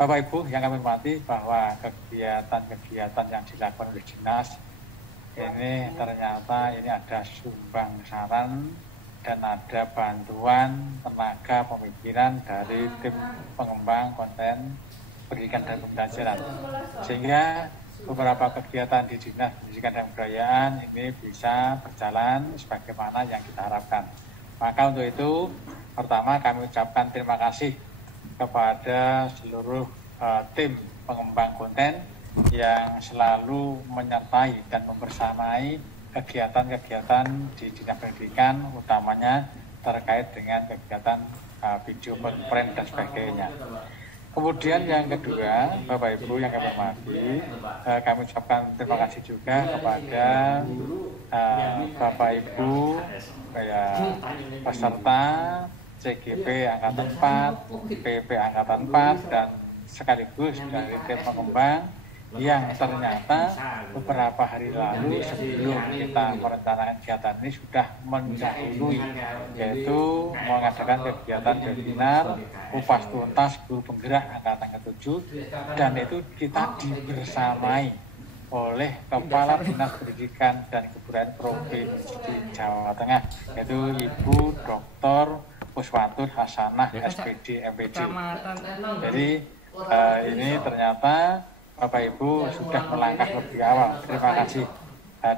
Bapak Ibu yang kami hormati, bahwa kegiatan-kegiatan yang dilakukan oleh dinas ini ternyata ini ada sumbang saran dan ada bantuan tenaga pemikiran dari tim pengembang konten pendidikan dan pembelajaran, sehingga beberapa kegiatan di Dinas Pendidikan dan Kebudayaan ini bisa berjalan sebagaimana yang kita harapkan. Maka untuk itu, pertama kami ucapkan terima kasih kepada seluruh tim pengembang konten yang selalu menyertai dan membersamai kegiatan-kegiatan di Dinas Pendidikan, utamanya terkait dengan kegiatan video conference dan sebagainya. Kemudian yang kedua, Bapak Ibu yang kami hormati, kami ucapkan terima kasih juga kepada Bapak Ibu peserta CGP Angkatan 4, PP Angkatan 4, dan sekaligus dari tim pengembang yang ternyata beberapa hari lalu sebelum kita merencanakan kegiatan ini sudah mendahului, yaitu mengadakan kegiatan webinar kupas tuntas guru penggerak angkatan ke-7, dan itu kita dibersamai oleh Kepala Dinas Pendidikan dan Kebudayaan Provinsi Jawa Tengah, yaitu Ibu Dr. Puswatur Hasanah SPD MPD. Jadi ini ternyata Bapak Ibu sudah melangkah lebih awal. Terima kasih.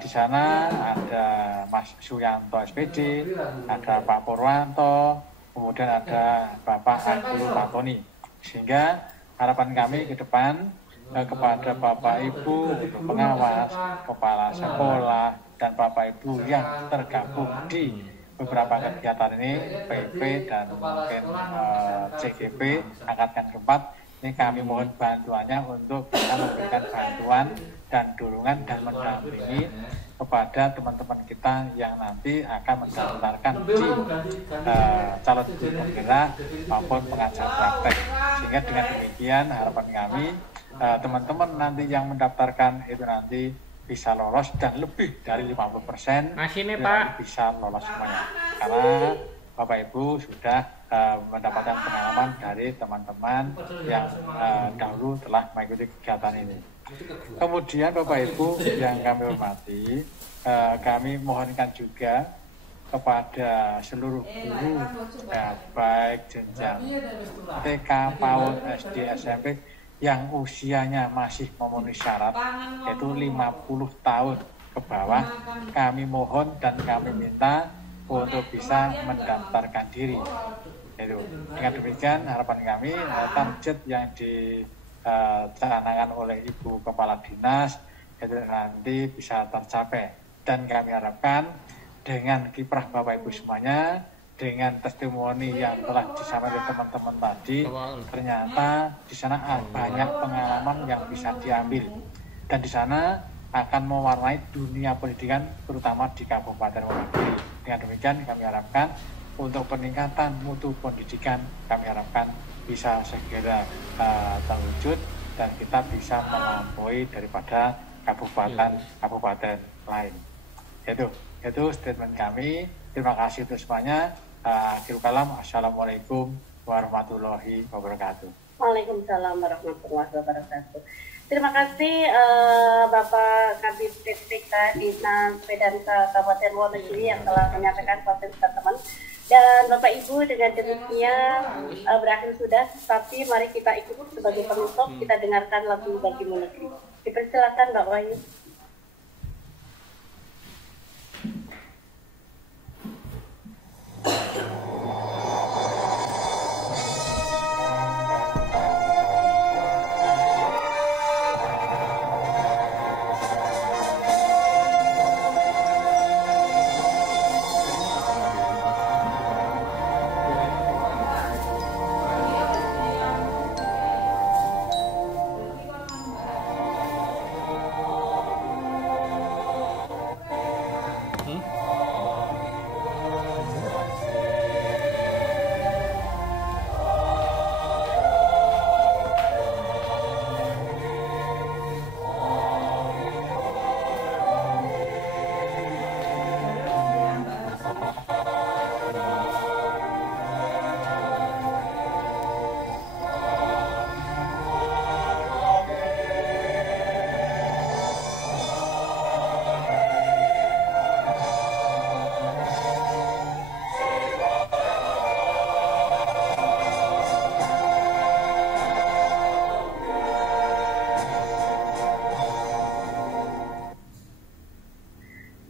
Di sana ada Mas Suyanto SPD, ada Pak Purwanto, kemudian ada Bapak Agil Pantoni. Sehingga harapan kami ke depan kepada Bapak Ibu pengawas, kepala sekolah, dan Bapak Ibu yang tergabung di beberapa kegiatan ini, PP dan mungkin CGP Angkatan ke-4, ini kami mohon bantuannya untuk bisa memberikan bantuan dan dorongan dan mendampingi kepada teman-teman kita yang nanti akan mendaftarkan di calon guru penggerak maupun pengajar praktek. Sehingga dengan demikian harapan kami teman-teman nanti yang mendaftarkan itu nanti bisa lolos, dan lebih dari 50% bisa lolos semuanya. Karena Bapak Ibu sudah mendapatkan pengalaman dari teman-teman yang dahulu telah mengikuti kegiatan ini. Kemudian Bapak Ibu yang kami hormati, kami mohonkan juga kepada seluruh guru, baik jenjang TK, PAUD, SD, SMP yang usianya masih memenuhi syarat, yaitu 50 tahun ke bawah, kami mohon dan kami minta untuk bisa mendaftarkan diri. Dengan demikian harapan kami target yang dicanangkan oleh Ibu Kepala Dinas itu nanti bisa tercapai, dan kami harapkan dengan kiprah Bapak Ibu semuanya, dengan testimoni yang telah disampaikan oleh teman-teman tadi, ternyata di sana banyak pengalaman yang bisa diambil, dan di sana akan mewarnai dunia pendidikan terutama di Kabupaten Wonogiri. Dengan demikian kami harapkan untuk peningkatan mutu pendidikan kami harapkan bisa segera terwujud dan kita bisa melampaui daripada kabupaten lain. Itu statement kami. Terima kasih untuk semuanya. Akhirul kalam, assalamualaikum warahmatullahi wabarakatuh. Waalaikumsalam warahmatullahi wabarakatuh. Terima kasih Bapak Kabid PPK Dinas Pedanka Kabupaten Wonogiri yang telah menyampaikan potensi teman. Dan Bapak Ibu, dengan demikian berakhir sudah, tapi mari kita ikut sebagai penutup, kita dengarkan lagu Bagimu Negeri. Dipersilakan Mbak Wahyu.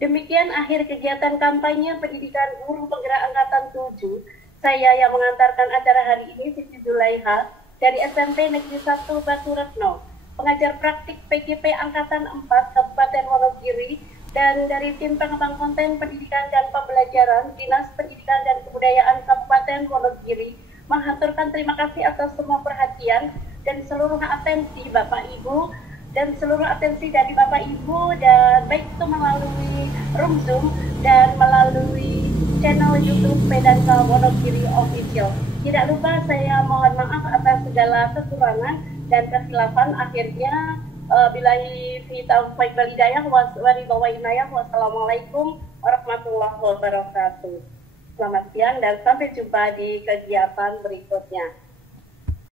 Demikian akhir kegiatan kampanye pendidikan guru penggerak angkatan 7. Saya yang mengantarkan acara hari ini, Siti Zulaiha, dari SMP Negeri 1 Batu Retno, pengajar praktik PGP Angkatan 4 Kabupaten Wonogiri, dan dari tim pengembang konten pendidikan dan pembelajaran Dinas Pendidikan dan Kebudayaan Kabupaten Wonogiri, menghaturkan terima kasih atas semua perhatian dan seluruh atensi Bapak Ibu, dan seluruh atensi dari Bapak Ibu, dan baik itu melalui room Zoom dan melalui channel YouTube Pedanka Wonogiri Official. Tidak lupa saya mohon maaf atas segala kekurangan dan kesilapan. Akhirnya billahi fi taufiq wal hidayah wa ridha. Wassalamualaikum warahmatullahi wabarakatuh. Selamat siang dan sampai jumpa di kegiatan berikutnya.